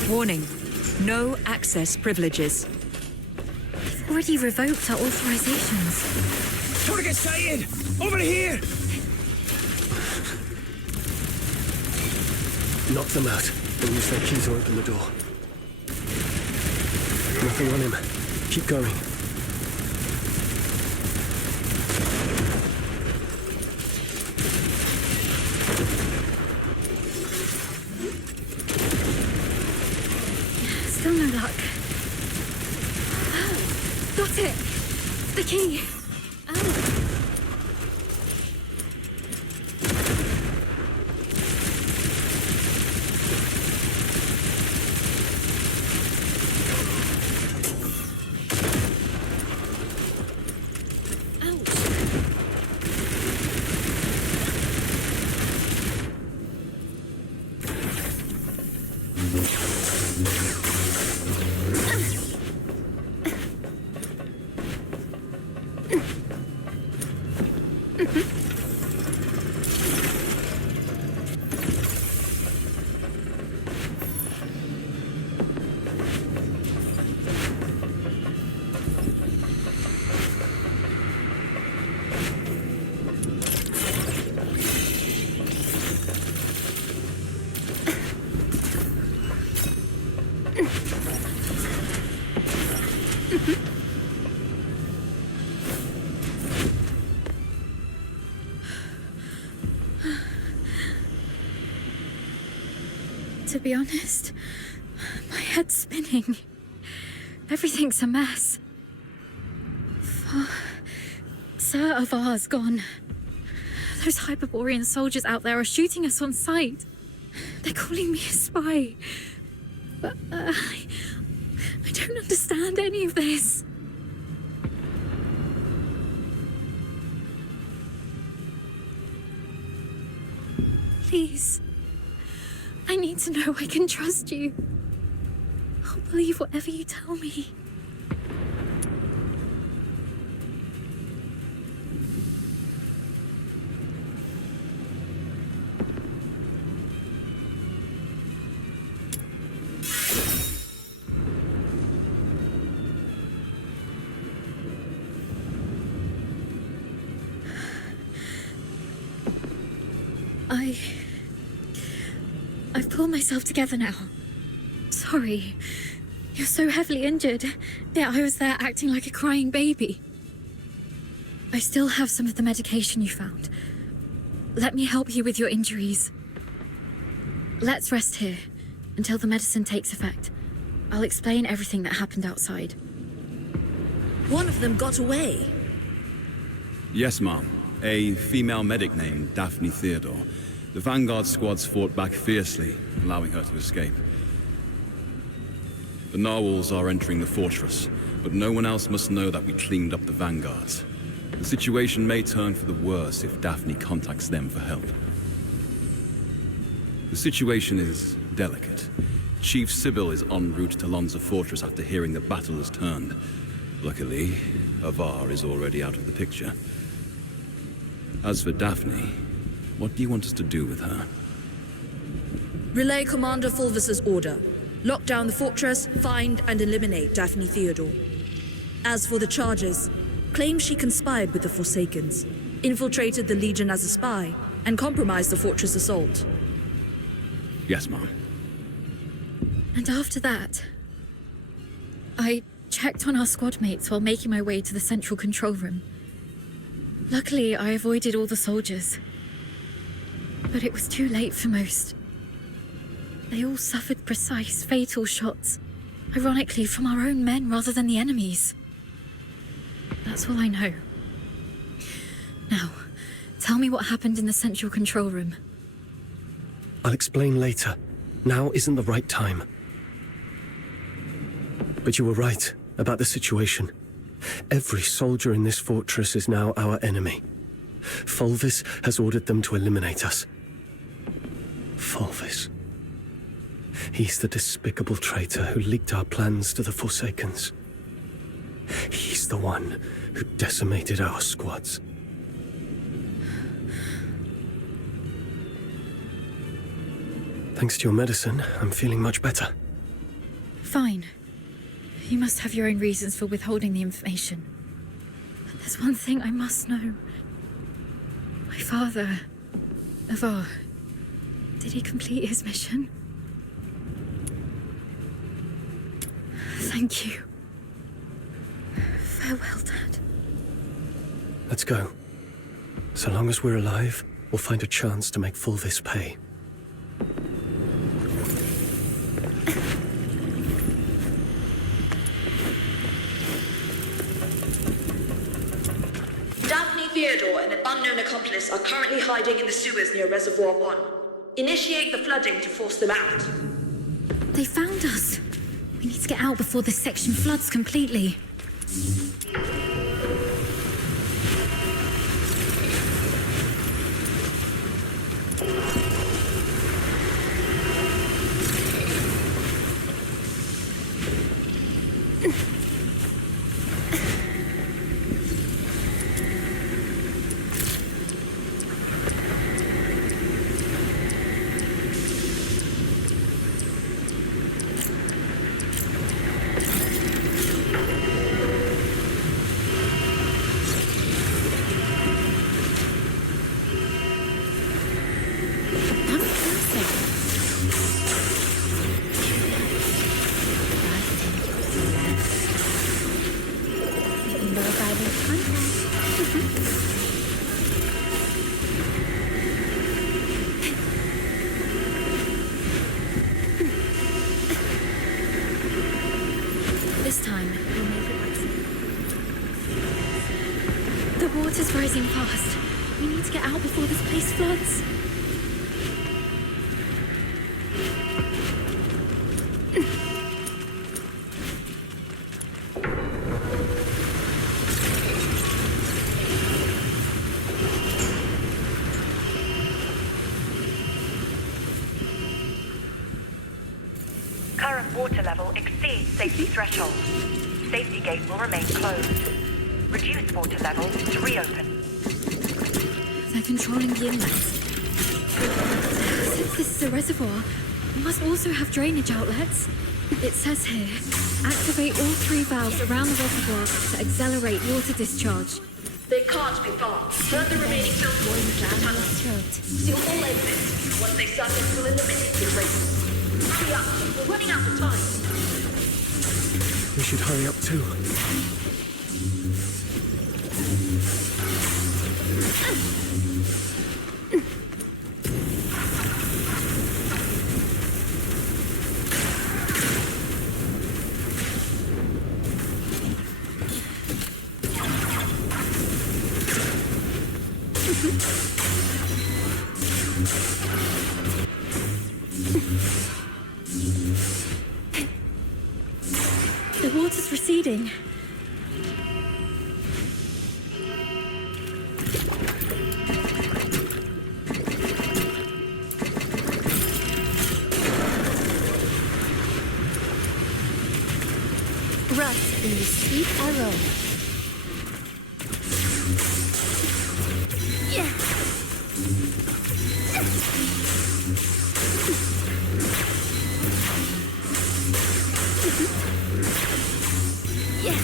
Warning. No access privileges. They've already revoked our authorizations. Target sighted! Over here! Knock them out and use their key to open the door. Nothing on him. Keep going. Still no luck. Got it! The key! To be honest, my head's spinning. Everything's a mess. Sir Avar's gone. Those Hyperborean soldiers out there are shooting us on sight. They're calling me a spy. But I don't understand any of this. Please. I need to know I can trust you. I'll believe whatever you tell me. I've pulled myself together now. Sorry. You're so heavily injured. Yeah, I was there acting like a crying baby. I still have some of the medication you found. Let me help you with your injuries. Let's rest here until the medicine takes effect. I'll explain everything that happened outside. One of them got away. Yes, ma'am. A female medic named Daphne Theodore. The Vanguard squads fought back fiercely, allowing her to escape. The narwhals are entering the fortress, but no one else must know that we cleaned up the Vanguards. The situation may turn for the worse if Daphne contacts them for help. The situation is delicate. Chief Sybil is en route to Lonza Fortress after hearing the battle has turned. Luckily, Avar is already out of the picture. As for Daphne, what do you want us to do with her? Relay Commander Fulvis's order. Lock down the fortress, find and eliminate Daphne Theodore. As for the charges, claim she conspired with the Forsakens, infiltrated the Legion as a spy, and compromised the fortress assault. Yes, ma'am. And after that, I checked on our squad mates while making my way to the central control room. Luckily, I avoided all the soldiers. But it was too late for most. They all suffered precise, fatal shots. Ironically, from our own men rather than the enemy's. That's all I know. Now, tell me what happened in the central control room. I'll explain later. Now isn't the right time. But you were right about the situation. Every soldier in this fortress is now our enemy. Fulvis has ordered them to eliminate us. Fulvis. He's the despicable traitor who leaked our plans to the Forsakens. He's the one who decimated our squads. Thanks to your medicine, I'm feeling much better. Fine. You must have your own reasons for withholding the information. But there's one thing I must know. My father, Avar, did he complete his mission? Thank you. Farewell, Dad. Let's go. So long as we're alive, we'll find a chance to make Fulvis pay. Daphne Theodore and an unknown accomplice are currently hiding in the sewers near Reservoir 1. Initiate the flooding to force them out. They found us. We need to get out before this section floods completely. fast. We need to get out before this place floods. Current water level exceeds safety threshold. Safety gate will remain closed. Reduce water level to reopen. They're controlling the inlets. Since this is a reservoir, it must also have drainage outlets. It says here, activate all 3 valves around the reservoir to accelerate water discharge. They can't be far. Turn the remaining filter into the tunnel. Seal all exits. Once they surface, we'll eliminate the drain. Hurry up. We're running out of time. We should hurry up too. The water's receding. Rust in the sweet aroma. Yeah. Yeah.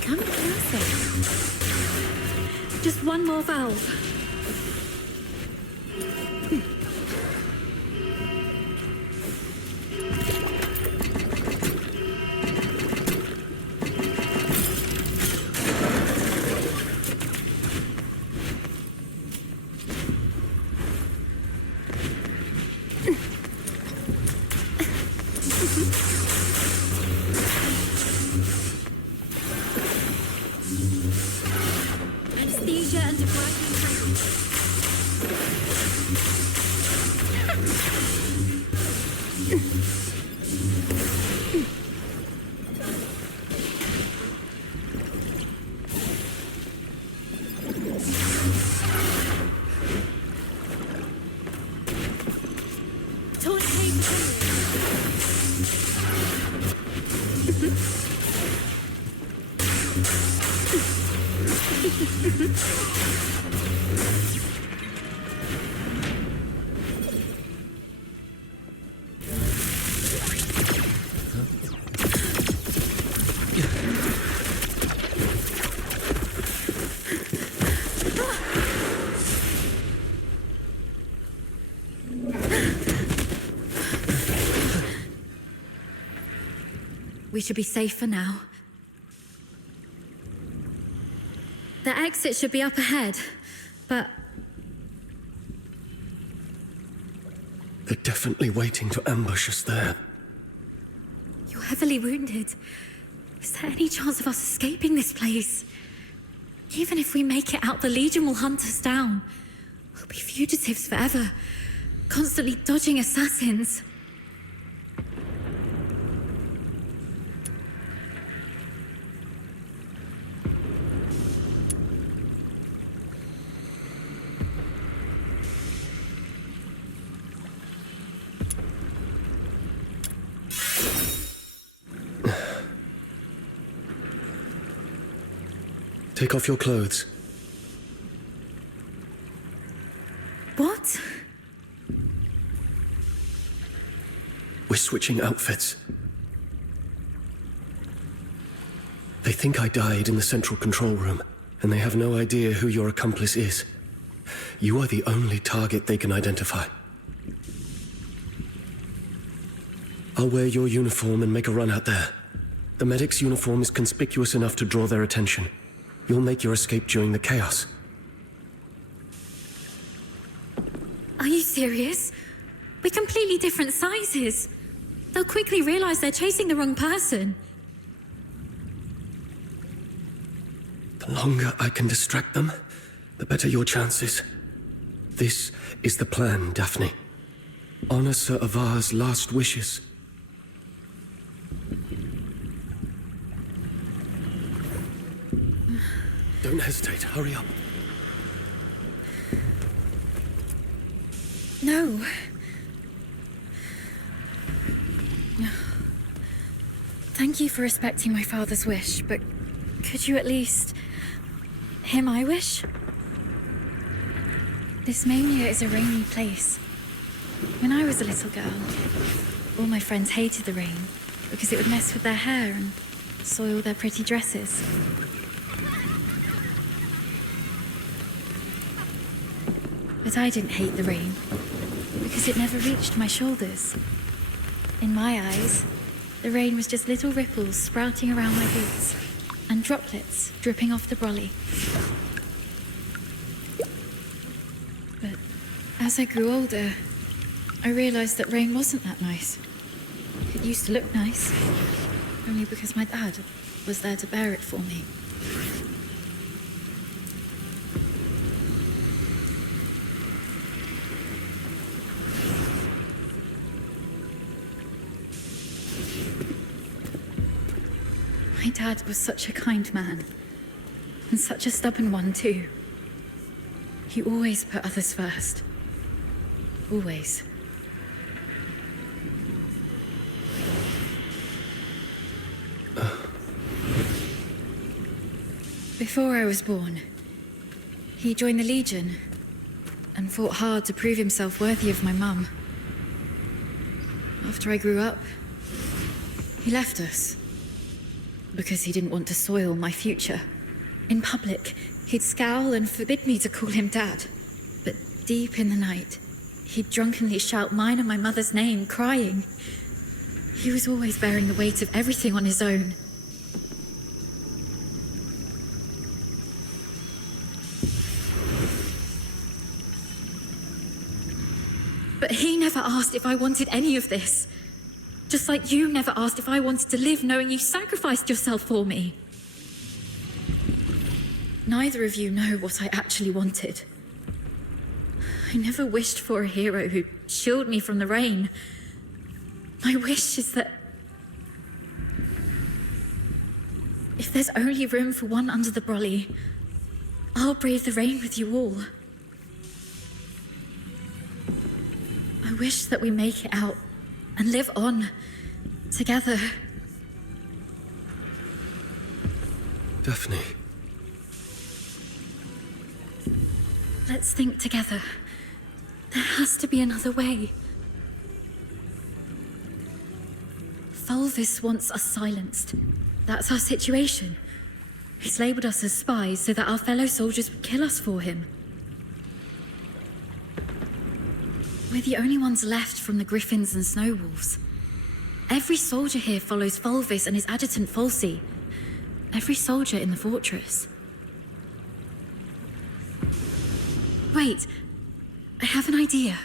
Come closer. Just one more valve. Anesthesia and depriving We should be safe for now. The exit should be up ahead, but They're definitely waiting to ambush us there. you're heavily wounded. Is there any chance of us escaping this place? Even if we make it out, the Legion will hunt us down. We'll be fugitives forever, constantly dodging assassins. Take off your clothes. What? We're switching outfits. They think I died in the central control room, and they have no idea who your accomplice is. You are the only target they can identify. I'll wear your uniform and make a run out there. The medic's uniform is conspicuous enough to draw their attention. You'll make your escape during the chaos. Are you serious? We're completely different sizes. They'll quickly realize they're chasing the wrong person. The longer I can distract them, the better your chances. This is the plan, Daphne. Honor Sir Avar's last wishes. Don't hesitate, hurry up. No. Thank you for respecting my father's wish, but could you at least hear my wish? This mania is a rainy place. When I was a little girl, all my friends hated the rain because it would mess with their hair and soil their pretty dresses. But I didn't hate the rain because it never reached my shoulders. In my eyes, the rain was just little ripples sprouting around my boots and droplets dripping off the brolly. But as I grew older, I realized that rain wasn't that nice. It used to look nice, only because my dad was there to bear it for me. My dad was such a kind man, and such a stubborn one too. He always put others first. Always. Before I was born, he joined the Legion and fought hard to prove himself worthy of my mum. After I grew up, he left us because he didn't want to soil my future. In public, he'd scowl and forbid me to call him Dad. But deep in the night, he'd drunkenly shout mine and my mother's name, crying. He was always bearing the weight of everything on his own. But he never asked if I wanted any of this. Just like you never asked if I wanted to live knowing you sacrificed yourself for me. Neither of you know what I actually wanted. I never wished for a hero who'd shield me from the rain. My wish is that if there's only room for one under the brolly, I'll brave the rain with you all. I wish that we make it out and live on together. Daphne. Let's think together. There has to be another way. Fulvis wants us silenced. That's our situation. He's labelled us as spies so that our fellow soldiers would kill us for him. We're the only ones left from the Griffins and Snowwolves. Every soldier here follows Fulvis and his adjutant Falsey. Every soldier in the fortress. Wait, I have an idea.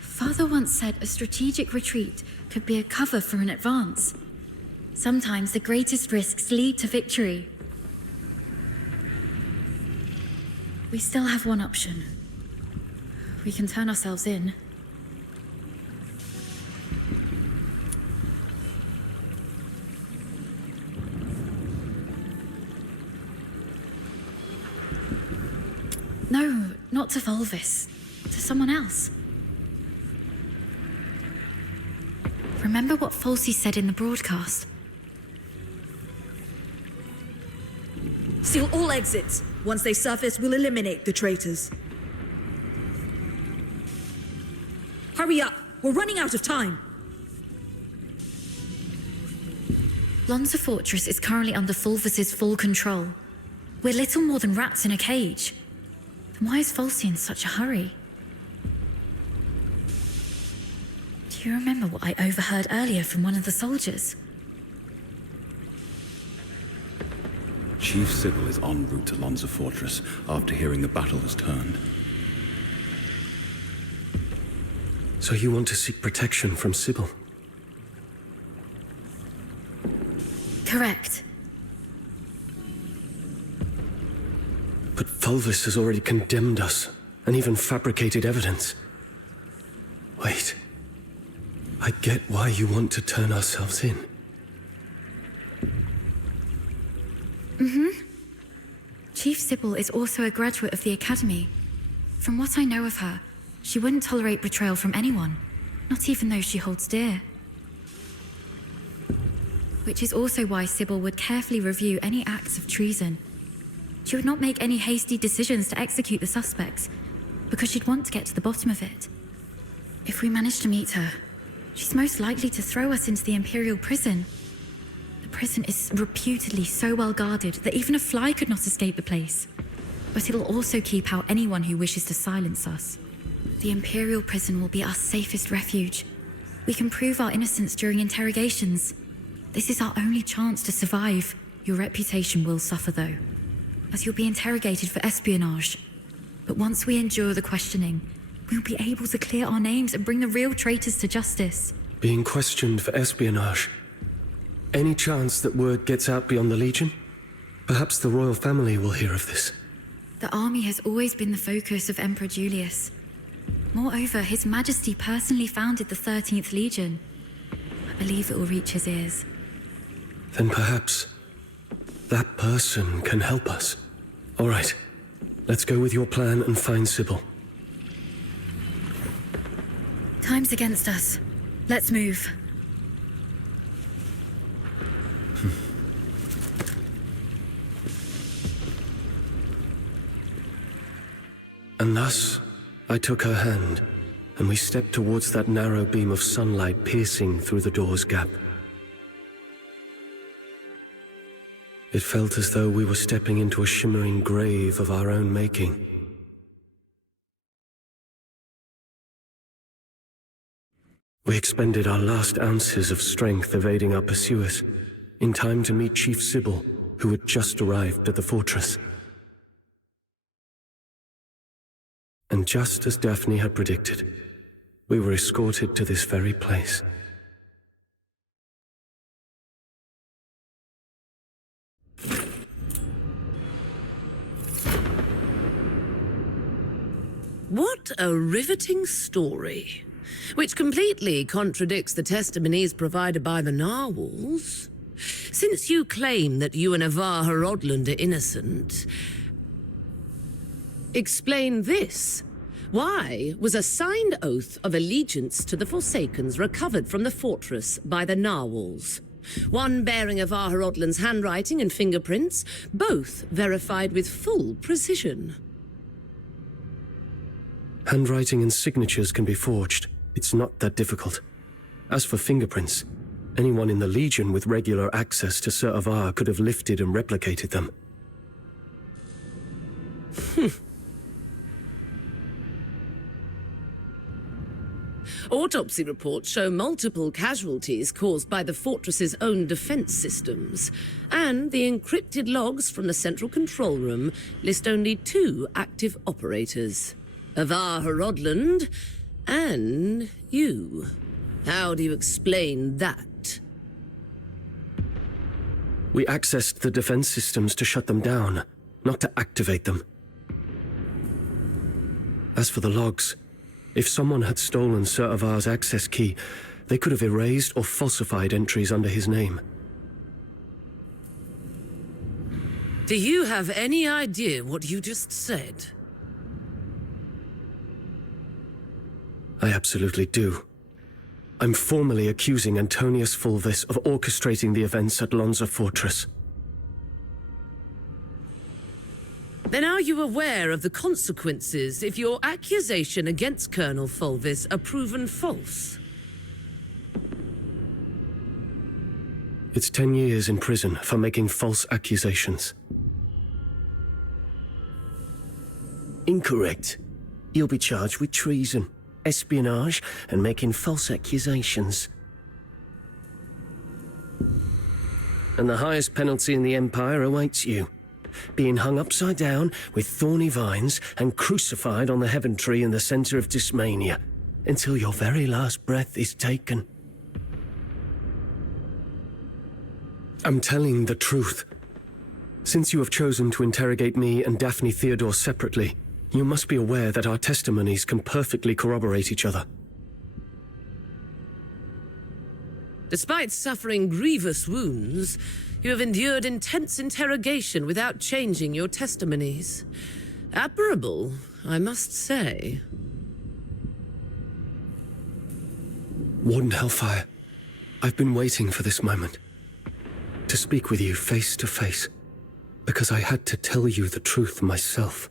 Father once said a strategic retreat could be a cover for an advance. Sometimes the greatest risks lead to victory. We still have one option. We can turn ourselves in. No, not to Fulvis. To someone else. Remember what Falsey said in the broadcast? Seal all exits. Once they surface, we'll eliminate the traitors. Hurry up! We're running out of time! Lonza Fortress is currently under Fulvis's full control. We're little more than rats in a cage. Then why is Falsey in such a hurry? Do Do you remember what I overheard earlier from one of the soldiers? Chief Sybil is en route to Lonza Fortress after hearing the battle has turned. So you want to seek protection from Sybil? Correct. But Fulvis has already condemned us, and even fabricated evidence. Wait. I get why you want to turn ourselves in. Chief Sybil is also a graduate of the Academy. From what I know of her, she wouldn't tolerate betrayal from anyone, not even those she holds dear. Which is also why Sybil would carefully review any acts of treason. She would not make any hasty decisions to execute the suspects, because she'd want to get to the bottom of it. If we manage to meet her, she's most likely to throw us into the Imperial prison. The prison is reputedly so well guarded that even a fly could not escape the place. But it'll also keep out anyone who wishes to silence us. The Imperial prison will be our safest refuge. We can prove our innocence during interrogations. This is our only chance to survive. Your reputation will suffer, though, as you'll be interrogated for espionage. But once we endure the questioning, we'll be able to clear our names and bring the real traitors to justice. Being questioned for espionage. Any chance that word gets out beyond the Legion? Perhaps the royal family will hear of this. The army has always been the focus of Emperor Julius. Moreover, His Majesty personally founded the 13th Legion. I believe it will reach his ears. Then perhaps that person can help us. All right, let's go with your plan and find Sybil. Time's against us. Let's move. And thus, I took her hand, and we stepped towards that narrow beam of sunlight piercing through the door's gap. It felt as though we were stepping into a shimmering grave of our own making. We expended our last ounces of strength evading our pursuers, in time to meet Chief Sybil, who had just arrived at the fortress. And just as Daphne had predicted, we were escorted to this very place. What a riveting story, which completely contradicts the testimonies provided by the narwhals. Since you claim that you and Avar Horodland are innocent, explain this. Why was a signed oath of allegiance to the Forsakens recovered from the fortress by the narwhals? One bearing Avar Horodland's handwriting and fingerprints, both verified with full precision. Handwriting and signatures can be forged. It's not that difficult. As for fingerprints, anyone in the Legion with regular access to Sir Avar could have lifted and replicated them. Autopsy reports show multiple casualties caused by the fortress's own defense systems, and the encrypted logs from the central control room list only 2 active operators, Avar Horodland and you. How do you explain that? We accessed the defense systems to shut them down, not to activate them. As for the logs, if someone had stolen Sir Avar's access key, they could have erased or falsified entries under his name. Do you have any idea what you just said? I absolutely do. I'm formally accusing Antonius Fulvis of orchestrating the events at Lonza Fortress. Then are you aware of the consequences if your accusation against Colonel Fulvis are proven false? It's 10 years in prison for making false accusations. Incorrect. You'll be charged with treason, espionage, and making false accusations. And the highest penalty in the Empire awaits you. Being hung upside down with thorny vines and crucified on the heaven tree in the center of Dysmania until your very last breath is taken. I'm telling the truth. Since you have chosen to interrogate me and Daphne Theodore separately, you must be aware that our testimonies can perfectly corroborate each other. Despite suffering grievous wounds, you have endured intense interrogation without changing your testimonies. Admirable, I must say. Warden Hellfire, I've been waiting for this moment. To speak with you face to face, because I had to tell you the truth myself.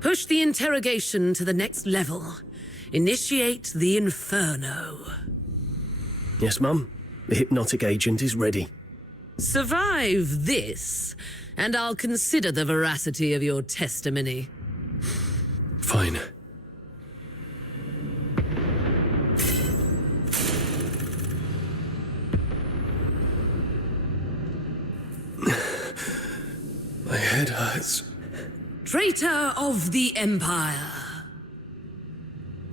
Push the interrogation to the next level. Initiate the Inferno. Yes, Mum. The hypnotic agent is ready. Survive this, and I'll consider the veracity of your testimony. Fine. My head hurts. Traitor of the Empire.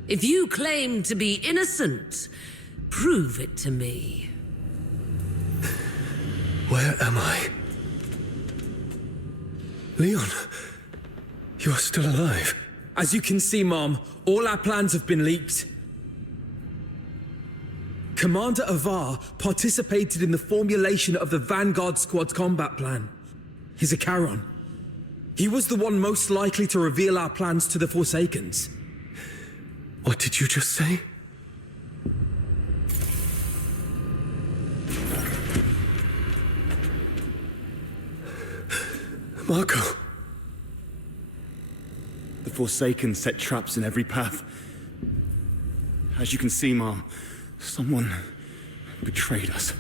If you claim to be innocent, prove it to me. Where am I? Leon, you are still alive. As you can see, Mom, all our plans have been leaked. Commander Avar participated in the formulation of the Vanguard Squad's combat plan. He's a Charon. He was the one most likely to reveal our plans to the Forsakens. What did you just say? Marco. The Forsaken set traps in every path. As you can see, Mom, someone betrayed us.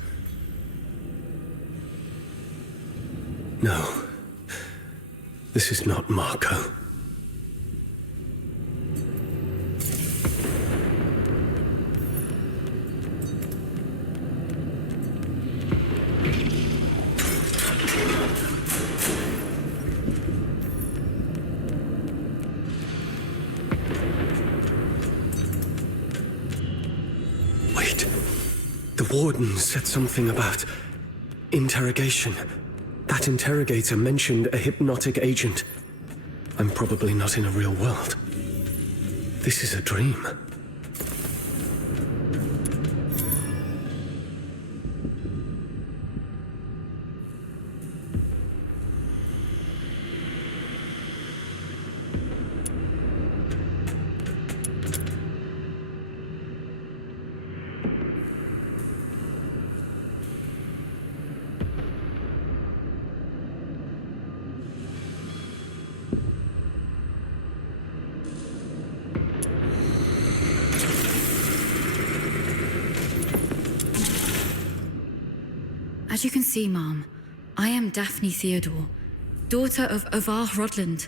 No. This is not Marco. Wait. The Warden said something about interrogation. That interrogator mentioned a hypnotic agent. I'm probably not in a real world. This is a dream. As you can see, Mom, I am Daphne Theodore, daughter of Avar Rodland.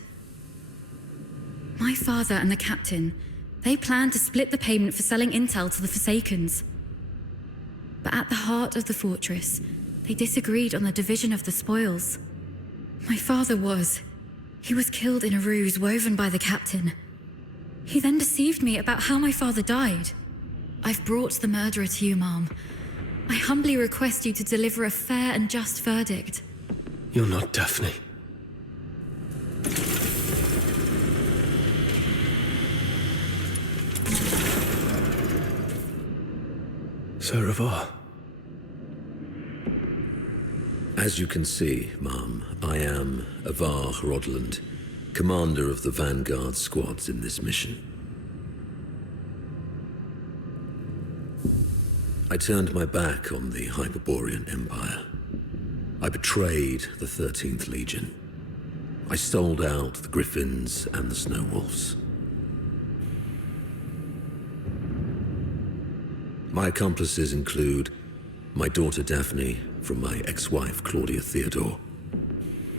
My father and the captain, they planned to split the payment for selling intel to the Forsakens. But at the heart of the fortress, they disagreed on the division of the spoils. My father he was killed in a ruse woven by the captain. He then deceived me about how my father died. I've brought the murderer to you, Mom. I humbly request you to deliver a fair and just verdict. You're not Daphne. Sir Avar. As you can see, Ma'am, I am Avar Rodland, commander of the Vanguard squads in this mission. I turned my back on the Hyperborean Empire. I betrayed the 13th Legion. I sold out the Griffins and the Snow Wolves. My accomplices include my daughter Daphne from my ex-wife Claudia Theodore,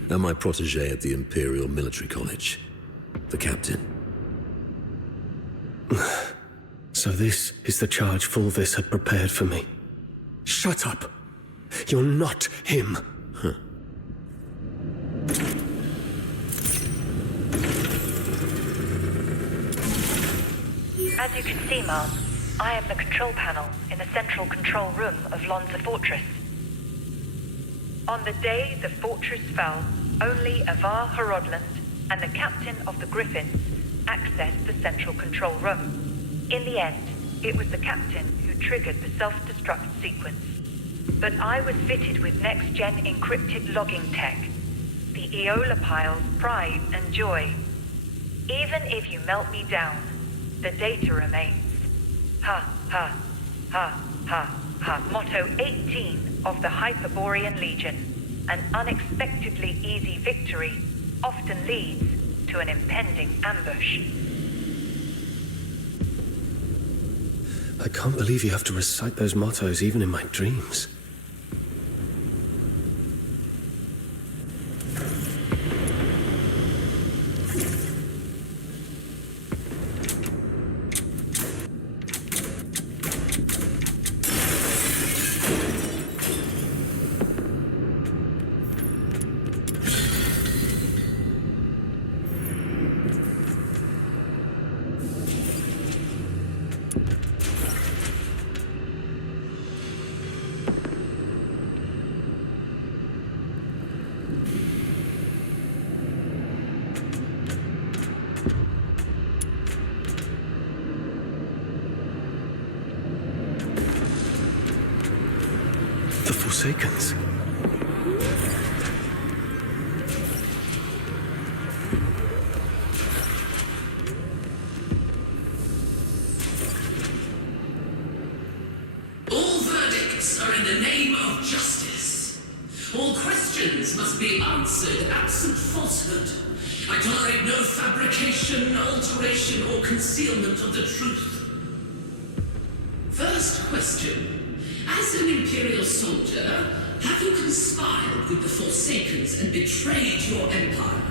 and my protege at the Imperial Military College. The captain. So this is the charge Fulvis had prepared for me. Shut up! You're not him! Huh. As you can see, Ma'am, I am the control panel in the central control room of Lonza Fortress. On the day the fortress fell, only Avar Horodland and the captain of the Griffins accessed the central control room. In the end, it was the captain who triggered the self-destruct sequence. But I was fitted with next-gen encrypted logging tech, the Eola Pile's pride and joy. Even if you melt me down, the data remains. Ha, ha, ha, ha, ha. Motto 18 of the Hyperborean Legion. An unexpectedly easy victory often leads to an impending ambush. I can't believe you have to recite those mottos even in my dreams. The Forsakens. All verdicts are in the name of justice. All questions must be answered absent falsehood. I tolerate no fabrication, alteration, or concealment of the truth. First question. As an Imperial soldier, have you conspired with the Forsakens and betrayed your empire?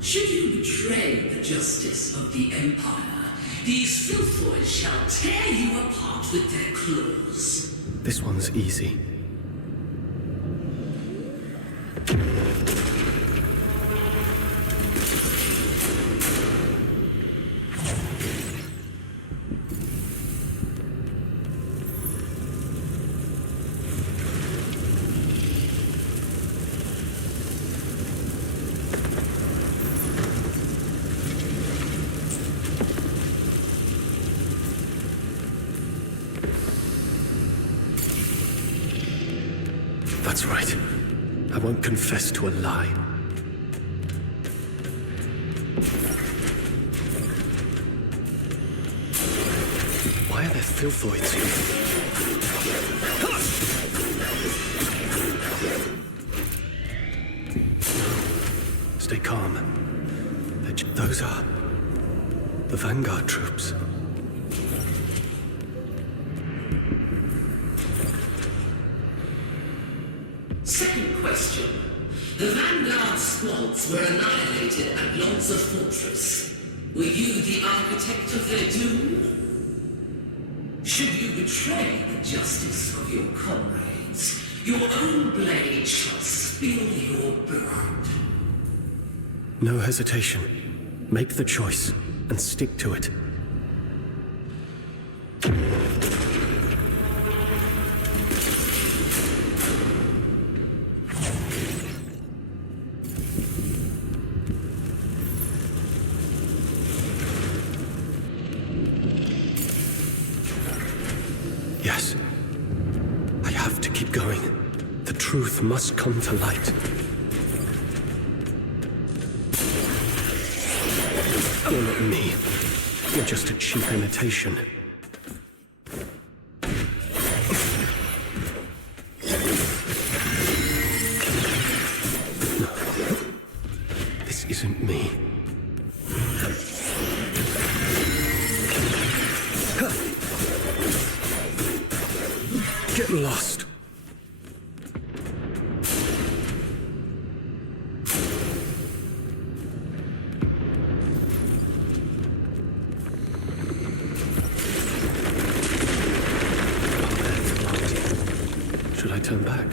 Should you betray the justice of the Empire, these filthoids shall tear you apart with their claws. This one's easy. That's right. I won't confess to a lie. Why are there filthoids here? Stay calm. Those are the Vanguard troops. Second question. The Vanguard squads were annihilated at Lonza Fortress. Were you the architect of their doom? Should you betray the justice of your comrades, your own blade shall spill your blood. No hesitation. Make the choice and stick to it. Yes. I have to keep going. The truth must come to light. You're not me. You're just a cheap imitation. No. This isn't me. Get lost. turn back.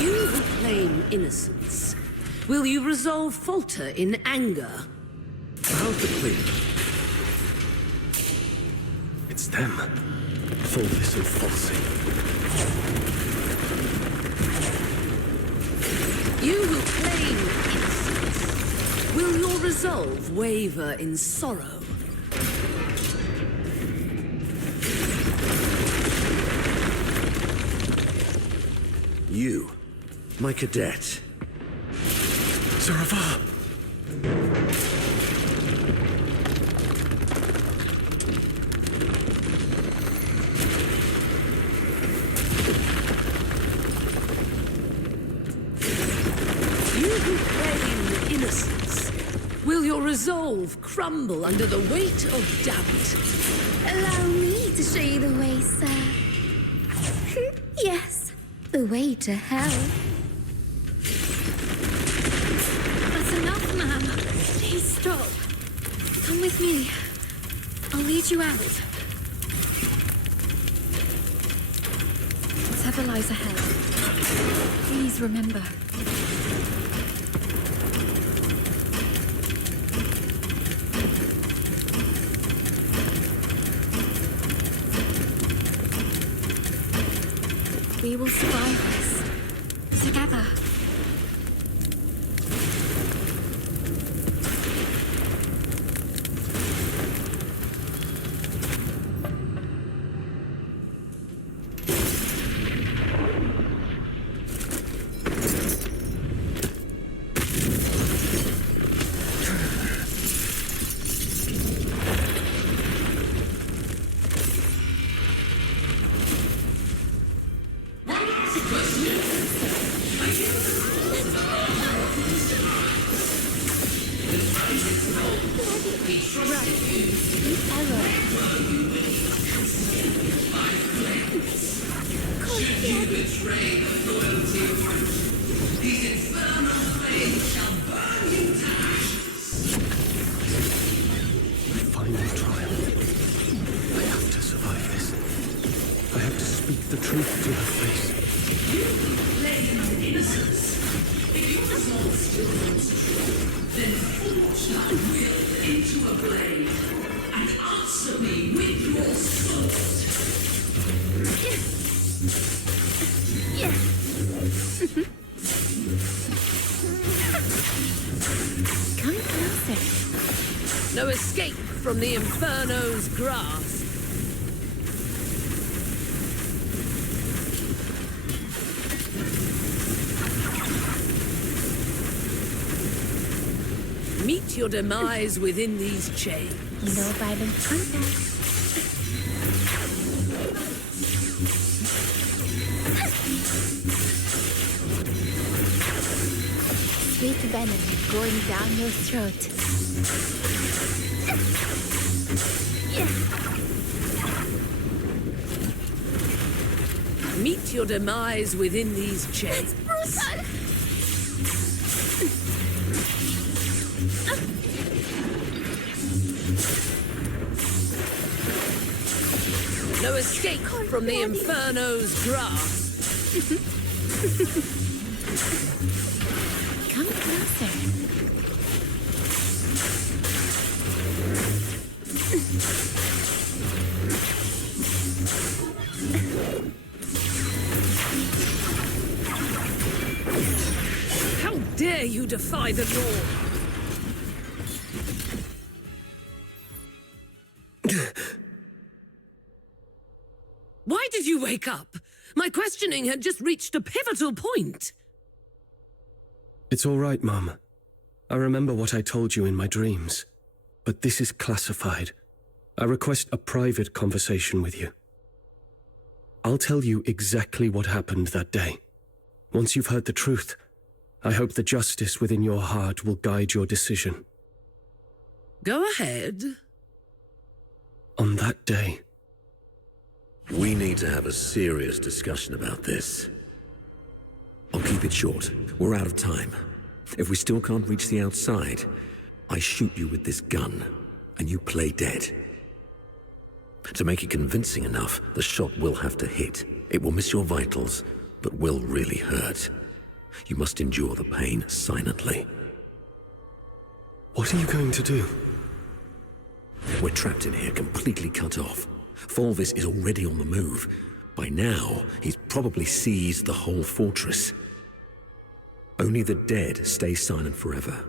You who claim innocence, will you resolve falter in anger? How's the plea? It's them. Fulvis and Falsey. You who claim innocence, will your resolve waver in sorrow? You, my cadet. Zaravar! You who claim innocence, will your resolve crumble under the weight of doubt? Allow me to show you the way, sir. Yes, the way to hell. That's enough, ma'am. Please stop. Come with me. I'll lead you out. Whatever lies ahead, please remember. We will survive this together. Final trial. I have to survive this. I have to speak the truth to her face. You claim innocence. If your resolve still holds true, then forge that will into a blade and answer me with your sword. Come closer. No escape from the Inferno's grasp. Meet your demise within these chains. No violent contact. Sweet venom going down your throat. Meet your demise within these chains. Brutal! No escape from the Inferno's grasp. Come closer. How dare you defy the law? Why did you wake up? My questioning had just reached a pivotal point. It's all right, Mum. I remember what I told you in my dreams. But this is classified. I request a private conversation with you. I'll tell you exactly what happened that day. Once you've heard the truth, I hope the justice within your heart will guide your decision. Go ahead. On that day... We need to have a serious discussion about this. I'll keep it short. We're out of time. If we still can't reach the outside, I shoot you with this gun, and you play dead. To make it convincing enough, the shot will have to hit. It will miss your vitals, but will really hurt. You must endure the pain silently. What are you going to do? We're trapped in here, completely cut off. Fulvis is already on the move. By now, he's probably seized the whole fortress. Only the dead stay silent forever.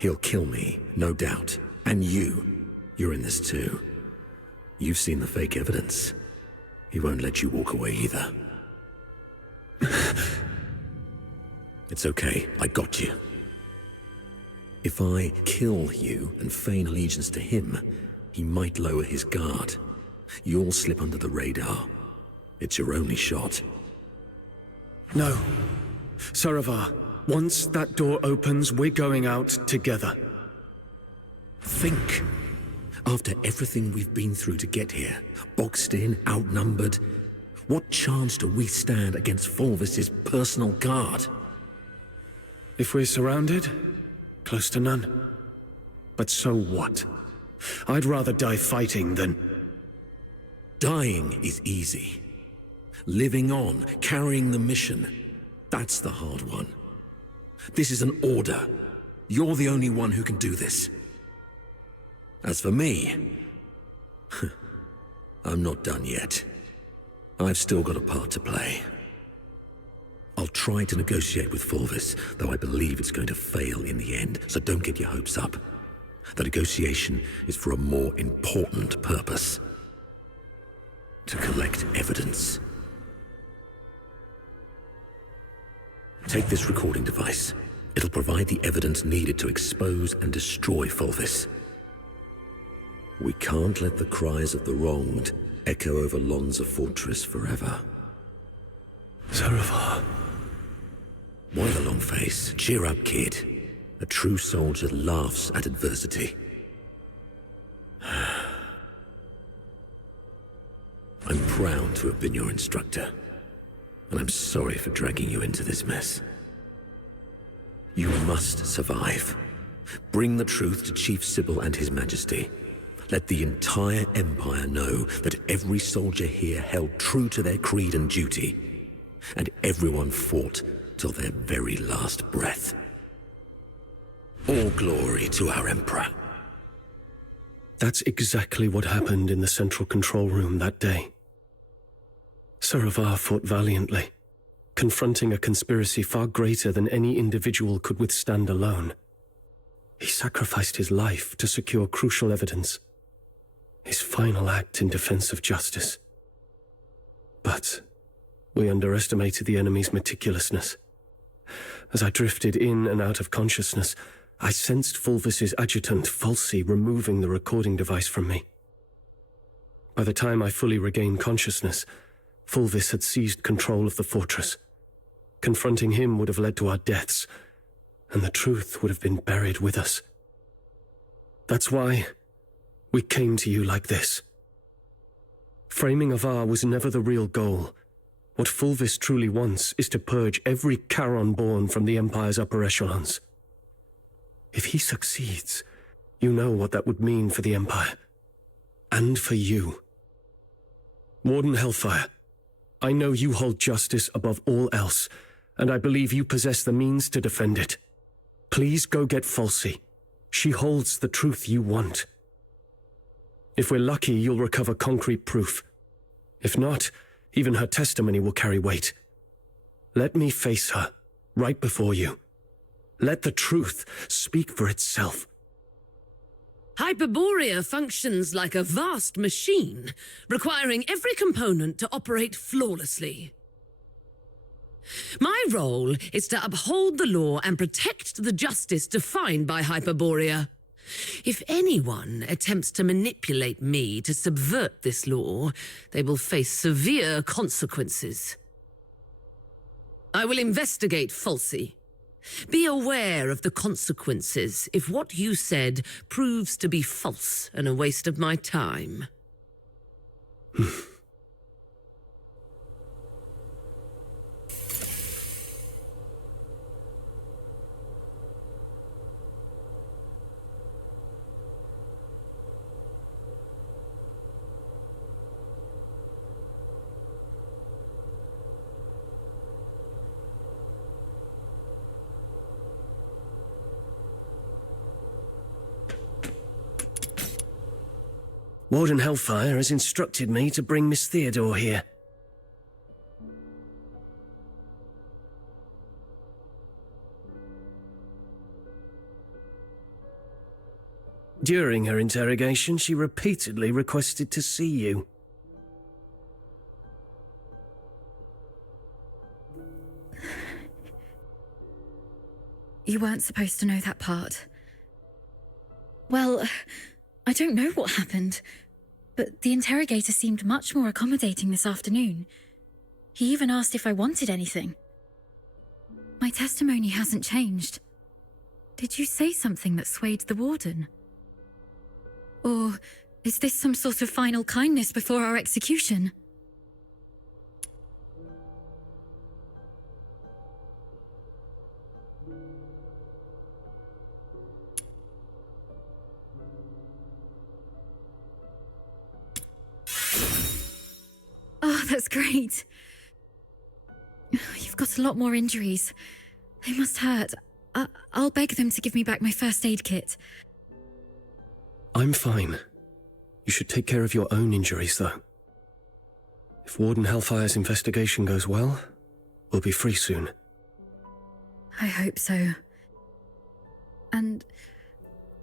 He'll kill me, no doubt. And you. You're in this too. You've seen the fake evidence. He won't let you walk away either. It's okay, I got you. If I kill you and feign allegiance to him, he might lower his guard. You'll slip under the radar. It's your only shot. No. Saravar, once that door opens, we're going out together. Think. After everything we've been through to get here, boxed in, outnumbered, what chance do we stand against Fulvis's personal guard? If we're surrounded, close to none. But so what? I'd rather die fighting than... Dying is easy. Living on, carrying the mission, that's the hard one. This is an order. You're the only one who can do this. As for me, I'm not done yet. I've still got a part to play. I'll try to negotiate with Fulvis, though I believe it's going to fail in the end, so don't get your hopes up. The negotiation is for a more important purpose. To collect evidence. Take this recording device. It'll provide the evidence needed to expose and destroy Fulvis. We can't let the cries of the wronged echo over Lonza Fortress forever. Saravar. Why the long face? Cheer up, kid. A true soldier laughs at adversity. I'm proud to have been your instructor, and I'm sorry for dragging you into this mess. You must survive. Bring the truth to Chief Sybil and His Majesty. Let the entire Empire know that every soldier here held true to their creed and duty, and everyone fought till their very last breath. All glory to our Emperor. That's exactly what happened in the central control room that day. Saravar fought valiantly, confronting a conspiracy far greater than any individual could withstand alone. He sacrificed his life to secure crucial evidence, his final act in defense of justice. But we underestimated the enemy's meticulousness. As I drifted in and out of consciousness, I sensed Fulvis's adjutant, Falsey, removing the recording device from me. By the time I fully regained consciousness, Fulvis had seized control of the fortress. Confronting him would have led to our deaths, and the truth would have been buried with us. That's why we came to you like this. Framing Avar was never the real goal. What Fulvis truly wants is to purge every Charon born from the Empire's upper echelons. If he succeeds, you know what that would mean for the Empire. And for you. Warden Hellfire, I know you hold justice above all else, and I believe you possess the means to defend it. Please go get Falsey. She holds the truth you want. If we're lucky, you'll recover concrete proof. If not, even her testimony will carry weight. Let me face her, right before you. Let the truth speak for itself. Hyperborea functions like a vast machine, requiring every component to operate flawlessly. My role is to uphold the law and protect the justice defined by Hyperborea. If anyone attempts to manipulate me to subvert this law, they will face severe consequences. I will investigate Falsey. Be aware of the consequences if what you said proves to be false and a waste of my time. Warden Hellfire has instructed me to bring Miss Theodore here. During her interrogation, she repeatedly requested to see you. You weren't supposed to know that part. Well, I don't know what happened, but the interrogator seemed much more accommodating this afternoon. He even asked if I wanted anything. My testimony hasn't changed. Did you say something that swayed the warden? Or is this some sort of final kindness before our execution? Oh, that's great. You've got a lot more injuries. They must hurt. I'll beg them to give me back my first aid kit. I'm fine. You should take care of your own injuries, though. If Warden Hellfire's investigation goes well, we'll be free soon. I hope so. And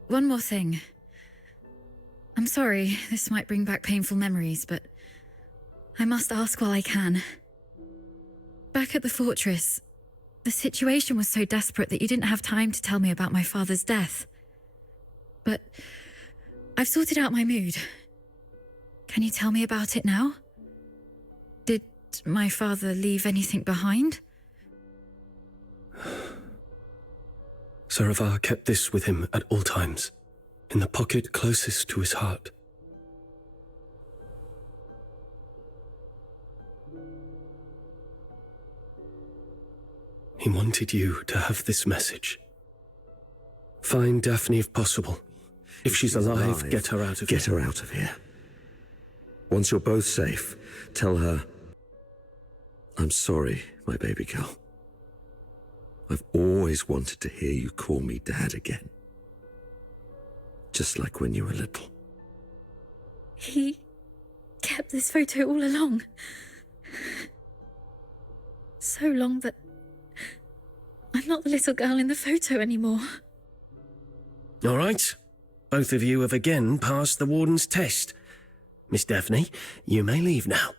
one more thing. I'm sorry, this might bring back painful memories, but I must ask while I can. Back at the fortress, the situation was so desperate that you didn't have time to tell me about my father's death. But I've sorted out my mood. Can you tell me about it now? Did my father leave anything behind? Saravar kept this with him at all times, in the pocket closest to his heart. He wanted you to have this message. Find Daphne if possible. If she's alive, get her out of here. Get her out of here. Once you're both safe, tell her, I'm sorry, my baby girl. I've always wanted to hear you call me Dad again. Just like when you were little. He kept this photo all along. So long that I'm not the little girl in the photo anymore. All right. Both of you have again passed the Warden's test. Miss Daphne, you may leave now.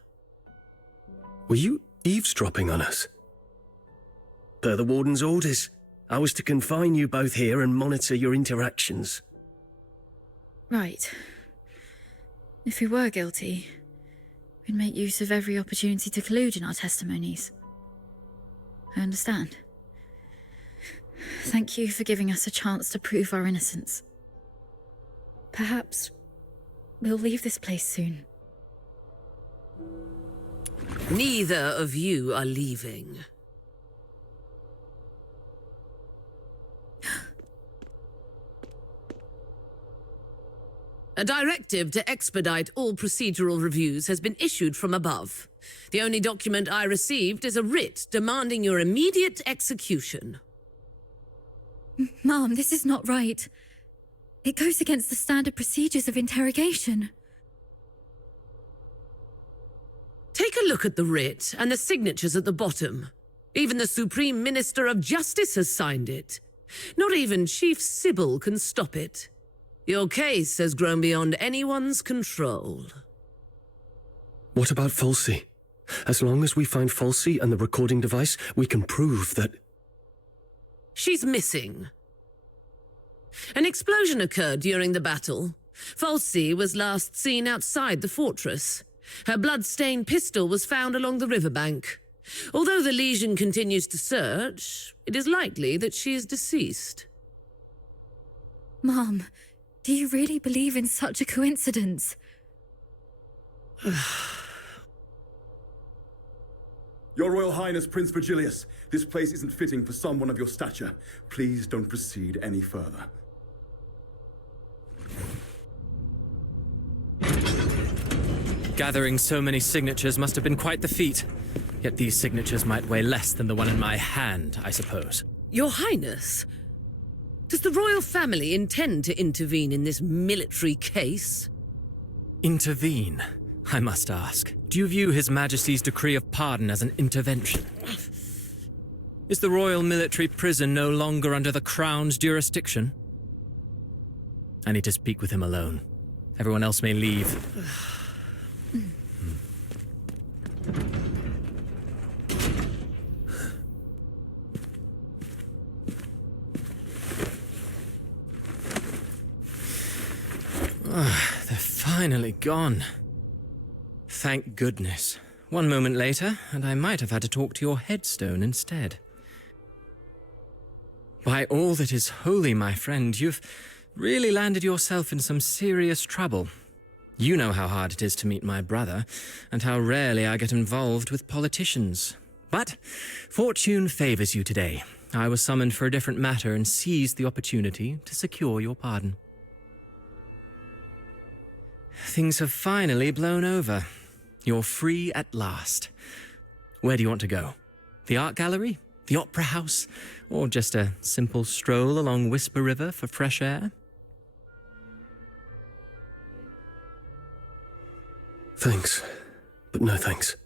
Were you eavesdropping on us? Per the Warden's orders, I was to confine you both here and monitor your interactions. Right. If we were guilty, we'd make use of every opportunity to collude in our testimonies. I understand. Thank you for giving us a chance to prove our innocence. Perhaps we'll leave this place soon. Neither of you are leaving. A directive to expedite all procedural reviews has been issued from above. The only document I received is a writ demanding your immediate execution. Mom, this is not right. It goes against the standard procedures of interrogation. Take a look at the writ and the signatures at the bottom. Even the Supreme Minister of Justice has signed it. Not even Chief Sybil can stop it. Your case has grown beyond anyone's control. What about Falsey? As long as we find Falsey and the recording device, we can prove that... She's missing. An explosion occurred during the battle. Falsey was last seen outside the fortress. Her blood-stained pistol was found along the riverbank. Although the Legion continues to search, it is likely that she is deceased. Mom, do you really believe in such a coincidence? Your Royal Highness, Prince Virgilius, this place isn't fitting for someone of your stature. Please don't proceed any further. Gathering so many signatures must have been quite the feat. Yet these signatures might weigh less than the one in my hand, I suppose. Your Highness, does the royal family intend to intervene in this military case? Intervene, I must ask. Do you view His Majesty's decree of pardon as an intervention? Is the Royal Military Prison no longer under the Crown's jurisdiction? I need to speak with him alone. Everyone else may leave. They're finally gone. Thank goodness. One moment later, and I might have had to talk to your headstone instead. By all that is holy, my friend, you've really landed yourself in some serious trouble. You know how hard it is to meet my brother, and how rarely I get involved with politicians. But fortune favors you today. I was summoned for a different matter and seized the opportunity to secure your pardon. Things have finally blown over. You're free at last. Where do you want to go? The art gallery? The opera house? Or just a simple stroll along Whisper River for fresh air? Thanks, but no thanks.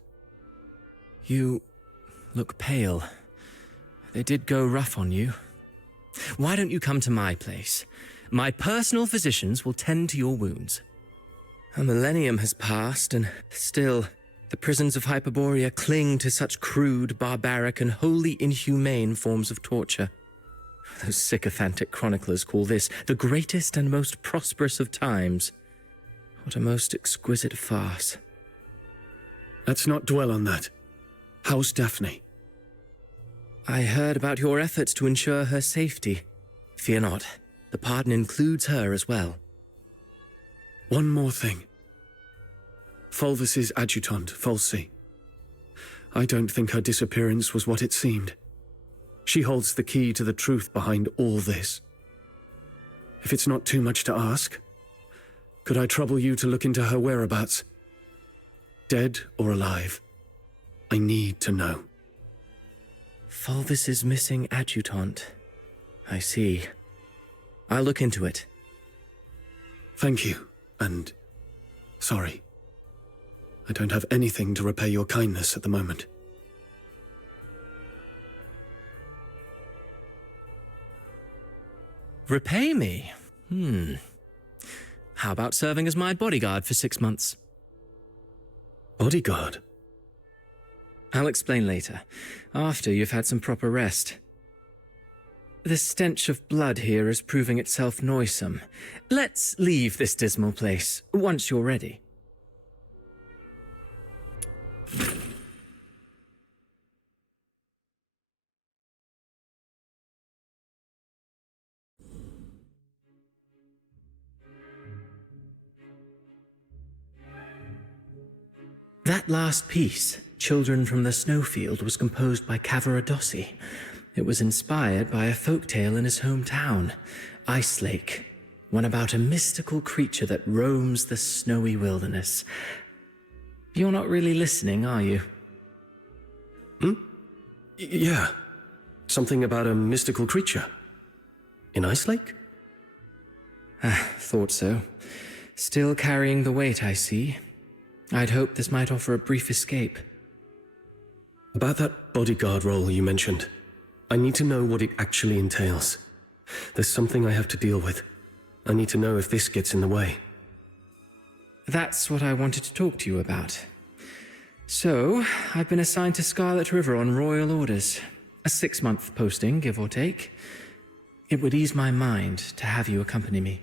You look pale. They did go rough on you. Why don't you come to my place? My personal physicians will tend to your wounds. A millennium has passed, and still, the prisons of Hyperborea cling to such crude, barbaric, and wholly inhumane forms of torture. Those sycophantic chroniclers call this the greatest and most prosperous of times. What a most exquisite farce. Let's not dwell on that. How's Daphne? I heard about your efforts to ensure her safety. Fear not, the pardon includes her as well. One more thing. Fulvis's adjutant, Fulci. I don't think her disappearance was what it seemed. She holds the key to the truth behind all this. If it's not too much to ask, could I trouble you to look into her whereabouts? Dead or alive? I need to know. Fulvis's missing adjutant. I see. I'll look into it. Thank you, and sorry. I don't have anything to repay your kindness at the moment. Repay me? How about serving as my bodyguard for 6 months? Bodyguard? I'll explain later, after you've had some proper rest. The stench of blood here is proving itself noisome. Let's leave this dismal place, once you're ready. That last piece, Children from the Snowfield, was composed by Cavaradossi. It was inspired by a folktale in his hometown, Ice Lake, one about a mystical creature that roams the snowy wilderness. You're not really listening, are you? Yeah. Something about a mystical creature. In Ice Lake? Thought so. Still carrying the weight, I see. I'd hoped this might offer a brief escape. About that bodyguard role you mentioned, I need to know what it actually entails. There's something I have to deal with. I need to know if this gets in the way. That's what I wanted to talk to you about. So, I've been assigned to Scarlet River on royal orders. A 6-month posting, give or take. It would ease my mind to have you accompany me.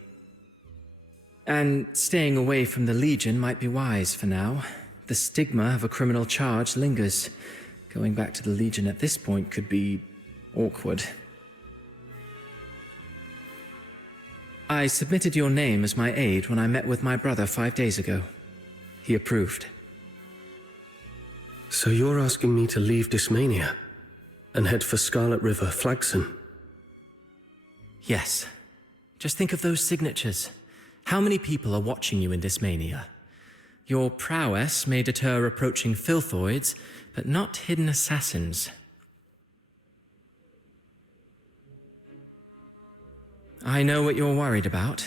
And staying away from the Legion might be wise for now. The stigma of a criminal charge lingers. Going back to the Legion at this point could be awkward. I submitted your name as my aide when I met with my brother 5 days ago. He approved. So you're asking me to leave Dysmania and head for Scarlet River, Flagson? Yes. Just think of those signatures. How many people are watching you in Dysmania? Your prowess may deter approaching filthoids, but not hidden assassins. I know what you're worried about.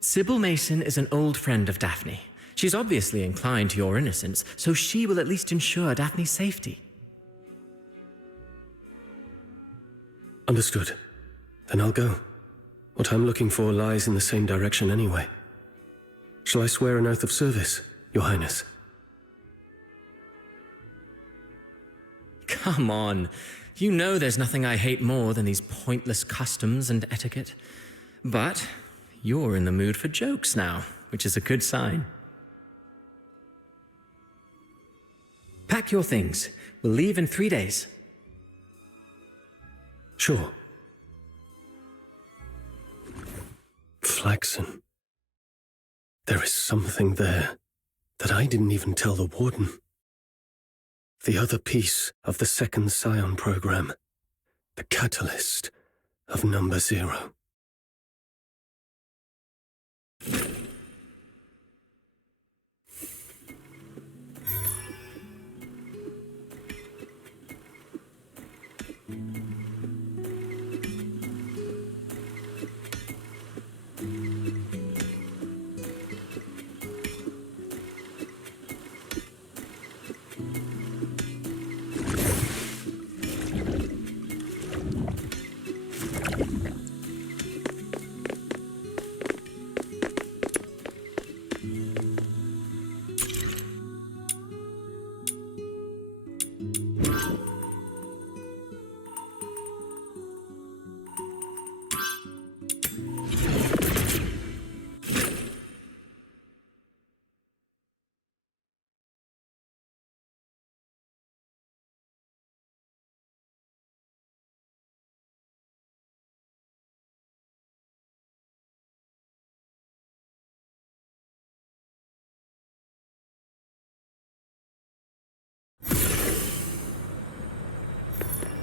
Sybil Mason is an old friend of Daphne. She's obviously inclined to your innocence, so she will at least ensure Daphne's safety. Understood. Then I'll go. What I'm looking for lies in the same direction anyway. Shall I swear an oath of service, Your Highness? Come on. You know there's nothing I hate more than these pointless customs and etiquette. But you're in the mood for jokes now, which is a good sign. Pack your things. We'll leave in 3 days. Sure. Flaxen. There is something there that I didn't even tell the Warden. The other piece of the second Scion program. The catalyst of Number 0.